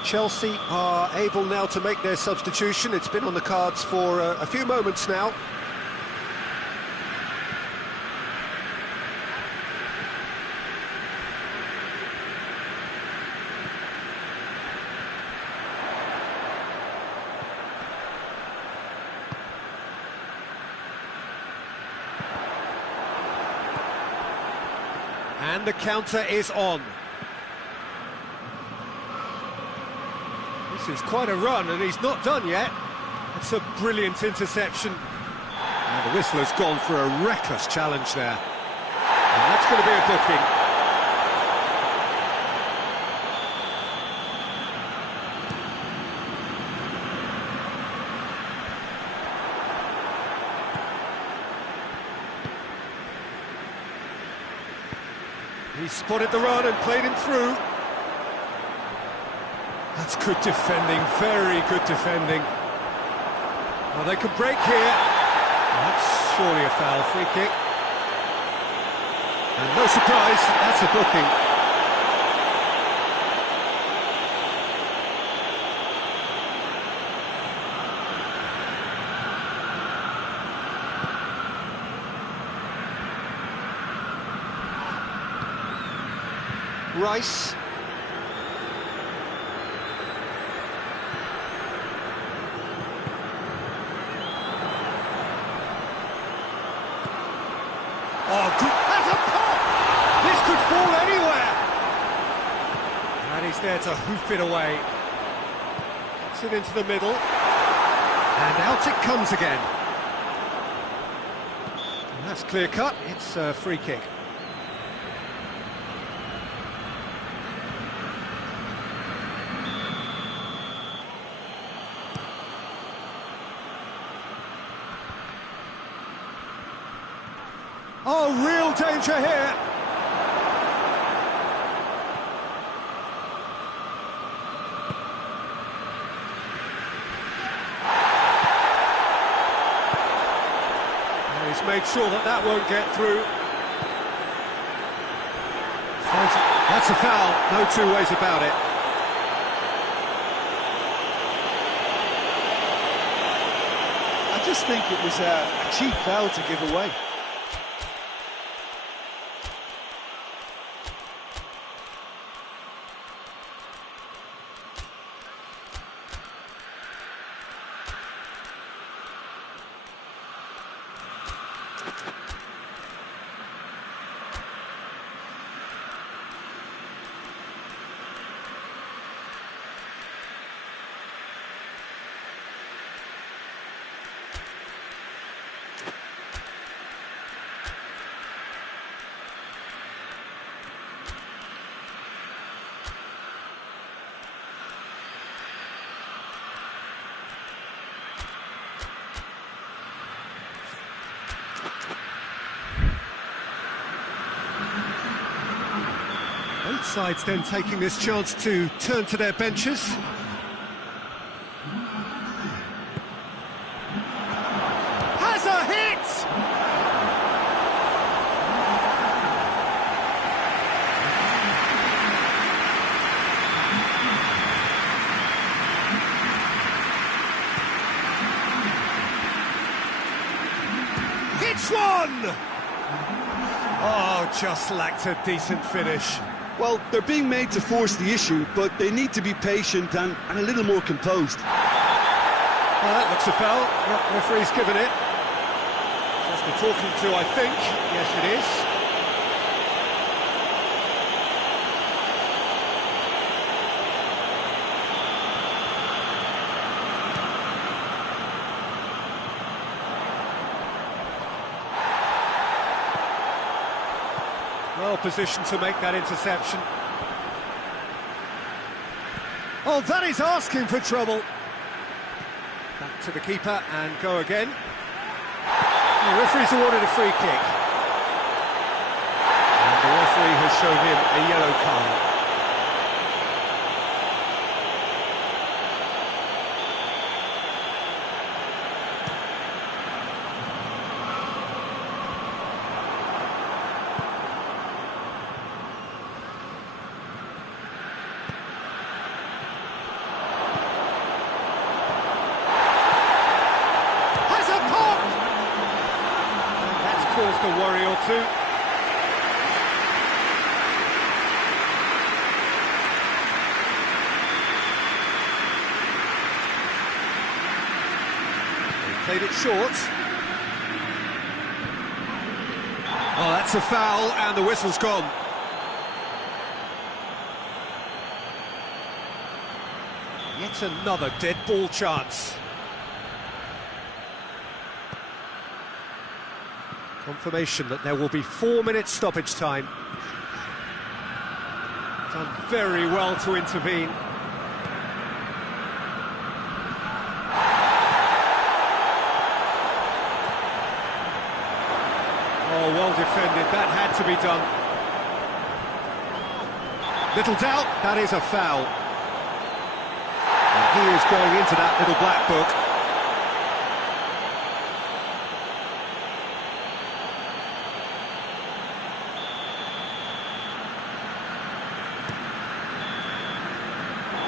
Chelsea are able now to make their substitution. It's been on the cards for a few moments now. And the counter is on. This is quite a run, and he's not done yet. It's a brilliant interception. And the whistle has gone for a reckless challenge there. And that's going to be a booking. He spotted the run and played him through. That's good defending, very good defending. Well, they could break here. That's surely a foul, free kick. And no surprise, that's a booking. Rice. Oh, good. That's a pop! This could fall anywhere! And he's there to hoof it away. Gets it into the middle. And out it comes again. And that's clear cut. It's a free kick. Oh, real danger here. And he's made sure that that won't get through. That's a foul, no two ways about it. I just think it was a cheap foul to give away. Both sides then taking this chance to turn to their benches. Has a hit! Hits one! Oh, just lacked a decent finish. Well, they're being made to force the issue, but they need to be patient and a little more composed. Well, that looks a foul. The referee's given it. Just the talking to, I think. Yes, it is. Well positioned to make that interception. Oh, that is asking for trouble. Back to the keeper and go again. The referee's awarded a free kick. And the referee has shown him a yellow card. a worry or two. They've played it short. Oh, that's a foul, and the whistle's gone. Yet another dead ball chance. Confirmation that there will be 4 minutes stoppage time. Done very well to intervene. Oh, well defended, that had to be done. Little doubt, that is a foul. And he is going into that little black book.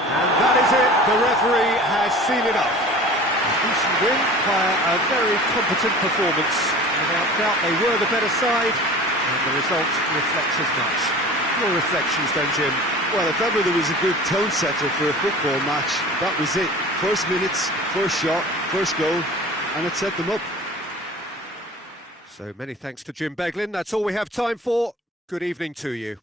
And that is it, the referee has seen enough. A decent win via a very competent performance. Without doubt, they were the better side, and the result reflects as much. Your reflections then, Jim? Well, if ever there was a good tone setter for a football match, that was it. First minutes, first shot, first goal, and it set them up. So many thanks to Jim Beglin. That's all we have time for. Good evening to you.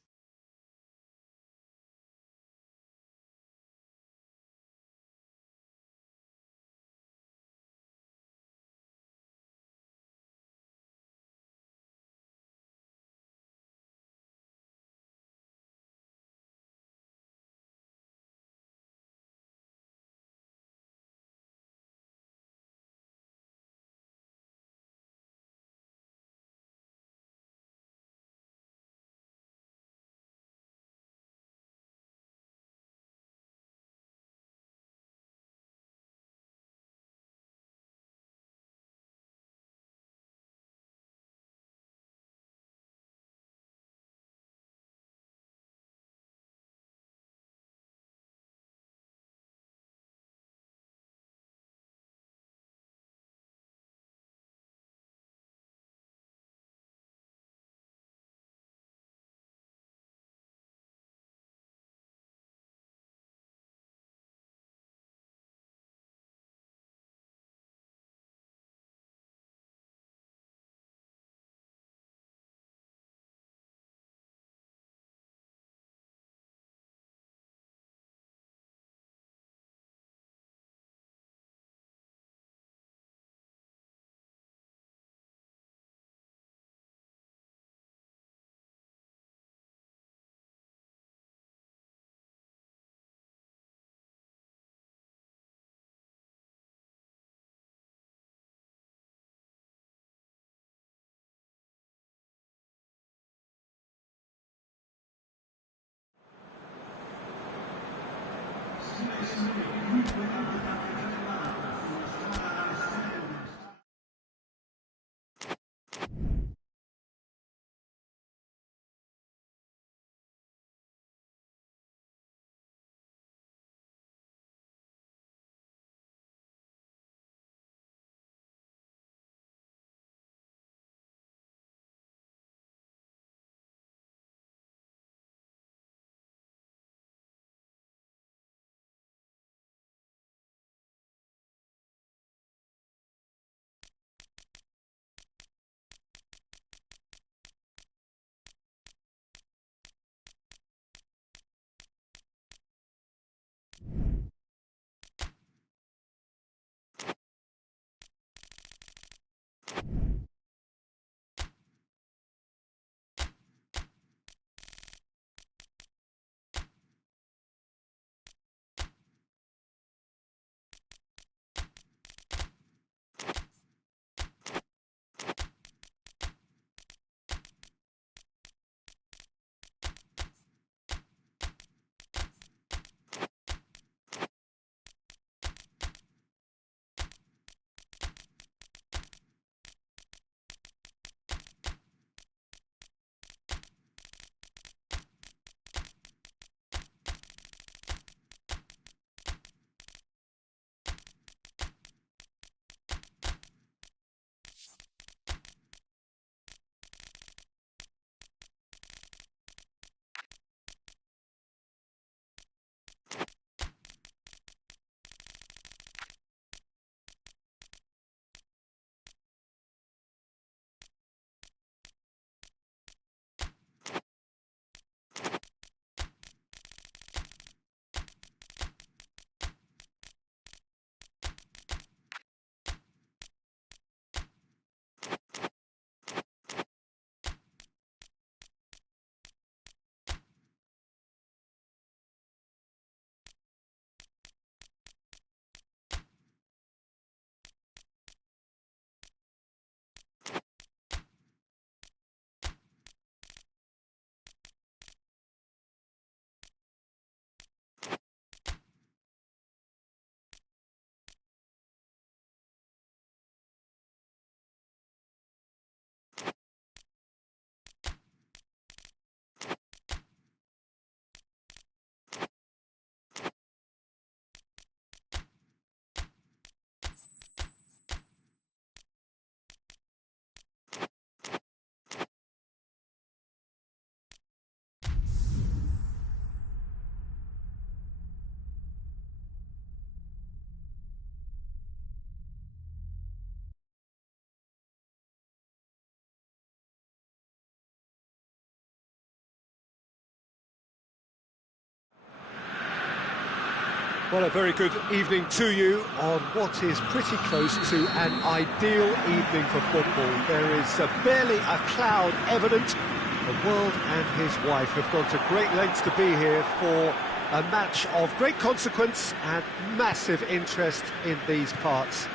Well, a very good evening to you on what is pretty close to an ideal evening for football. There is barely a cloud evident. The world and his wife have gone to great lengths to be here for a match of great consequence and massive interest in these parts.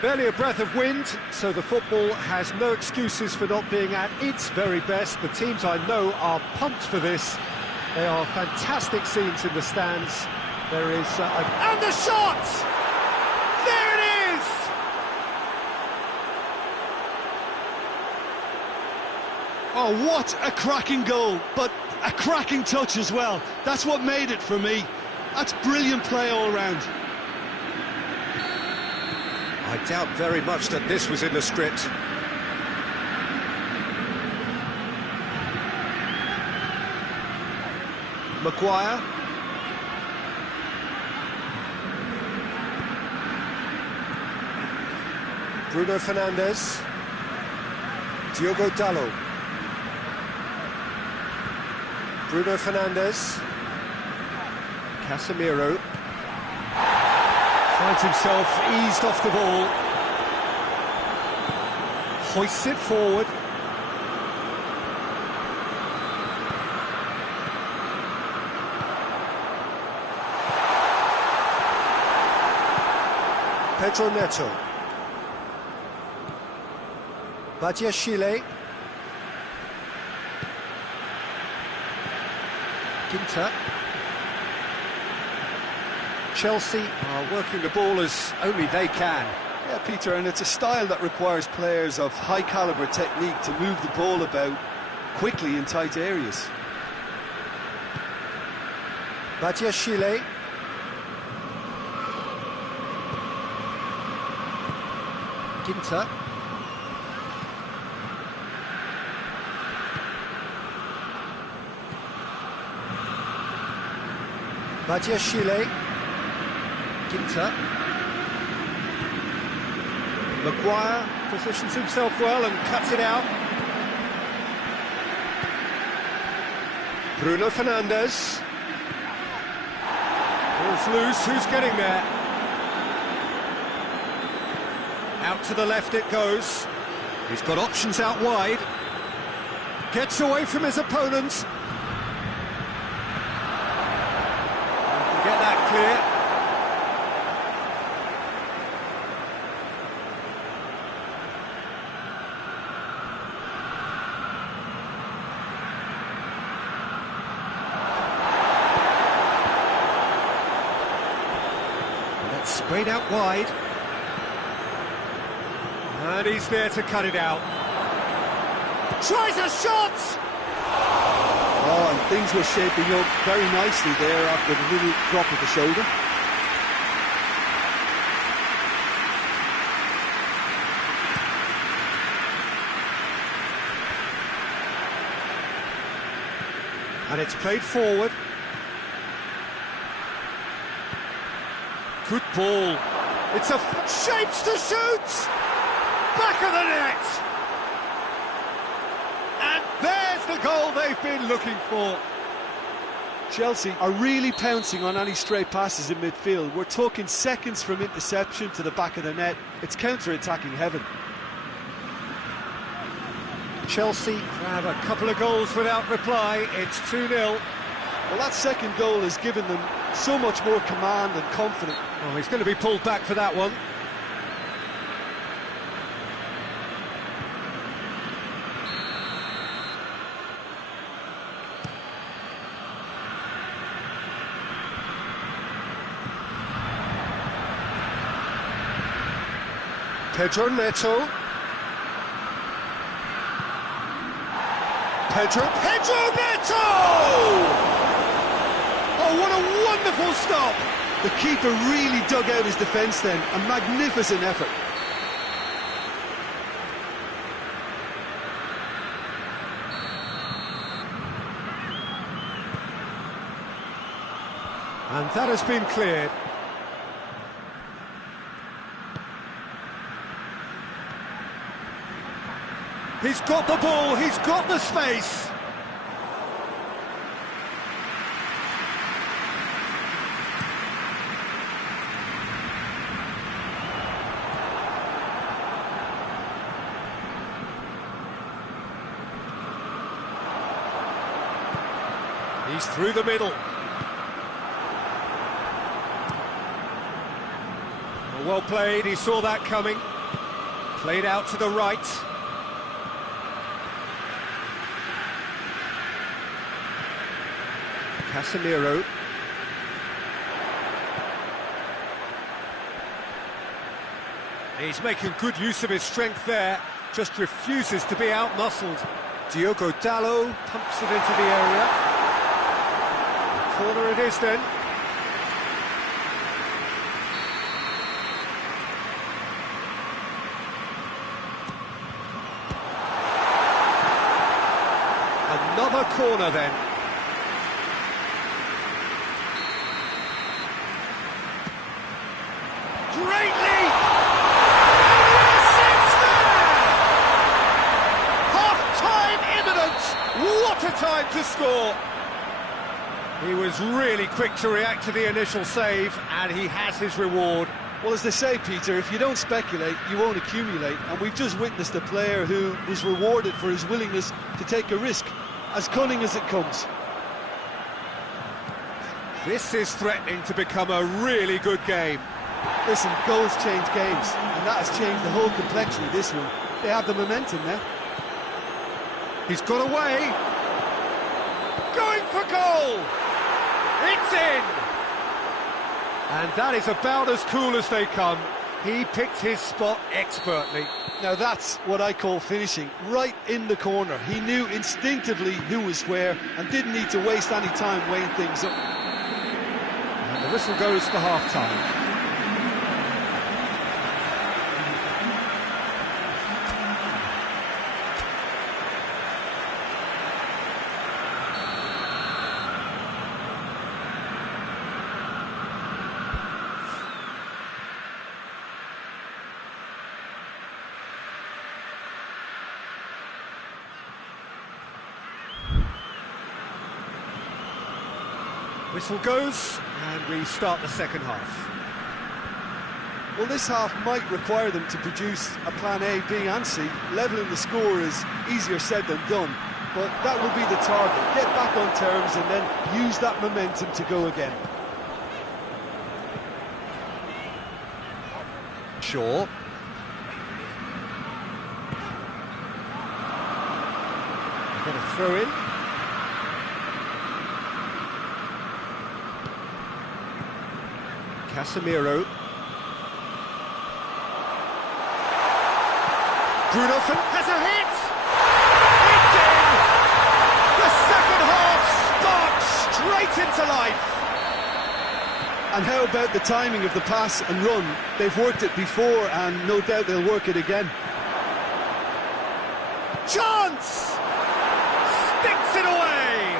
Barely a breath of wind, so the football has no excuses for not being at its very best. The teams I know are pumped for this. They are fantastic scenes in the stands. There is and the shot! There it is! Oh, what a cracking goal, but a cracking touch as well. That's what made it for me. That's brilliant play all round. I doubt very much that this was in the script. Maguire. Bruno Fernandes. Diogo Dalot. Bruno Fernandes. Casemiro. Finds himself eased off the ball. Hoists it forward. Pedro Neto. Badiashile. Ginter. Chelsea are working the ball as only they can. Yeah, Peter, and it's a style that requires players of high calibre technique to move the ball about quickly in tight areas. Badiashile. Ginter. Badiashile. Ginter. Maguire positions himself well and cuts it out. Bruno Fernandes. Ball's loose, who's getting there? Out to the left it goes. He's got options out wide. Gets away from his opponents. Get that clear. That's sprayed out wide. And he's there to cut it out. Tries a shot! Oh, and things were shaping up very nicely there after the little drop of the shoulder. And it's played forward. Good ball. It's a shapes to shoot! Back of the net! And there's the goal they've been looking for. Chelsea are really pouncing on any stray passes in midfield. We're talking seconds from interception to the back of the net. It's counter-attacking heaven. Chelsea have a couple of goals without reply. It's 2-0. Well, that second goal has given them so much more command and confidence. Oh, he's going to be pulled back for that one. Pedro Neto. Pedro Neto! Oh, what a wonderful stop! The keeper really dug out his defence then. A magnificent effort. And that has been cleared. He's got the ball, he's got the space. He's through the middle. Well played, he saw that coming. Played out to the right. Casemiro. He's making good use of his strength there, just refuses to be out-muscled. Diogo Dalot pumps it into the area. Corner it is then. Another corner then. Great leap! What a time to score! He was really quick to react to the initial save, and he has his reward. Well, as they say, Peter, if you don't speculate, you won't accumulate. And we've just witnessed a player who was rewarded for his willingness to take a risk, as cunning as it comes. This is threatening to become a really good game. Listen, goals change games, and that has changed the whole complexion of this one. They have the momentum now. He's got away. Going for goal. It's in. And that is about as cool as they come. He picked his spot expertly. Now that's what I call finishing, right in the corner. He knew instinctively who was where and didn't need to waste any time weighing things up. And the whistle goes for half-time. Whistle goes, and we start the second half. Well, this half might require them to produce a plan A, B and C. Levelling the score is easier said than done, but that will be the target. Get back on terms and then use that momentum to go again. Shaw. Get a throw in. Casemiro. Bruno has a hit! It's in! The second half sparks straight into life! And how about the timing of the pass and run? They've worked it before and no doubt they'll work it again. Chance! Sticks it away!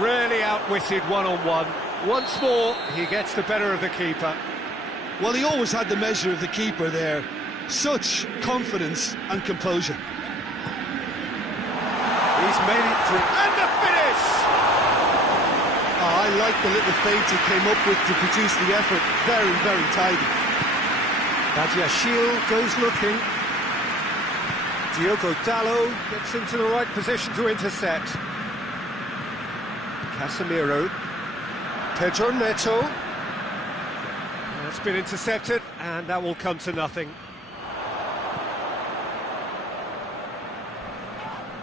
Really outwitted one-on-one. Once more, he gets the better of the keeper. Well, he always had the measure of the keeper there. Such confidence and composure. He's made it through. And the finish! Oh, I like the little feint he came up with to produce the effort. Very, very tidy. Badiashile goes looking. Diogo Dalot gets into the right position to intercept. Casemiro. Pedro Neto. That's been intercepted, and that will come to nothing.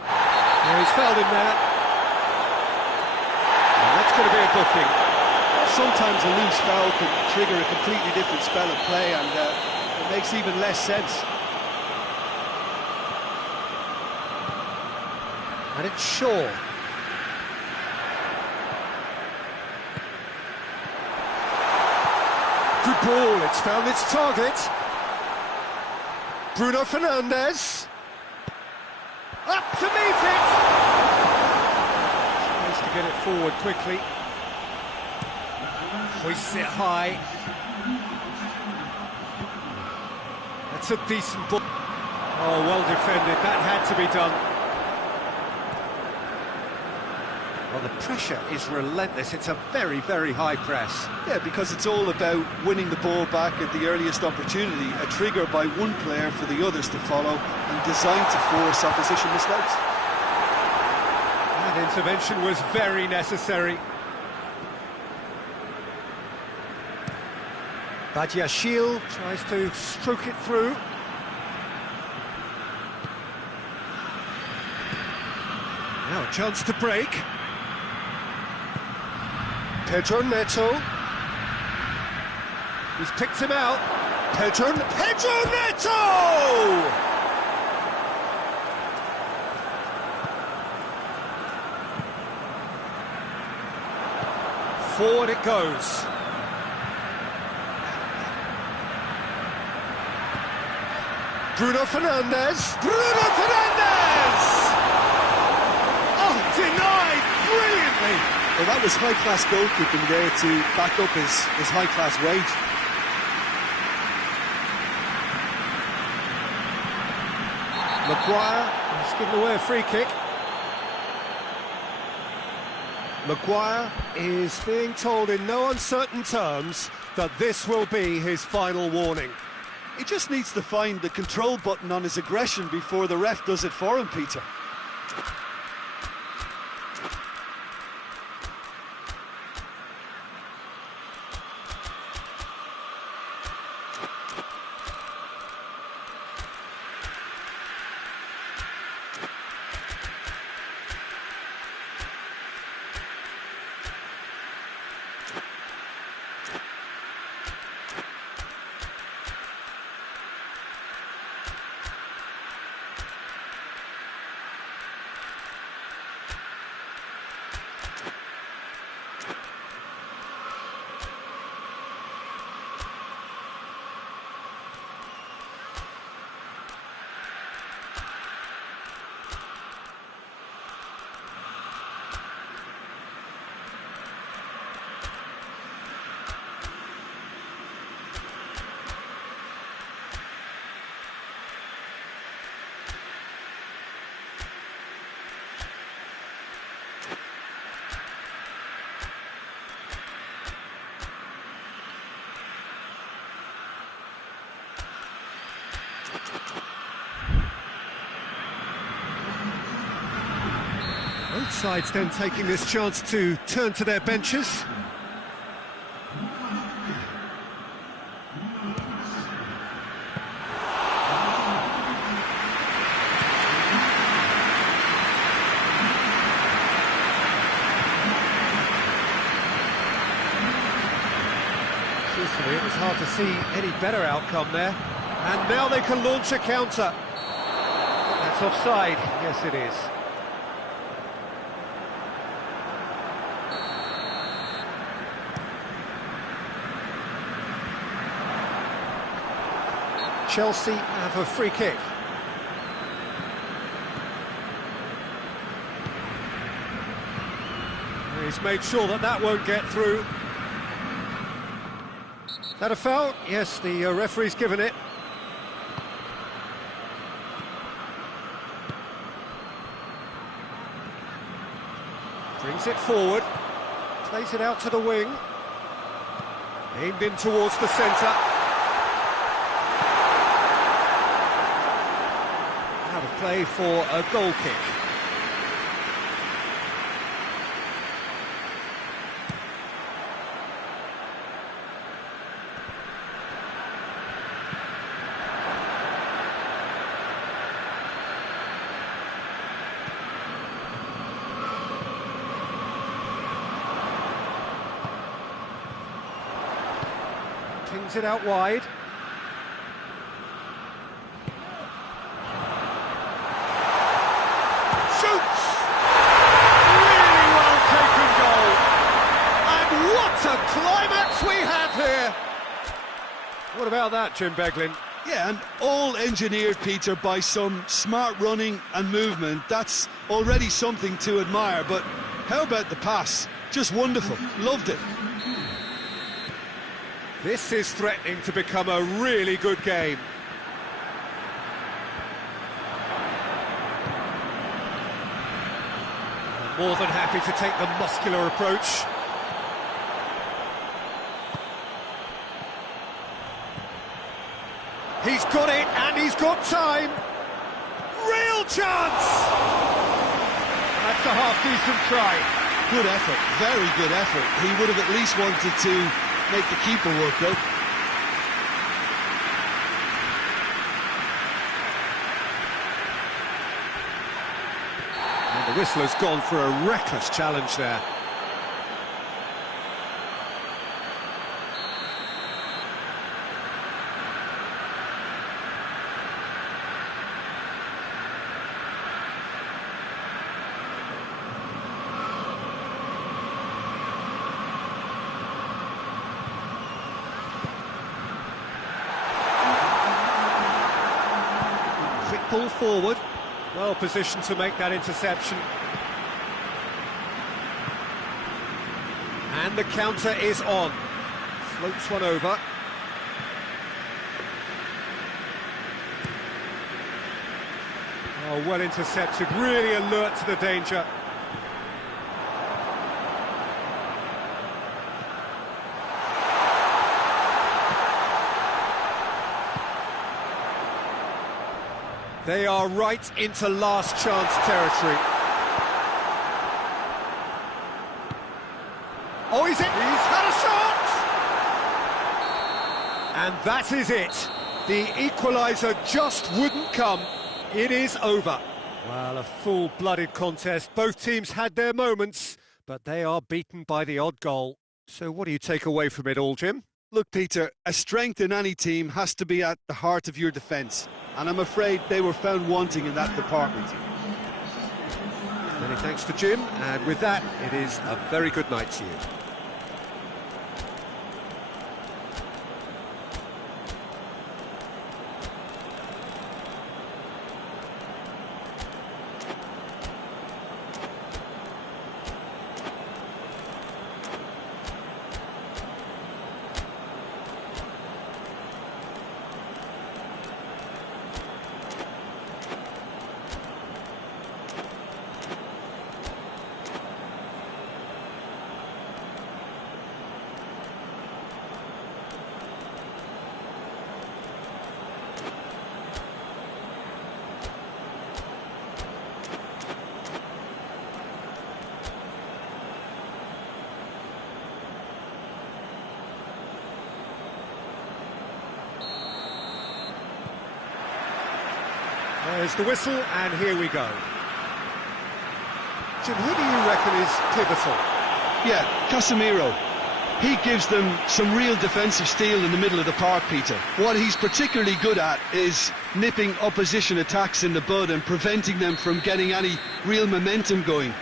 Now he's fouled him there. And that's going to be a booking. Sometimes a loose foul can trigger a completely different spell of play, and it makes even less sense. And it's Shaw. Good ball, it's found its target. Bruno Fernandes. Up to meet it! Tries to get it forward quickly. Hoists it high. That's a decent ball. Oh, well defended, that had to be done. Well, the pressure is relentless. It's a very, very high press. Yeah, because it's all about winning the ball back at the earliest opportunity, a trigger by one player for the others to follow, and designed to force opposition mistakes. And That intervention was very necessary. Badiashile tries to stroke it through. Now a chance to break. Pedro Neto. He's picked him out. Pedro Neto! Forward it goes. Bruno Fernandes! Oh, denied brilliantly! Well, that was high-class goalkeeping there to back up his high-class wage. Maguire has given away a free kick. Maguire is being told in no uncertain terms that this will be his final warning. He just needs to find the control button on his aggression before the ref does it for him, Peter. Both sides then taking this chance to turn to their benches. Truthfully, it was hard to see any better outcome there. And now they can launch a counter. That's offside. Yes, it is. Chelsea have a free kick. He's made sure that that won't get through. Is that a foul? Yes, the referee's given it. Brings it forward. Plays it out to the wing. Aimed in towards the centre. Out of play for a goal kick. Kings it out wide. Shoots! Really well taken goal. And what a climax we have here. What about that, Jim Beglin? Yeah, and all engineered, Peter, by some smart running and movement. That's already something to admire, but how about the pass? Just wonderful. Loved it. This is threatening to become a really good game. More than happy to take the muscular approach. He's got it, and he's got time. Real chance! That's a half-decent try. Good effort, very good effort. He would have at least wanted to make the keeper work, though. And the whistle has gone for a reckless challenge there. Pull forward, well positioned to make that interception. And the counter is on. Floats one over. Oh, well intercepted, really alert to the danger. They are right into last chance territory. Oh, he's had a shot! And that is it. The equaliser just wouldn't come. It is over. Well, a full-blooded contest. Both teams had their moments, but they are beaten by the odd goal. So what do you take away from it all, Jim? Look, Peter, a strength in any team has to be at the heart of your defence, and I'm afraid they were found wanting in that department. Many thanks to Jim, and with that, it is a very good night to you. There's the whistle, and here we go. Jim, who do you reckon is pivotal? Yeah, Casemiro. He gives them some real defensive steel in the middle of the park, Peter. What he's particularly good at is nipping opposition attacks in the bud and preventing them from getting any real momentum going.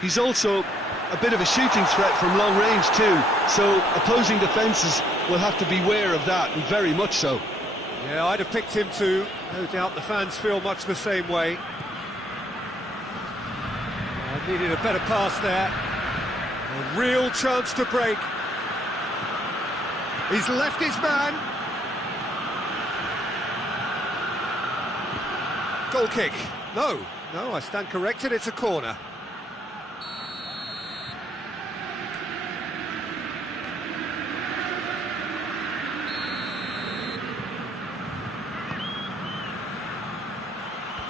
He's also a bit of a shooting threat from long range too, so opposing defences will have to beware of that, and very much so. Yeah, I'd have picked him too. No doubt the fans feel much the same way. Needed a better pass there. A real chance to break. He's left his man. Goal kick. No, I stand corrected, it's a corner.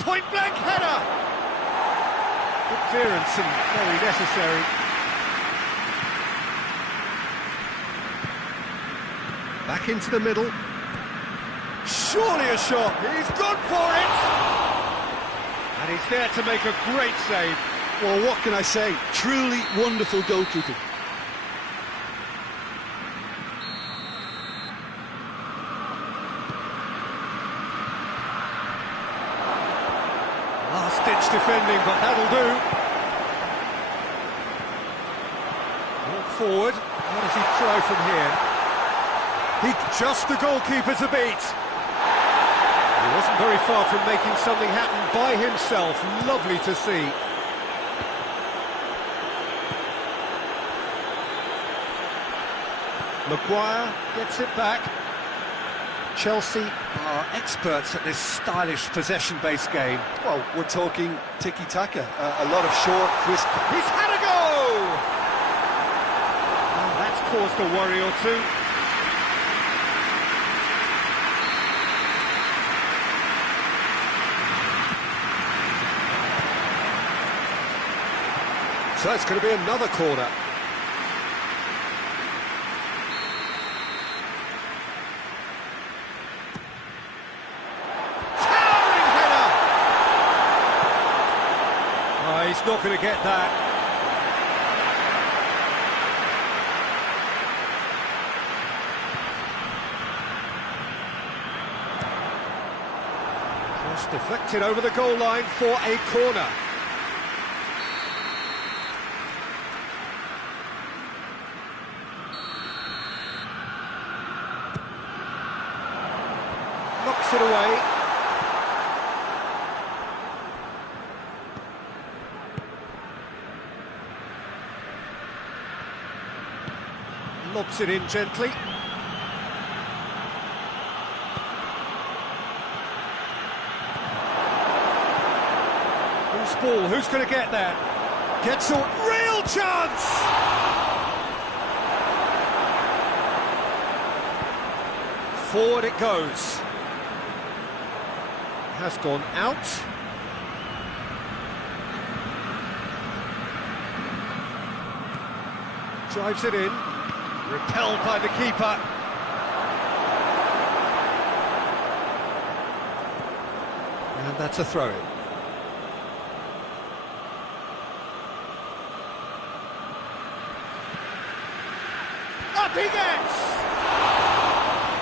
Point-blank header! Good clearance and very necessary. Back into the middle. Surely a shot! He's gone for it! And he's there to make a great save. Well, what can I say? Truly wonderful goalkeeping. Last-ditch defending, but that'll do. Walk forward. What does he try from here? Just the goalkeeper to beat. He wasn't very far from making something happen by himself. Lovely to see. Maguire gets it back. Chelsea are experts at this stylish possession-based game. Well, we're talking tiki-taka, a lot of short, crisp... He's had a go! Well, that's caused a worry or two. So it's going to be another corner. Towering header! Oh, he's not going to get that. Just deflected over the goal line for a corner. Knocks it away. Lobs it in gently. Loose ball, who's going to get there? Gets a real chance! Forward it goes. Has gone out. Drives it in. Repelled by the keeper. And that's a throw-in. Up he gets!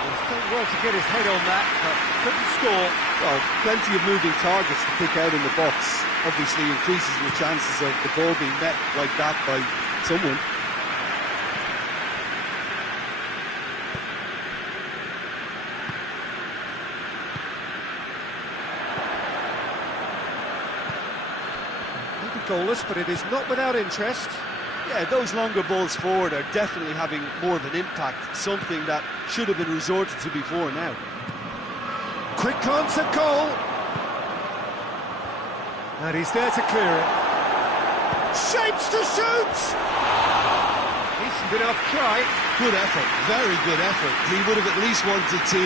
He's done well to get his head on that, but couldn't score. Well, plenty of moving targets to pick out in the box. Obviously increases the chances of the ball being met like that by someone. Maybe goalless, but it is not without interest. Yeah, those longer balls forward are definitely having more of an impact, something that should have been resorted to before now. Quick glance at goal. And he's there to clear it. Shapes to shoot! Decent enough try. Good effort, very good effort. He would have at least wanted to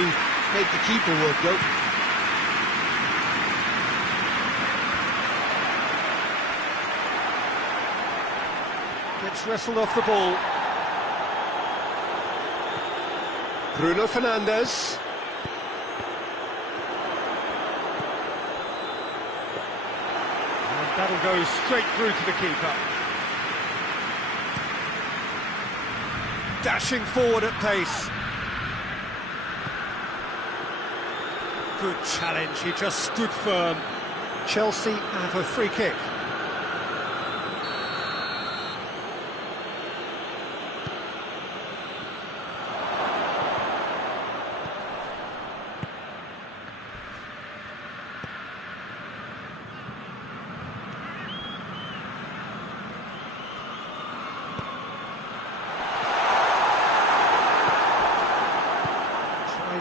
make the keeper work, though. Gets wrestled off the ball. Bruno Fernandes. And that'll go straight through to the keeper. Dashing forward at pace. Good challenge, he just stood firm. Chelsea have a free kick.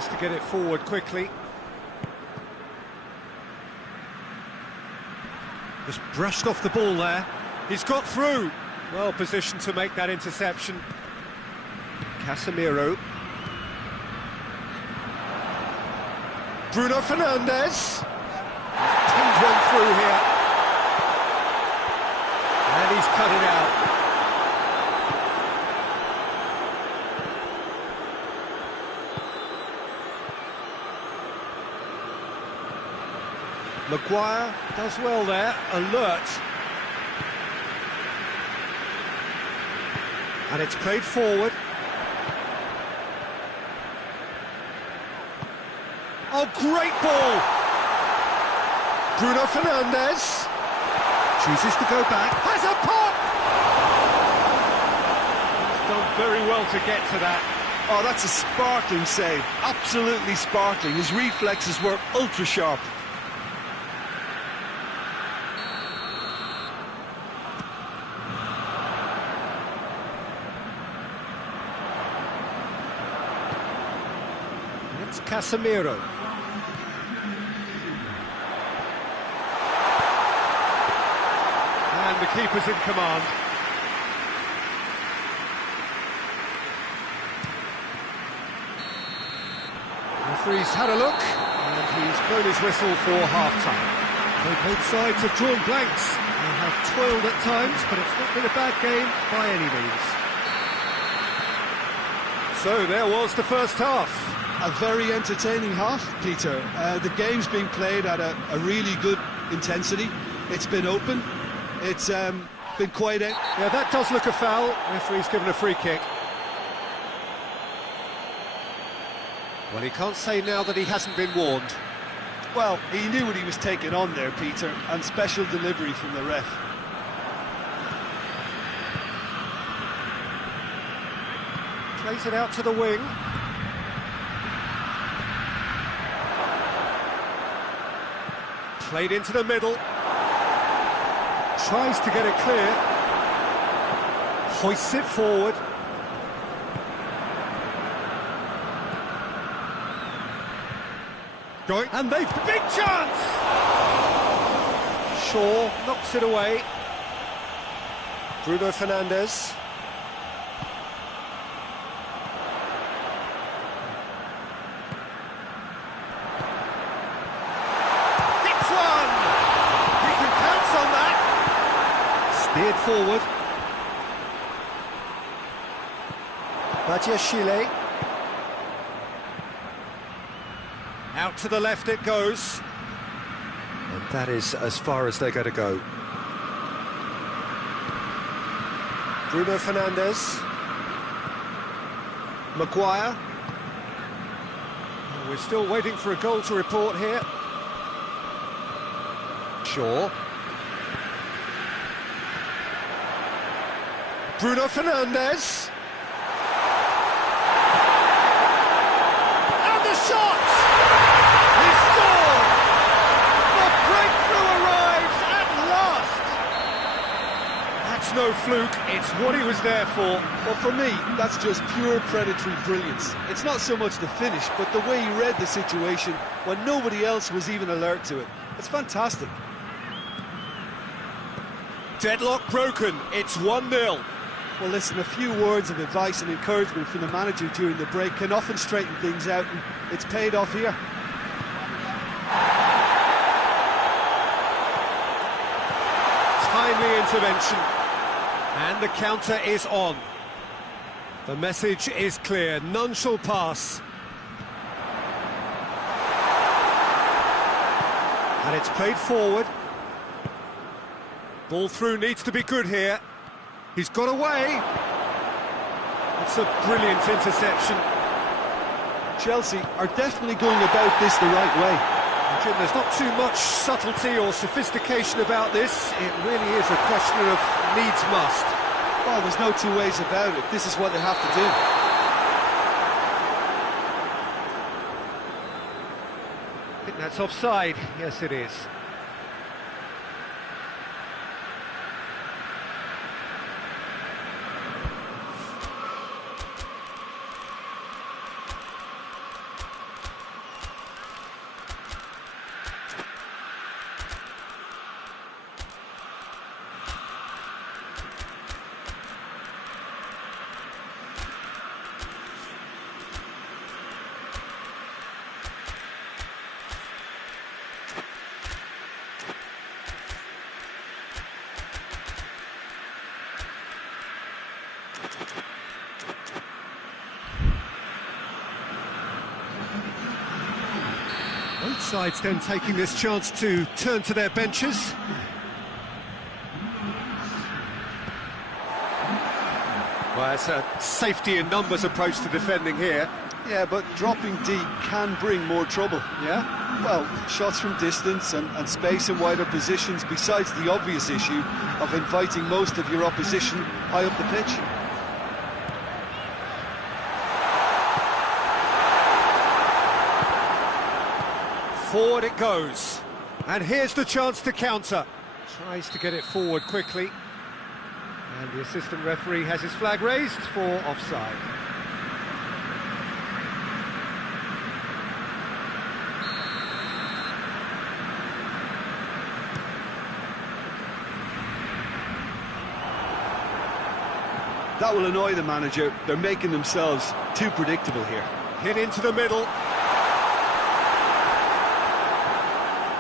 To get it forward quickly. Just brushed off the ball there. He's got through. Well positioned to make that interception. Casemiro. Bruno Fernandes. Pinged one through here. And he's cut it out. Maguire does well there, alert. And it's played forward. Oh, great ball! Bruno Fernandes chooses to go back, has a pop! He's done very well to get to that. Oh, that's a sparkling save, absolutely sparkling. His reflexes were ultra sharp. It's Casemiro. And the keeper's in command. The referee's had a look, and he's blown his whistle for half-time. Well, both sides have drawn blanks and have toiled at times, but it's not been a bad game by any means. So there was the first half. A very entertaining half, Peter. The game's been played at a really good intensity. It's been open. It's been quite... Yeah, that does look a foul. Referee's given a free kick. Well, he can't say now that he hasn't been warned. Well, he knew what he was taking on there, Peter, and special delivery from the ref. Plays it out to the wing. Played into the middle. Tries to get it clear. Hoists it forward. Going, and they've... Big chance! Shaw knocks it away. Bruno Fernandes. Hits one! He can pounce on that. Steered forward. Badiashile. Out to the left it goes. And that is as far as they're going to go. Bruno Fernandes. Maguire. We're still waiting for a goal to report here. Shaw. Bruno Fernandes. And the shot! He scored! The breakthrough arrives at last! That's no fluke, it's what he was there for. Well, for me, that's just pure predatory brilliance. It's not so much the finish, but the way he read the situation when nobody else was even alert to it. It's fantastic. Deadlock broken, it's 1-0. Well, listen, a few words of advice and encouragement from the manager during the break can often straighten things out, and it's paid off here. Timely intervention, and the counter is on. The message is clear, none shall pass. And it's played forward. Ball through needs to be good here. He's got away. It's a brilliant interception. Chelsea are definitely going about this the right way. Jim, there's not too much subtlety or sophistication about this. It really is a question of needs must. Well, there's no two ways about it. This is what they have to do. I think that's offside. Yes, it is. Both sides then taking this chance to turn to their benches. Well, it's a safety in numbers approach to defending here. Yeah, but dropping deep can bring more trouble. Yeah? Well, shots from distance and space in wider positions, besides the obvious issue of inviting most of your opposition high up the pitch. Forward it goes, and here's the chance to counter. Tries to get it forward quickly, and the assistant referee has his flag raised for offside. That will annoy the manager. They're making themselves too predictable here. Hit into the middle.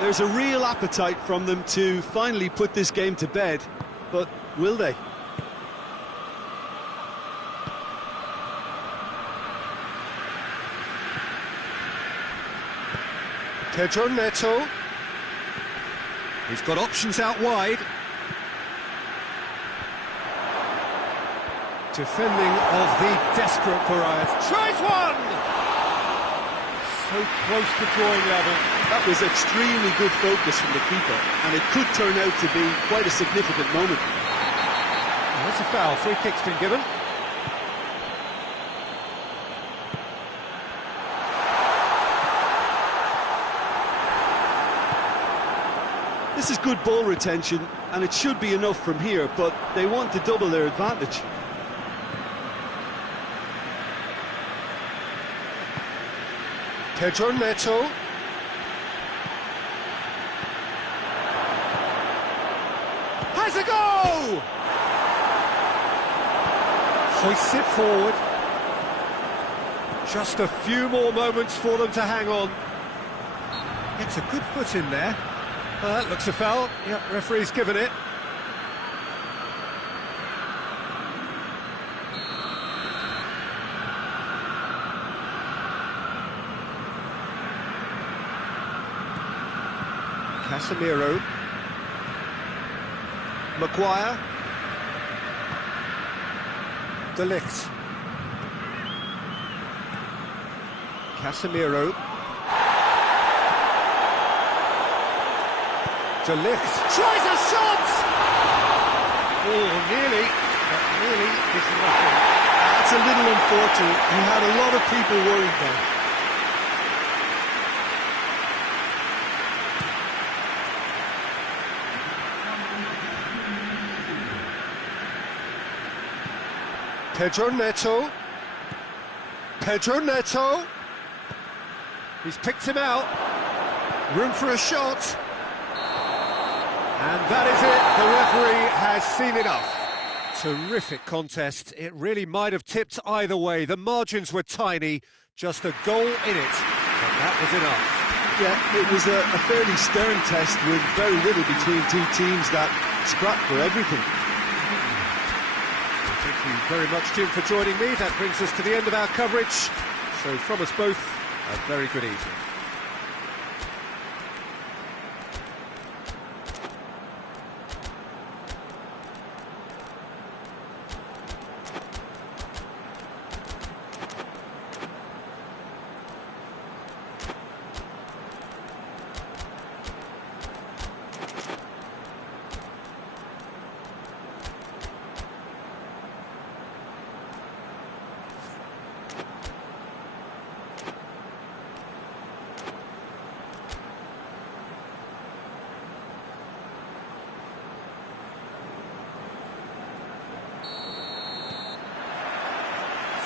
There's a real appetite from them to finally put this game to bed, but will they? Pedro Neto. He's got options out wide. Defending of the desperate variety. Tries one! So close to drawing level. That was extremely good focus from the keeper, and it could turn out to be quite a significant moment. Well, that's a foul. Free kick's been given. This is good ball retention, and it should be enough from here, but they want to double their advantage. Pedro Neto. Has a go! Hoists it forward. Just a few more moments for them to hang on. It's a good foot in there. That looks a foul. Yep, referee's given it. Casemiro. Maguire. De Ligt. Casemiro. De Ligt tries a shot! Oh, nearly, but nearly is nothing. That's a little unfortunate. He had a lot of people worried there. Pedro Neto. Pedro Neto. He's picked him out. Room for a shot. And that is it. The referee has seen enough. Terrific contest. It really might have tipped either way. The margins were tiny. Just a goal in it. But that was enough. Yeah, it was a fairly stern test with very little between two teams that scrapped for everything. Thank you very much, Jim, for joining me. That brings us to the end of our coverage. So from us both, a very good evening.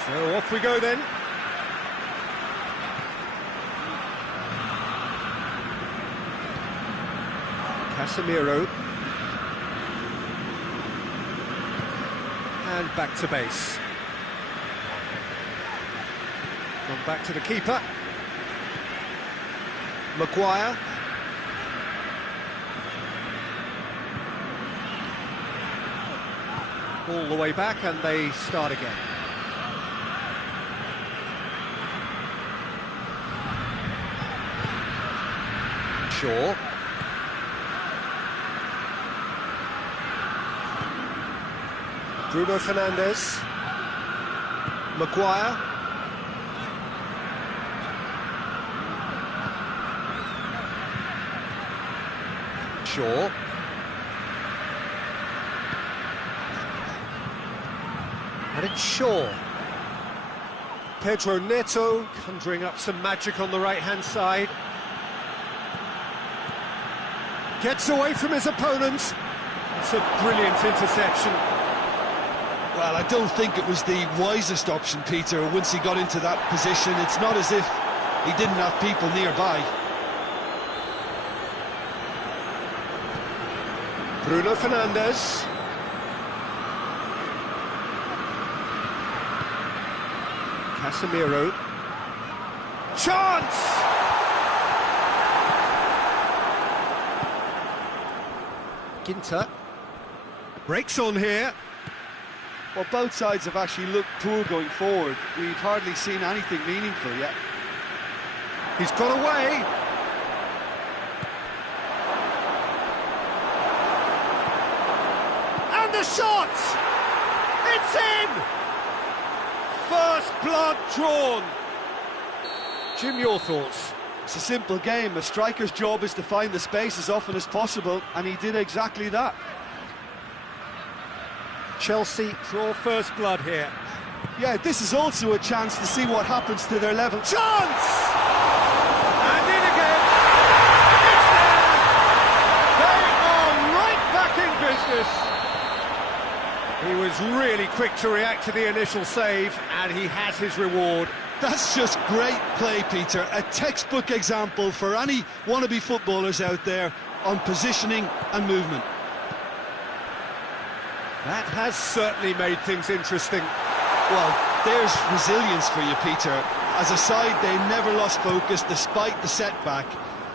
So off we go then. Casemiro. And back to base. Gone back to the keeper. Maguire. All the way back, and they start again. Shaw. Bruno Fernandes. Maguire. Shaw. And it's Shaw. Pedro Neto conjuring up some magic on the right-hand side. Gets away from his opponent. It's a brilliant interception. Well, I don't think it was the wisest option, Peter, once he got into that position. It's not as if he didn't have people nearby. Bruno Fernandes. Casemiro. Chance! Ginter breaks on here. Well, both sides have actually looked poor going forward. We've hardly seen anything meaningful yet. He's got away. And the shot! It's in! First blood drawn. Jim, your thoughts? It's a simple game. A striker's job is to find the space as often as possible, and he did exactly that. Chelsea draw first blood here. Yeah, this is also a chance to see what happens to their level. Chance! And in again. It's there! They are right back in business. He was really quick to react to the initial save, and he has his reward. That's just great play, Peter. A textbook example for any wannabe footballers out there on positioning and movement. That has certainly made things interesting. Well, there's resilience for you, Peter. As a side, they never lost focus despite the setback,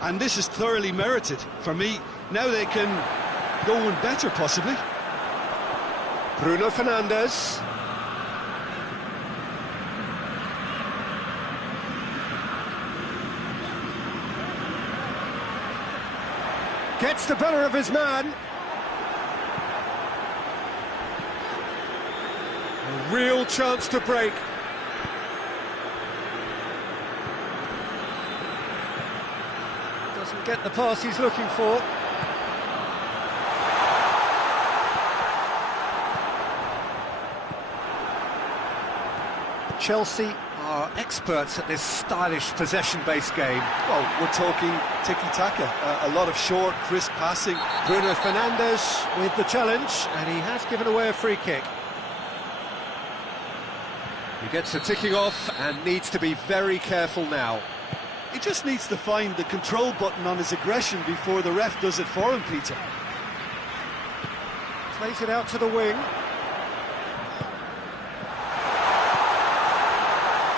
and this is thoroughly merited. For me, now they can go one better, possibly. Bruno Fernandes. Gets the better of his man. A real chance to break. Doesn't get the pass he's looking for. Chelsea are experts at this stylish possession-based game. Well, we're talking tiki-taka, a lot of short, crisp passing. Bruno Fernandes with the challenge, and he has given away a free kick. He gets the ticking off and needs to be very careful now. He just needs to find the control button on his aggression before the ref does it for him, Peter. Plays it out to the wing.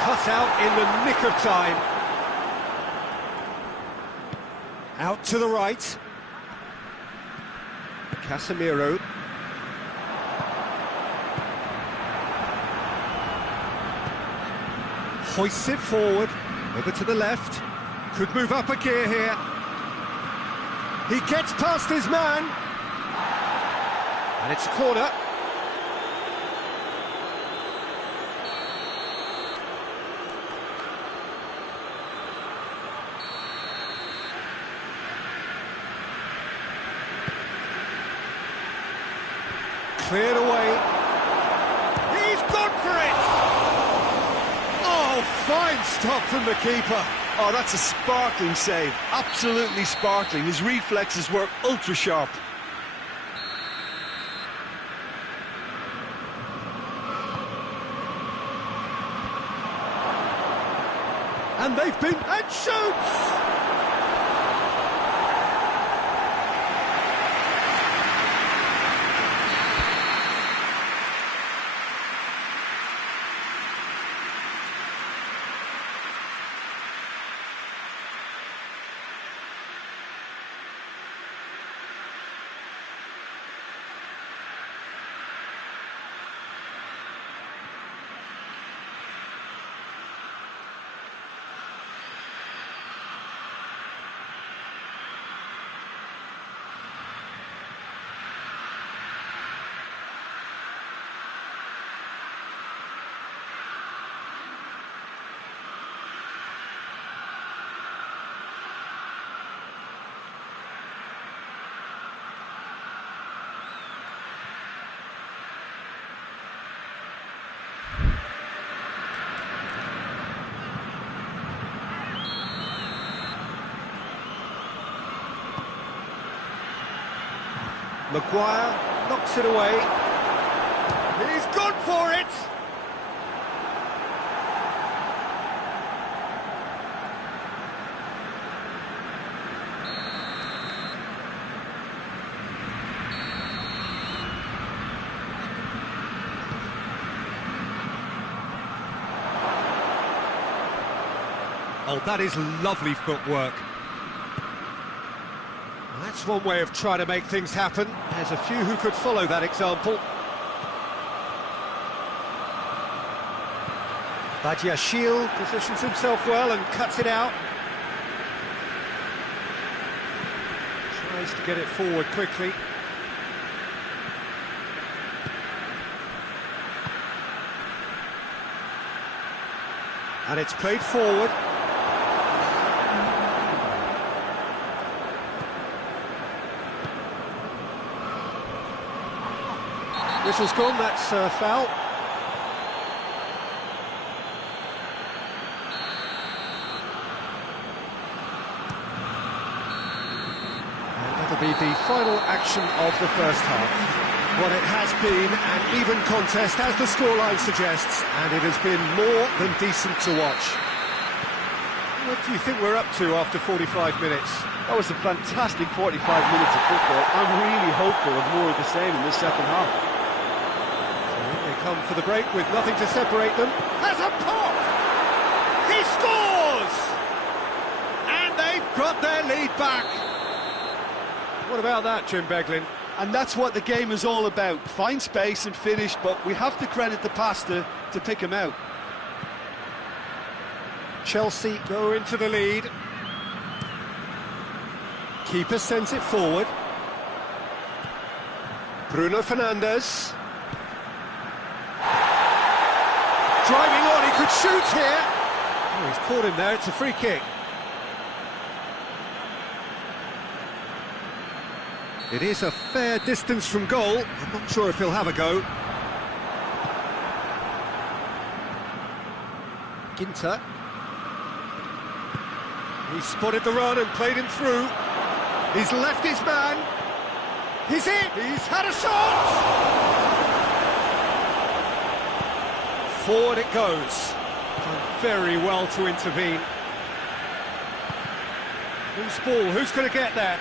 Cut out in the nick of time. Out to the right. Casemiro. Hoists it forward, over to the left. Could move up a gear here. He gets past his man. And it's a corner. Cleared away. He's gone for it! Oh, fine stop from the keeper. Oh, that's a sparkling save. Absolutely sparkling. His reflexes were ultra sharp. And they've been... and shoots! Maguire knocks it away. He's gone for it! Oh, that is lovely footwork. That's one way of trying to make things happen. There's a few who could follow that example. Badiashile positions himself well and cuts it out. Tries to get it forward quickly. And it's played forward. Whistle's gone, that's a foul. And that'll be the final action of the first half. Well, it has been an even contest, as the scoreline suggests, and it has been more than decent to watch. What do you think we're up to after 45 minutes? That was a fantastic 45 minutes of football. I'm really hopeful of more of the same in this second half. They come for the break with nothing to separate them. Has a pop! He scores! And they've got their lead back. What about that, Jim Beglin? And that's what the game is all about. Find space and finish, but we have to credit the pass to pick him out. Chelsea go into the lead. Keeper sends it forward. Bruno Fernandes. Driving on, he could shoot here. Oh, he's caught him there, it's a free kick. It is a fair distance from goal. I'm not sure if he'll have a go. Ginter. He's spotted the run and played him through. He's left his man. He's in. He's had a shot. Forward it goes. Done very well to intervene. Who's ball? Who's going to get there?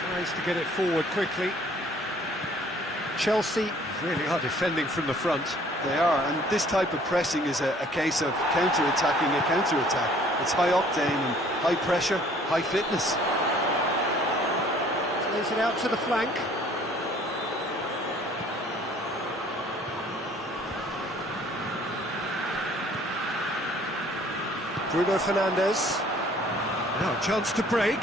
Tries to get it forward quickly. Chelsea really are defending from the front. They are, and this type of pressing is a case of counter-attacking a counter-attack. It's high octane and high pressure, high fitness. Plays it out to the flank. Bruno Fernandes. Now a chance to break.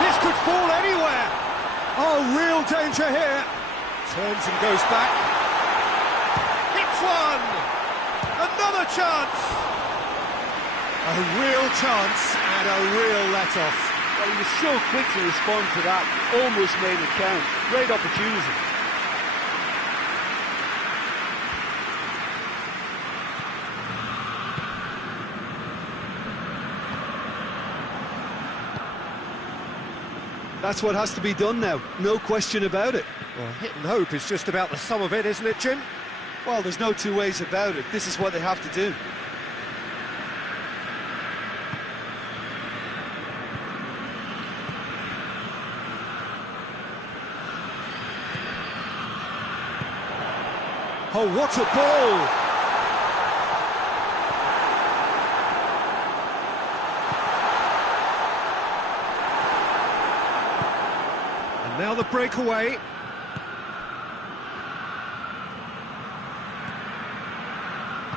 This could fall anywhere. Oh, real danger here. Turns and goes back. Hits one. Another chance. A real chance and a real let-off. Well, he was so quick to respond to that. Almost made it count. Great opportunity. That's what has to be done now, no question about it. Well, hit and hope is just about the sum of it, isn't it, Jim? Well, there's no two ways about it. This is what they have to do. Oh, what a ball! Now the breakaway.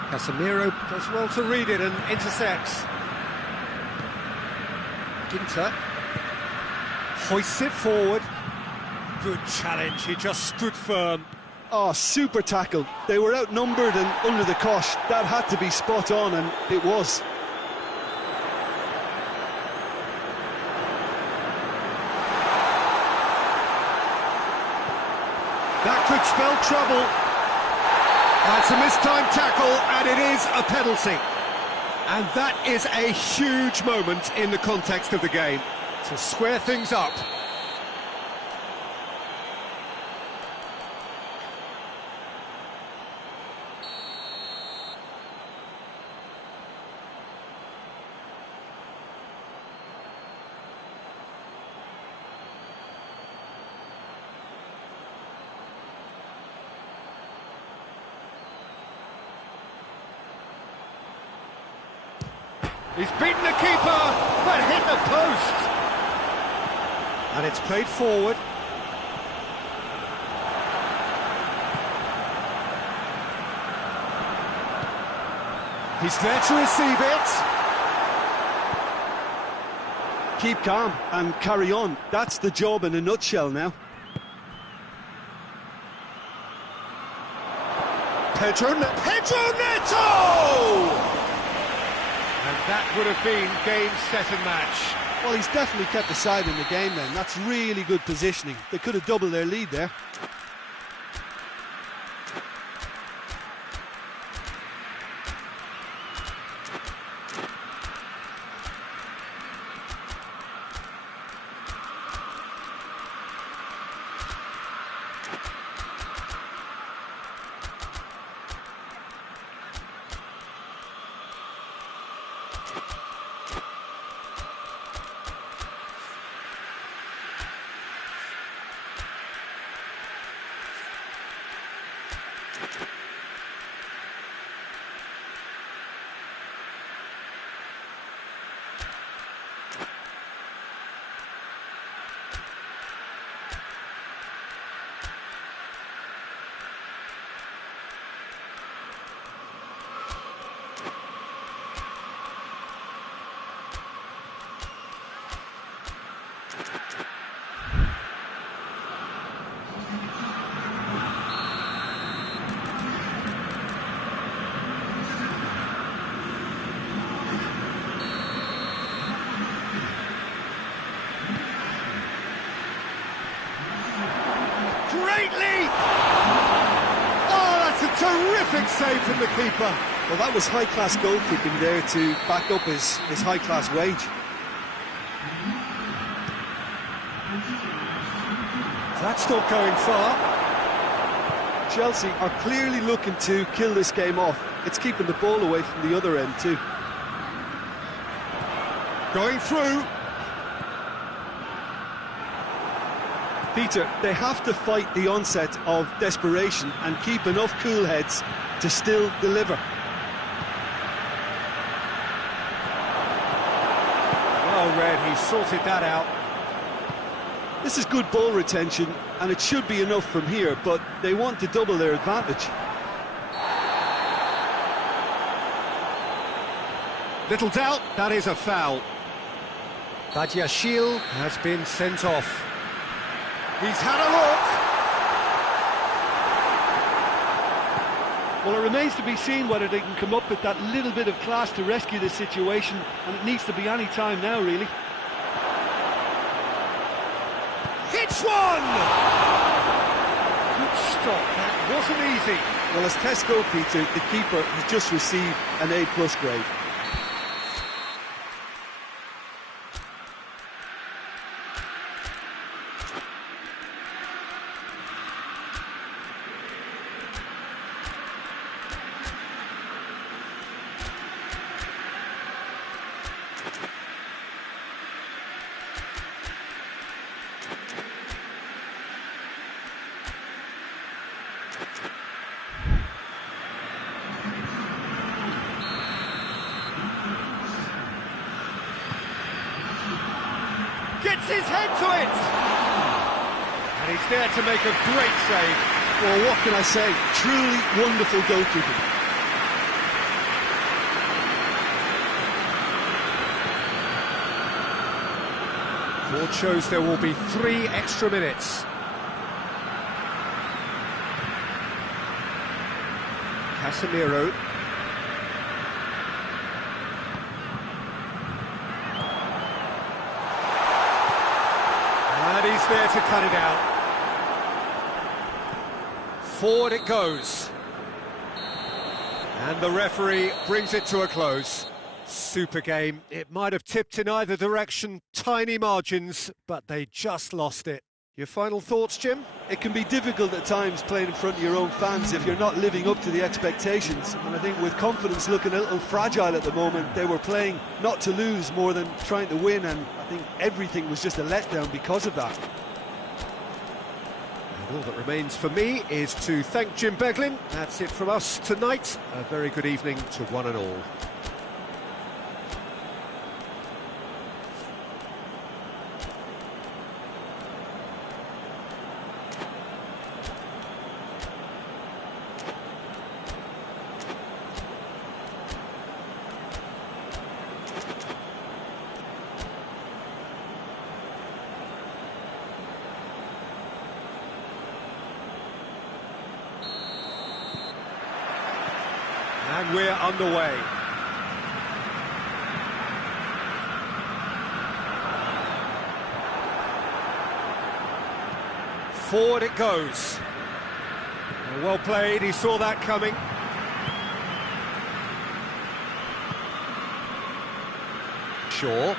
Casemiro does well to read it and intercepts. Ginter hoists it forward. Good challenge, he just stood firm. Oh, super tackle. They were outnumbered and under the cosh. That had to be spot on, and it was. That could spell trouble. That's a mistimed tackle, and it is a penalty. And that is a huge moment in the context of the game, to square things up. He's beaten the keeper, but hit the post. And it's played forward. He's there to receive it. Keep calm and carry on. That's the job in a nutshell now. Pedro Neto! And that would have been game, set and match. Well, he's definitely kept the side in the game then. That's really good positioning. They could have doubled their lead there. Great leap! Oh, that's a terrific save from the keeper. Well, that was high-class goalkeeping there to back up his high-class wage. That's not going far. Chelsea are clearly looking to kill this game off. It's keeping the ball away from the other end too. Going through. Peter, they have to fight the onset of desperation and keep enough cool heads to still deliver. Well read, he sorted that out. This is good ball retention, and it should be enough from here, but they want to double their advantage. Little doubt, that is a foul. Badiashile has been sent off. He's had a look. Well, it remains to be seen whether they can come up with that little bit of class to rescue this situation, and it needs to be any time now, really. Hits one! Good stop, that wasn't easy. Well, as test goalkeeper, the keeper has just received an A+ grade. Gets his head to it! And he's there to make a great save. Well, what can I say? Truly wonderful goalkeeping. Board shows there will be 3 extra minutes. Casemiro. And he's there to cut it out. Forward it goes. And the referee brings it to a close. Super game. It might have tipped in either direction, tiny margins, but they just lost it. Your final thoughts, Jim? It can be difficult at times playing in front of your own fans if you're not living up to the expectations. And I think with confidence looking a little fragile at the moment, they were playing not to lose more than trying to win, and I think everything was just a letdown because of that. And all that remains for me is to thank Jim Beglin. That's it from us tonight. A very good evening to one and all. And we're underway. Forward it goes. Well played, he saw that coming. Shaw.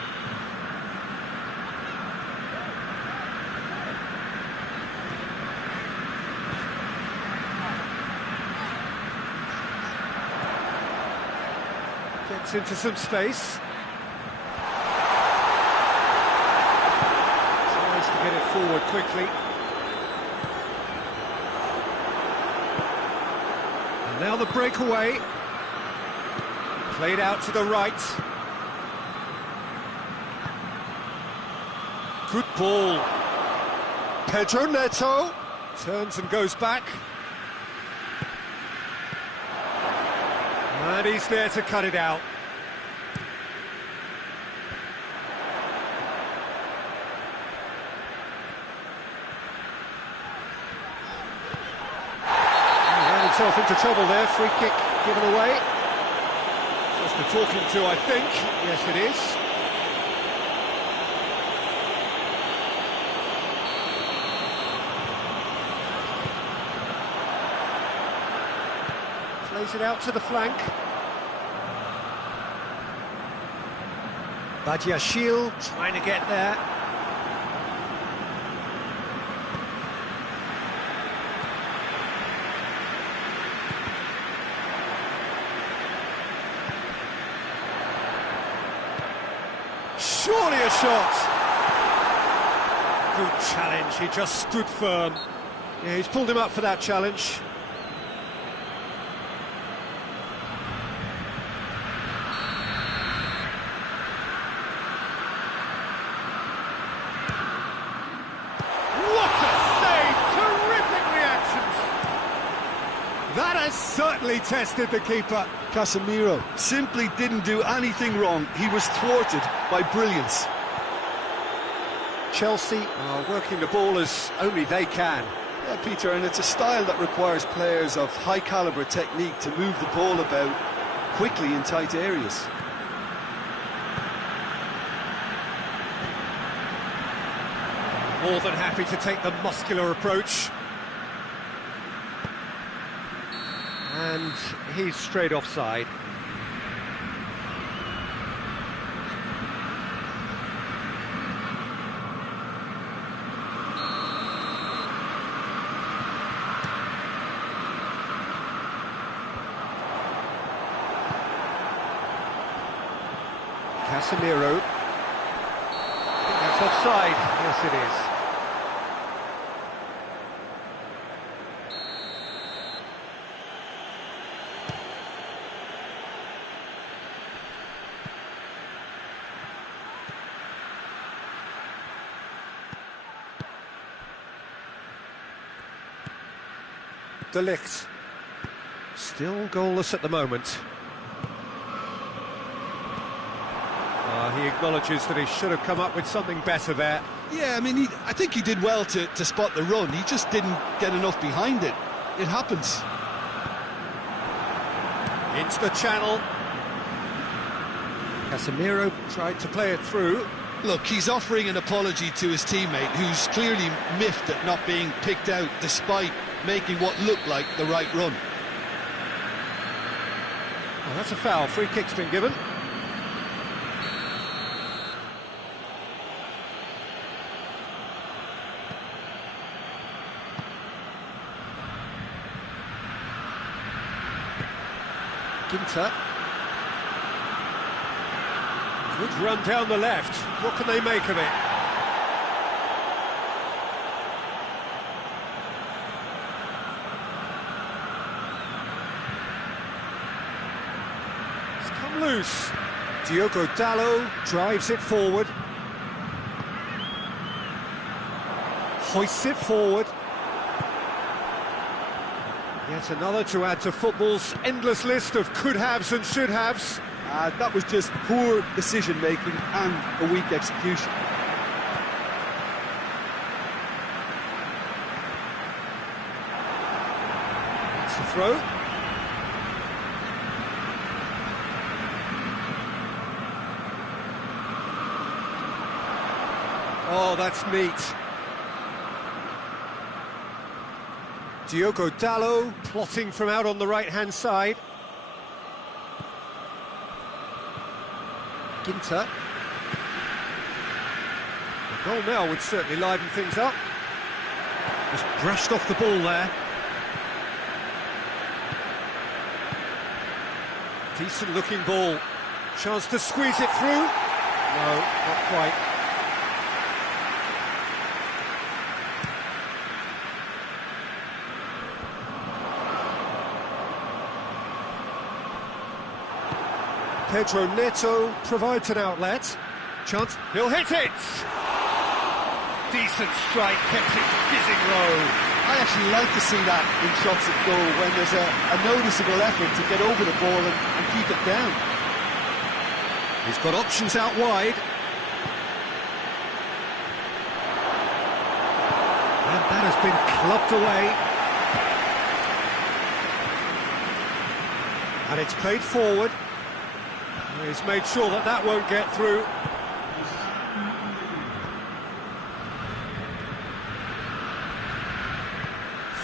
Gets into some space. Tries to get it forward quickly. And now the breakaway. Played out to the right. Good ball. Pedro Neto turns and goes back. And he's there to cut it out. He ran himself into trouble there. Free kick given away. Just the talking to, I think. Yes, it is. Plays it out to the flank. Badiashile trying to get there. Surely a shot. Good challenge, he just stood firm. Yeah, he's pulled him up for that challenge. That has certainly tested the keeper. Casemiro simply didn't do anything wrong. He was thwarted by brilliance. Chelsea are working the ball as only they can. Yeah, Peter, and it's a style that requires players of high-caliber technique to move the ball about quickly in tight areas. More than happy to take the muscular approach. And he's straight offside. Casemiro. I think that's offside. Yes, it is. De Ligt. Still goalless at the moment. He acknowledges that he should have come up with something better there. Yeah, I mean, I think he did well to spot the run. He just didn't get enough behind it. It happens. Into the channel. Casemiro tried to play it through. Look, he's offering an apology to his teammate, who's clearly miffed at not being picked out despite making what looked like the right run. Well, that's a foul. Free kick's been given. Ginter. Good run down the left. What can they make of it? It's come loose. Diogo Dalot drives it forward. Hoists it forward. Yet another to add to football's endless list of could-haves and should-haves. That was just poor decision-making and a weak execution. That's the throw. Oh, that's neat. Diogo Dalot plotting from out on the right-hand side. Ginter. The goal now would certainly liven things up. Just brushed off the ball there. Decent looking ball. Chance to squeeze it through. No, not quite. Pedro Neto provides an outlet. Chance, he'll hit it! Decent strike, kept it fizzing low. I actually like to see that in shots at goal, when there's a noticeable effort to get over the ball and keep it down. He's got options out wide. And that has been clubbed away. And it's played forward. He's made sure that that won't get through.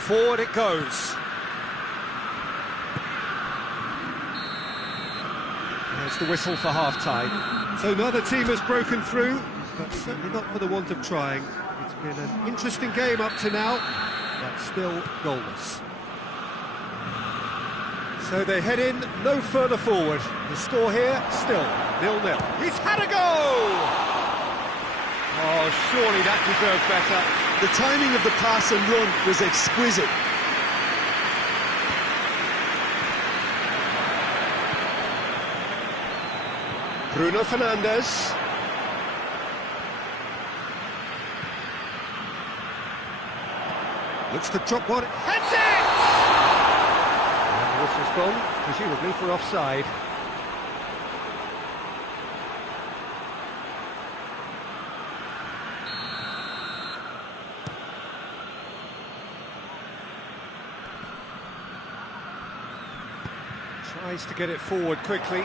Forward it goes. There's the whistle for half-time. So neither team has broken through, but certainly not for the want of trying. It's been an interesting game up to now, but still goalless. So they head in no further forward. The score here, still 0-0. He's had a go! Oh, surely that deserved better. The timing of the pass and run was exquisite. Bruno Fernandes. Looks to drop one. Heads it! And the whistle's gone, presumably for offside. Tries to get it forward quickly.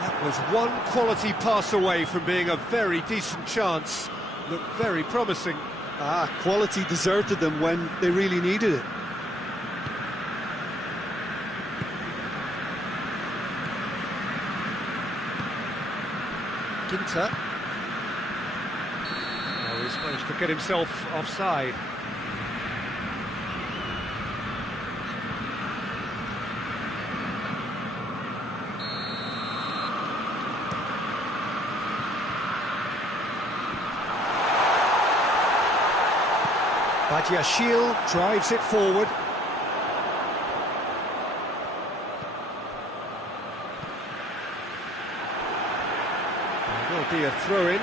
That was one quality pass away from being a very decent chance. Looked very promising. Quality deserted them when they really needed it. Ginter. Oh, he's managed to get himself offside. Badiashile drives it forward. There will be a throw-in.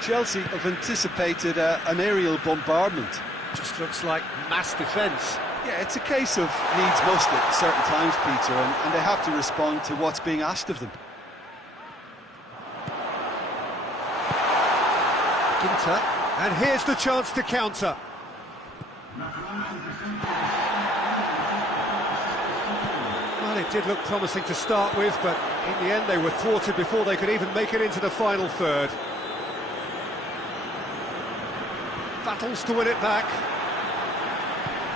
Chelsea have anticipated an aerial bombardment. Just looks like mass defence. Yeah, it's a case of needs must at certain times, Peter, and they have to respond to what's being asked of them. Ginter, and here's the chance to counter. Well, it did look promising to start with, but in the end they were thwarted before they could even make it into the final third. Battles to win it back.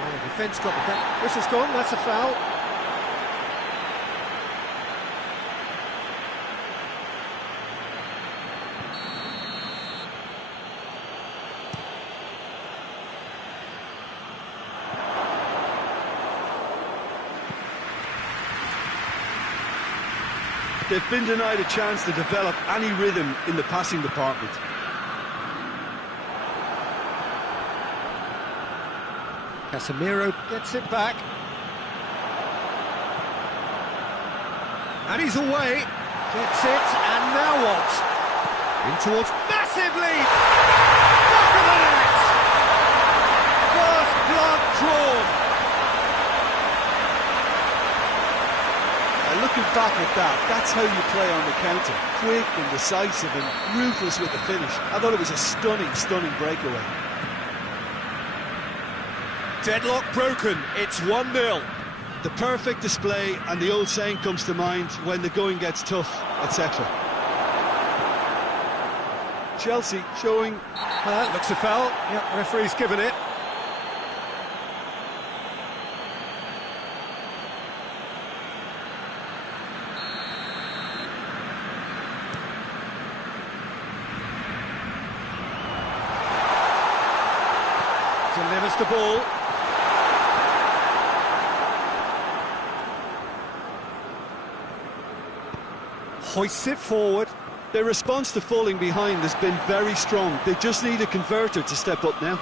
Oh, the defence got the back. Whistle's gone, that's a foul. They've been denied a chance to develop any rhythm in the passing department. Casemiro gets it back. And he's away. Gets it, and now what? In towards... Massive lead! Back of the net! First blood drawn. Looking back at that, that's how you play on the counter. Quick and decisive and ruthless with the finish. I thought it was a stunning, stunning breakaway. Deadlock broken, it's 1-0. the perfect display, and the old saying comes to mind: when the going gets tough, etc. Chelsea showing... Looks a foul. Yeah, referee's given it. Delivers the ball. Hoists it forward. Their response to falling behind has been very strong. They just need a converter to step up now.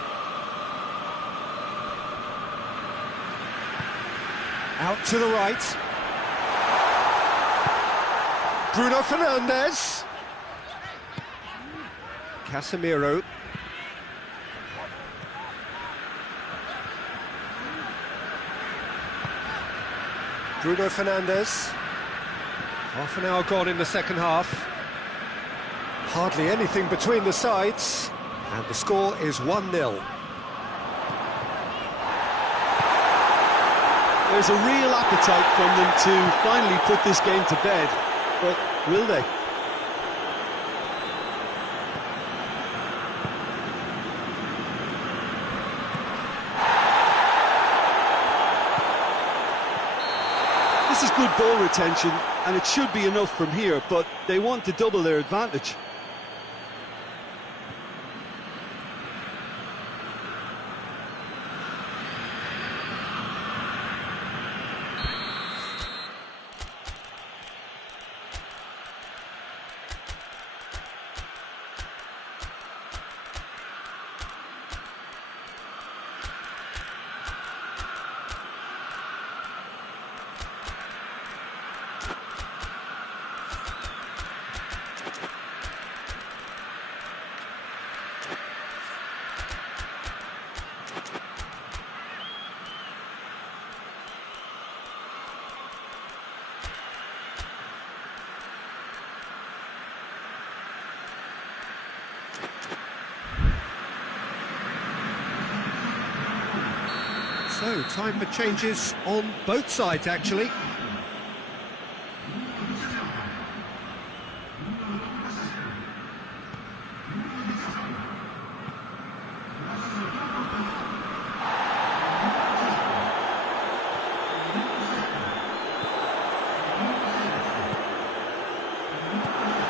Out to the right. Bruno Fernandes. Casemiro. Bruno Fernandes. Half an hour gone in the second half. Hardly anything between the sides, and the score is 1-0. There's a real appetite from them to finally put this game to bed, but will they? This is good ball retention, and it should be enough from here, but they want to double their advantage. So, time for changes on both sides, actually.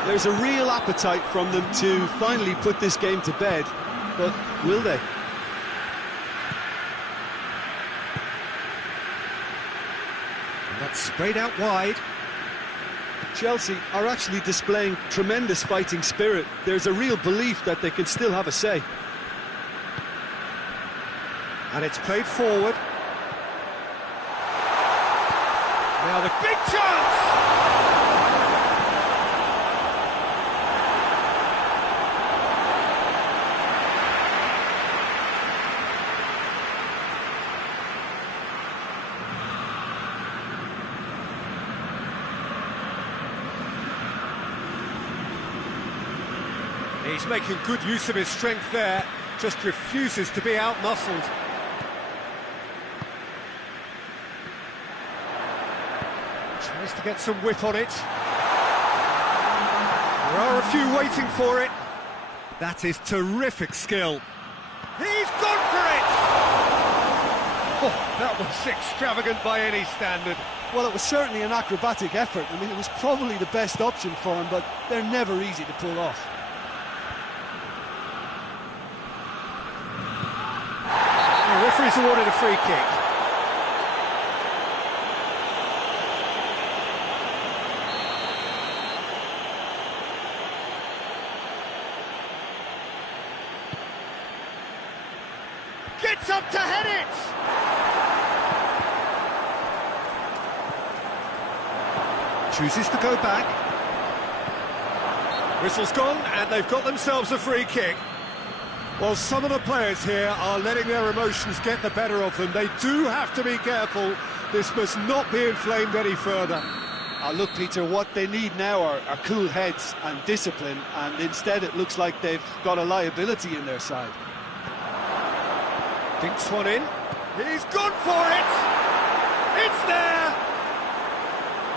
There's a real appetite from them to finally put this game to bed, but will they? That's sprayed out wide. Chelsea are actually displaying tremendous fighting spirit. There's a real belief that they can still have a say. And it's played forward. Now the big chance! He's making good use of his strength there, just refuses to be out-muscled. Tries to get some whip on it. There are a few waiting for it. That is terrific skill. He's gone for it! Oh, that was extravagant by any standard. Well, it was certainly an acrobatic effort. I mean, it was probably the best option for him, but they're never easy to pull off. The referee's awarded a free kick. Gets up to head it! Chooses to go back. Whistle's gone, and they've got themselves a free kick. Well, some of the players here are letting their emotions get the better of them. They do have to be careful. This must not be inflamed any further. Look, Peter, what they need now are cool heads and discipline, and instead it looks like they've got a liability in their side. Dinks one in. He's gone for it! It's there!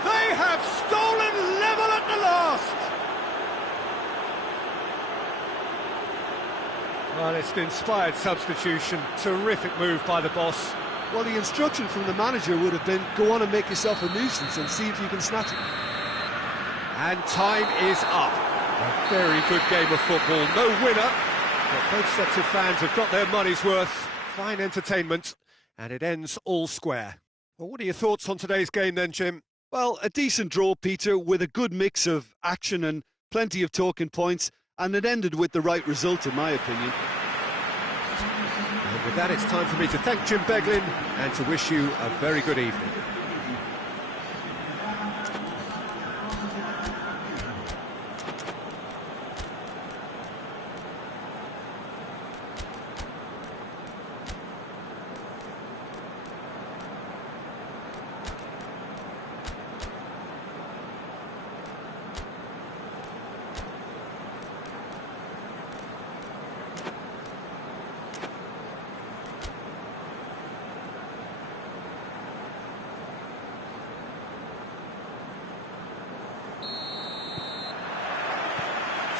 They have stolen level at the last! Well, it's an inspired substitution. Terrific move by the boss. Well, the instruction from the manager would have been, go on and make yourself a nuisance and see if you can snatch it. And time is up. A very good game of football. No winner, but both sets of fans have got their money's worth. Fine entertainment, and it ends all square. Well, what are your thoughts on today's game then, Jim? Well, a decent draw, Peter, with a good mix of action and plenty of talking points, and it ended with the right result, in my opinion. And with that, it's time for me to thank Jim Beglin and to wish you a very good evening.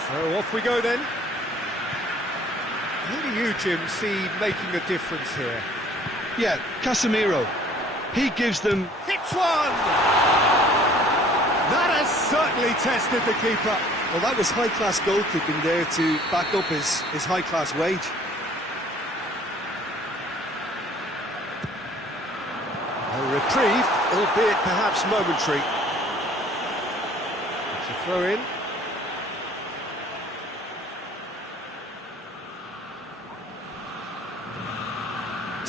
So off we go then. Who do you, Jim, see making a difference here? Yeah, Casemiro. He gives them... Hits one! That has certainly tested the keeper. Well, that was high-class goalkeeping there to back up his high-class wage. A reprieve, albeit perhaps momentary. It's a throw-in.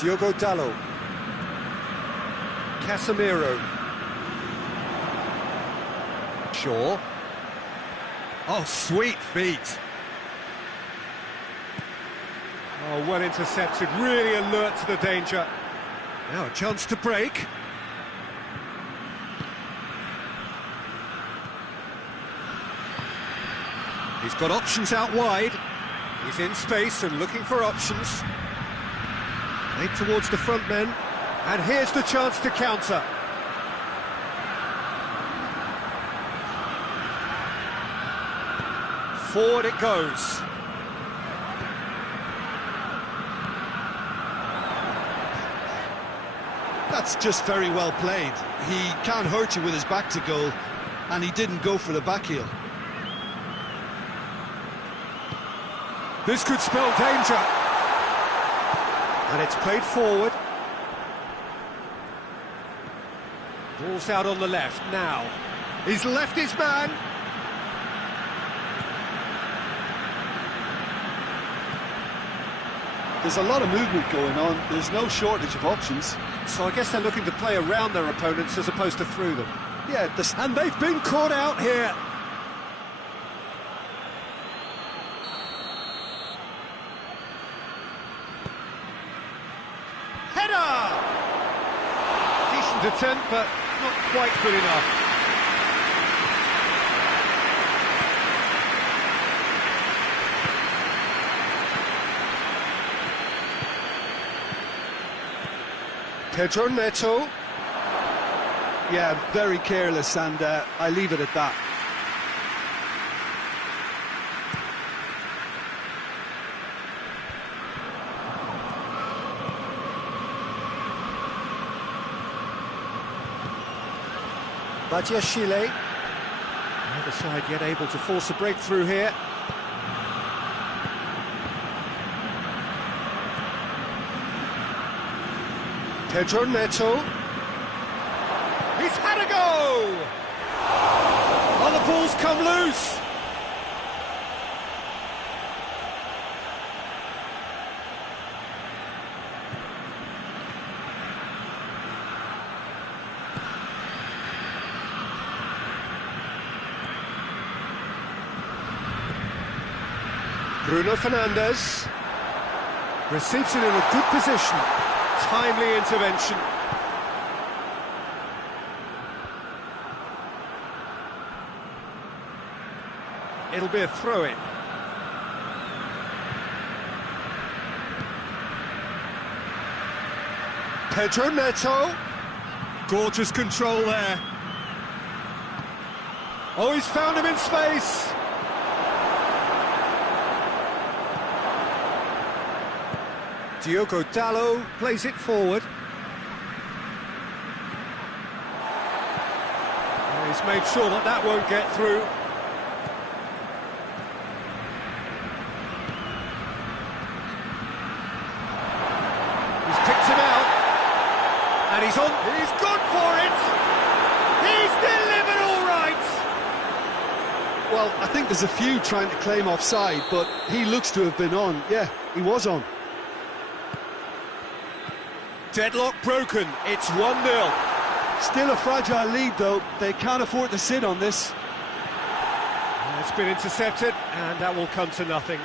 Diogo Dalot. Casemiro. Shaw. Oh, sweet feet. Oh, well intercepted, really alert to the danger. Now a chance to break. He's got options out wide. He's in space and looking for options. Played towards the front men, and here's the chance to counter. Forward it goes. That's just very well played. He can't hurt you with his back to goal, and he didn't go for the back heel. This could spell danger. And it's played forward. Ball's out on the left now. He's left his man. There's a lot of movement going on. There's no shortage of options. So I guess they're looking to play around their opponents as opposed to through them. Yeah, and they've been caught out here. Header! Decent attempt, but not quite good enough. Pedro Neto. Yeah, very careless, and I leave it at that. Badiashile. Neither side yet able to force a breakthrough here. Pedro Neto. He's had a go! Oh, the ball's come loose! Bruno Fernandes receives it in a good position. Timely intervention. It'll be a throw-in. Pedro Neto. Gorgeous control there. Oh, he's found him in space. Diogo Dalot plays it forward. And he's made sure that that won't get through. He's picked him out. And he's on. He's gone for it. He's delivered all right. Well, I think there's a few trying to claim offside, but he looks to have been on. Yeah, he was on. Deadlock broken, it's 1-0. Still a fragile lead, though. They can't afford to sit on this. It's been intercepted, and that will come to nothing.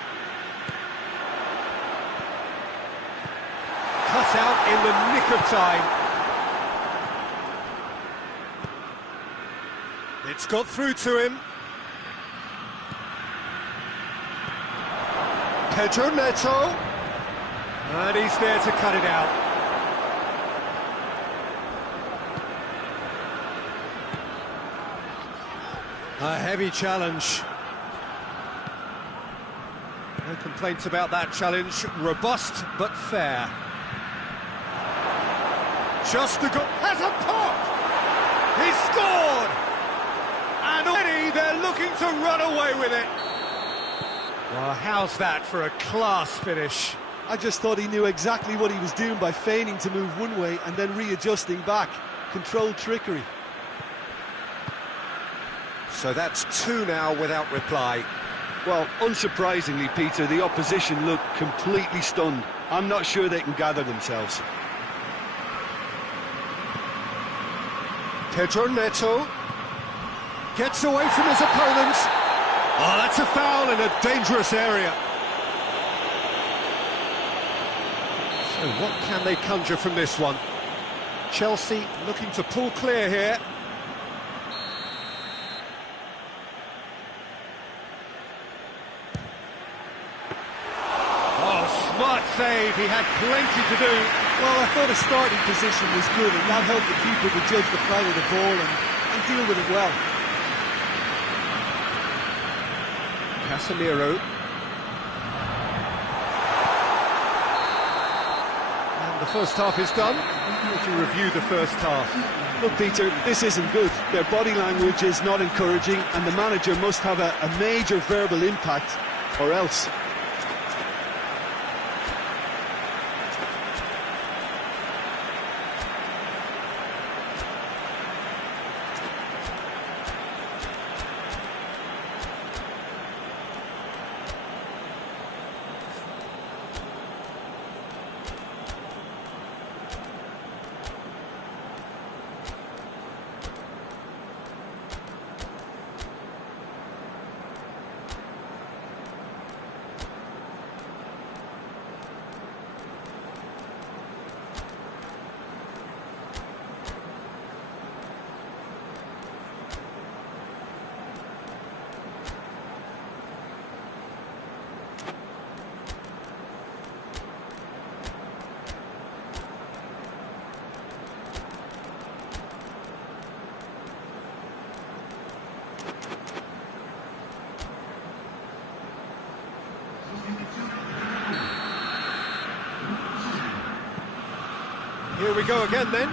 Cut out in the nick of time. It's got through to him. Pedro Neto. And he's there to cut it out. A heavy challenge. No complaints about that challenge. Robust but fair. Just the goal. Has a pop! He's scored! And already they're looking to run away with it. Well, how's that for a class finish? I just thought he knew exactly what he was doing by feigning to move one way and then readjusting back. Controlled trickery. So that's 2 now without reply. Well, unsurprisingly, Peter, the opposition look completely stunned. I'm not sure they can gather themselves. Pedro Neto gets away from his opponent. Oh, that's a foul in a dangerous area. So what can they conjure from this one? Chelsea looking to pull clear here. Smart save, he had plenty to do. Well, I thought his starting position was good, and that helped the keeper to judge the flight of the ball and deal with it well. Casemiro. And the first half is done. Would you review the first half? Look, Peter, this isn't good. Their body language is not encouraging, and the manager must have a major verbal impact, or else. Here we go again then.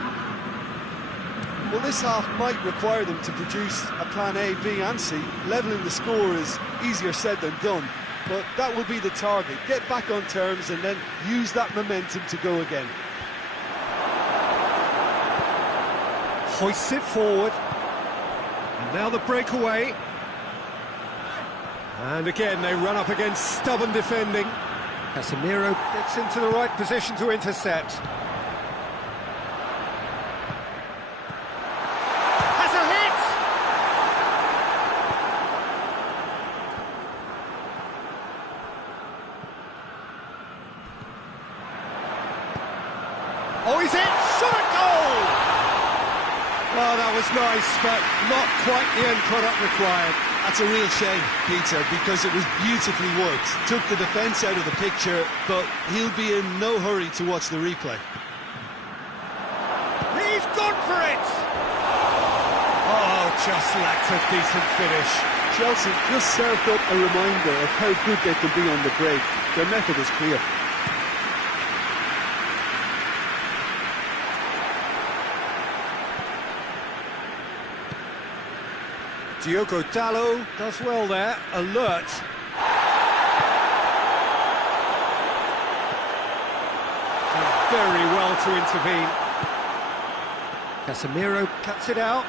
Well, this half might require them to produce a plan A, B and C. Levelling the score is easier said than done, but that will be the target. Get back on terms and then use that momentum to go again. Hoists it forward. And now the breakaway. And again they run up against stubborn defending. Casemiro gets into the right position to intercept. Oh, he's in! Shot at goal! Well, that was nice, but not quite the end product required. That's a real shame, Peter, because it was beautifully worked. Took the defence out of the picture, but he'll be in no hurry to watch the replay. He's gone for it! Oh, just lacked a decent finish. Chelsea just served up a reminder of how good they can be on the break. Their method is clear. Diogo Dalot does well there, alert. Did very well to intervene. Casemiro cuts it out.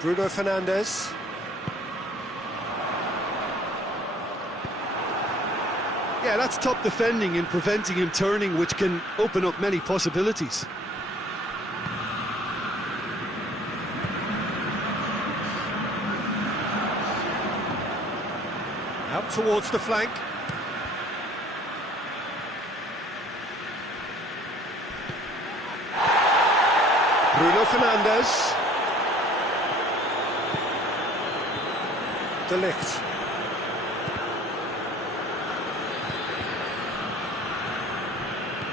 Bruno Fernandes. Yeah, that's top defending and preventing him turning, which can open up many possibilities. Out towards the flank. Bruno Fernandes. De Ligt.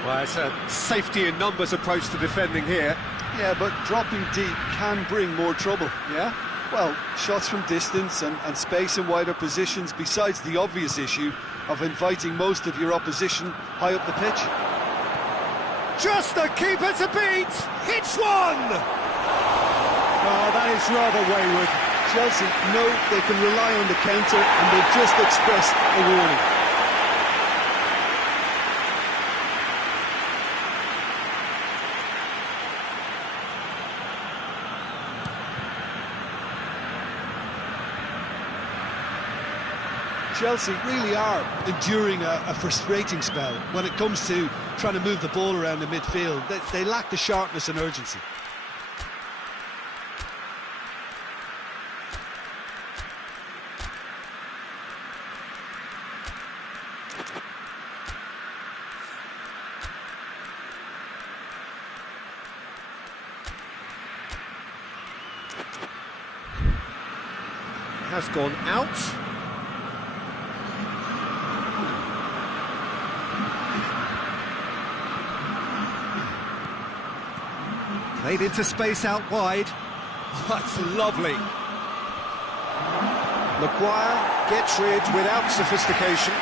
Well, it's a safety in numbers approach to defending here. Yeah, but dropping deep can bring more trouble. Yeah? Well, shots from distance and space in wider positions, besides the obvious issue of inviting most of your opposition high up the pitch. Just the keeper to beat! Hits one! Oh, that is rather wayward. Chelsea know they can rely on the counter, and they've just expressed a warning. Chelsea really are enduring a frustrating spell when it comes to trying to move the ball around the midfield. They lack the sharpness and urgency. Has gone out. Played into space out wide. That's lovely. Maguire gets rid without sophistication.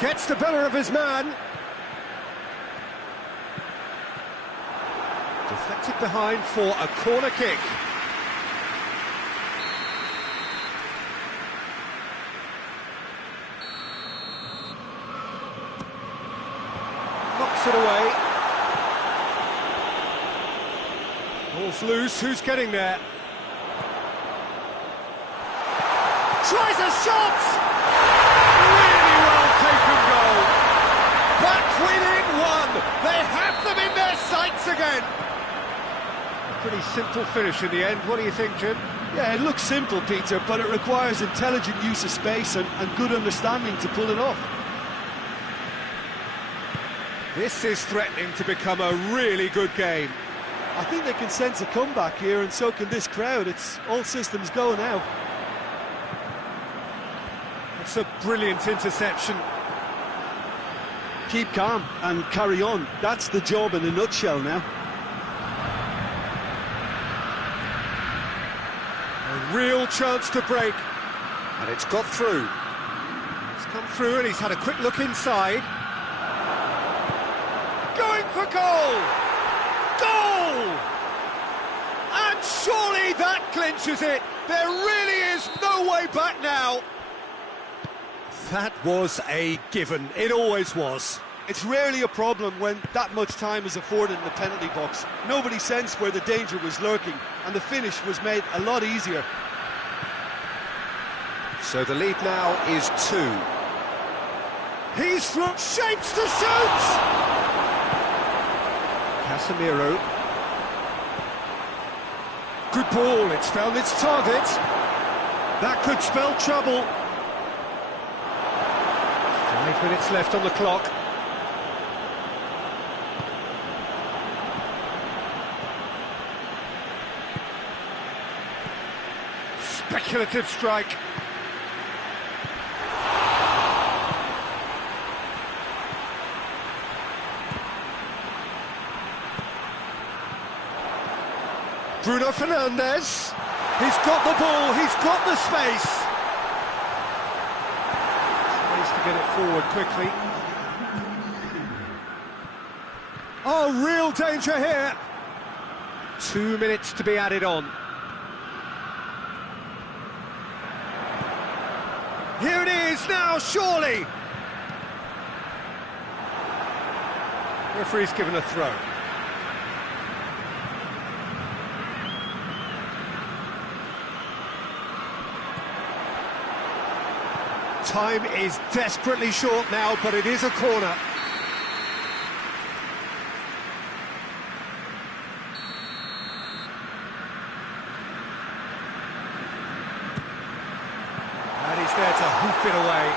Gets the better of his man. Deflected behind for a corner kick. Knocks it away. Ball's loose, who's getting there? Tries a shot! Really well taken goal. Back within one. They have them in their sights again. Pretty simple finish in the end. What do you think, Jim? Yeah, it looks simple, Peter, but it requires intelligent use of space and good understanding to pull it off. This is threatening to become a really good game. I think they can sense a comeback here, and so can this crowd. It's all systems go now. It's a brilliant interception. Keep calm and carry on. That's the job in a nutshell now. A real chance to break. And it's got through. It's come through and he's had a quick look inside. Going for goal! Goal! And surely that clinches it. There really is no way back now. That was a given. It always was. It's rarely a problem when that much time is afforded in the penalty box. Nobody sensed where the danger was lurking, and the finish was made a lot easier. So the lead now is 2. He's through, shapes to shoot! Casemiro. Good ball, it's found its target. That could spell trouble. 5 minutes left on the clock. Speculative strike. Bruno Fernandes. He's got the ball, he's got the space. Needs to get it forward quickly. Oh, real danger here. 2 minutes to be added on. Here it is now, surely. Referee's given a throw. Time is desperately short now, but it is a corner. And he's there to hoof it away.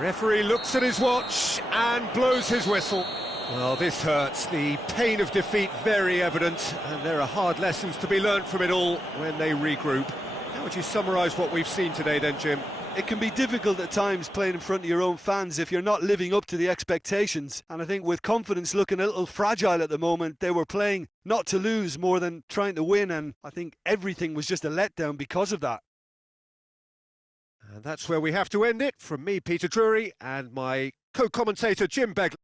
Referee looks at his watch and blows his whistle. Well, this hurts. The pain of defeat very evident, and there are hard lessons to be learned from it all when they regroup. How would you summarise what we've seen today then, Jim? It can be difficult at times playing in front of your own fans if you're not living up to the expectations. And I think with confidence looking a little fragile at the moment, they were playing not to lose more than trying to win. And I think everything was just a letdown because of that. And that's where we have to end it. From me, Peter Drury, and my co-commentator, Jim Begley.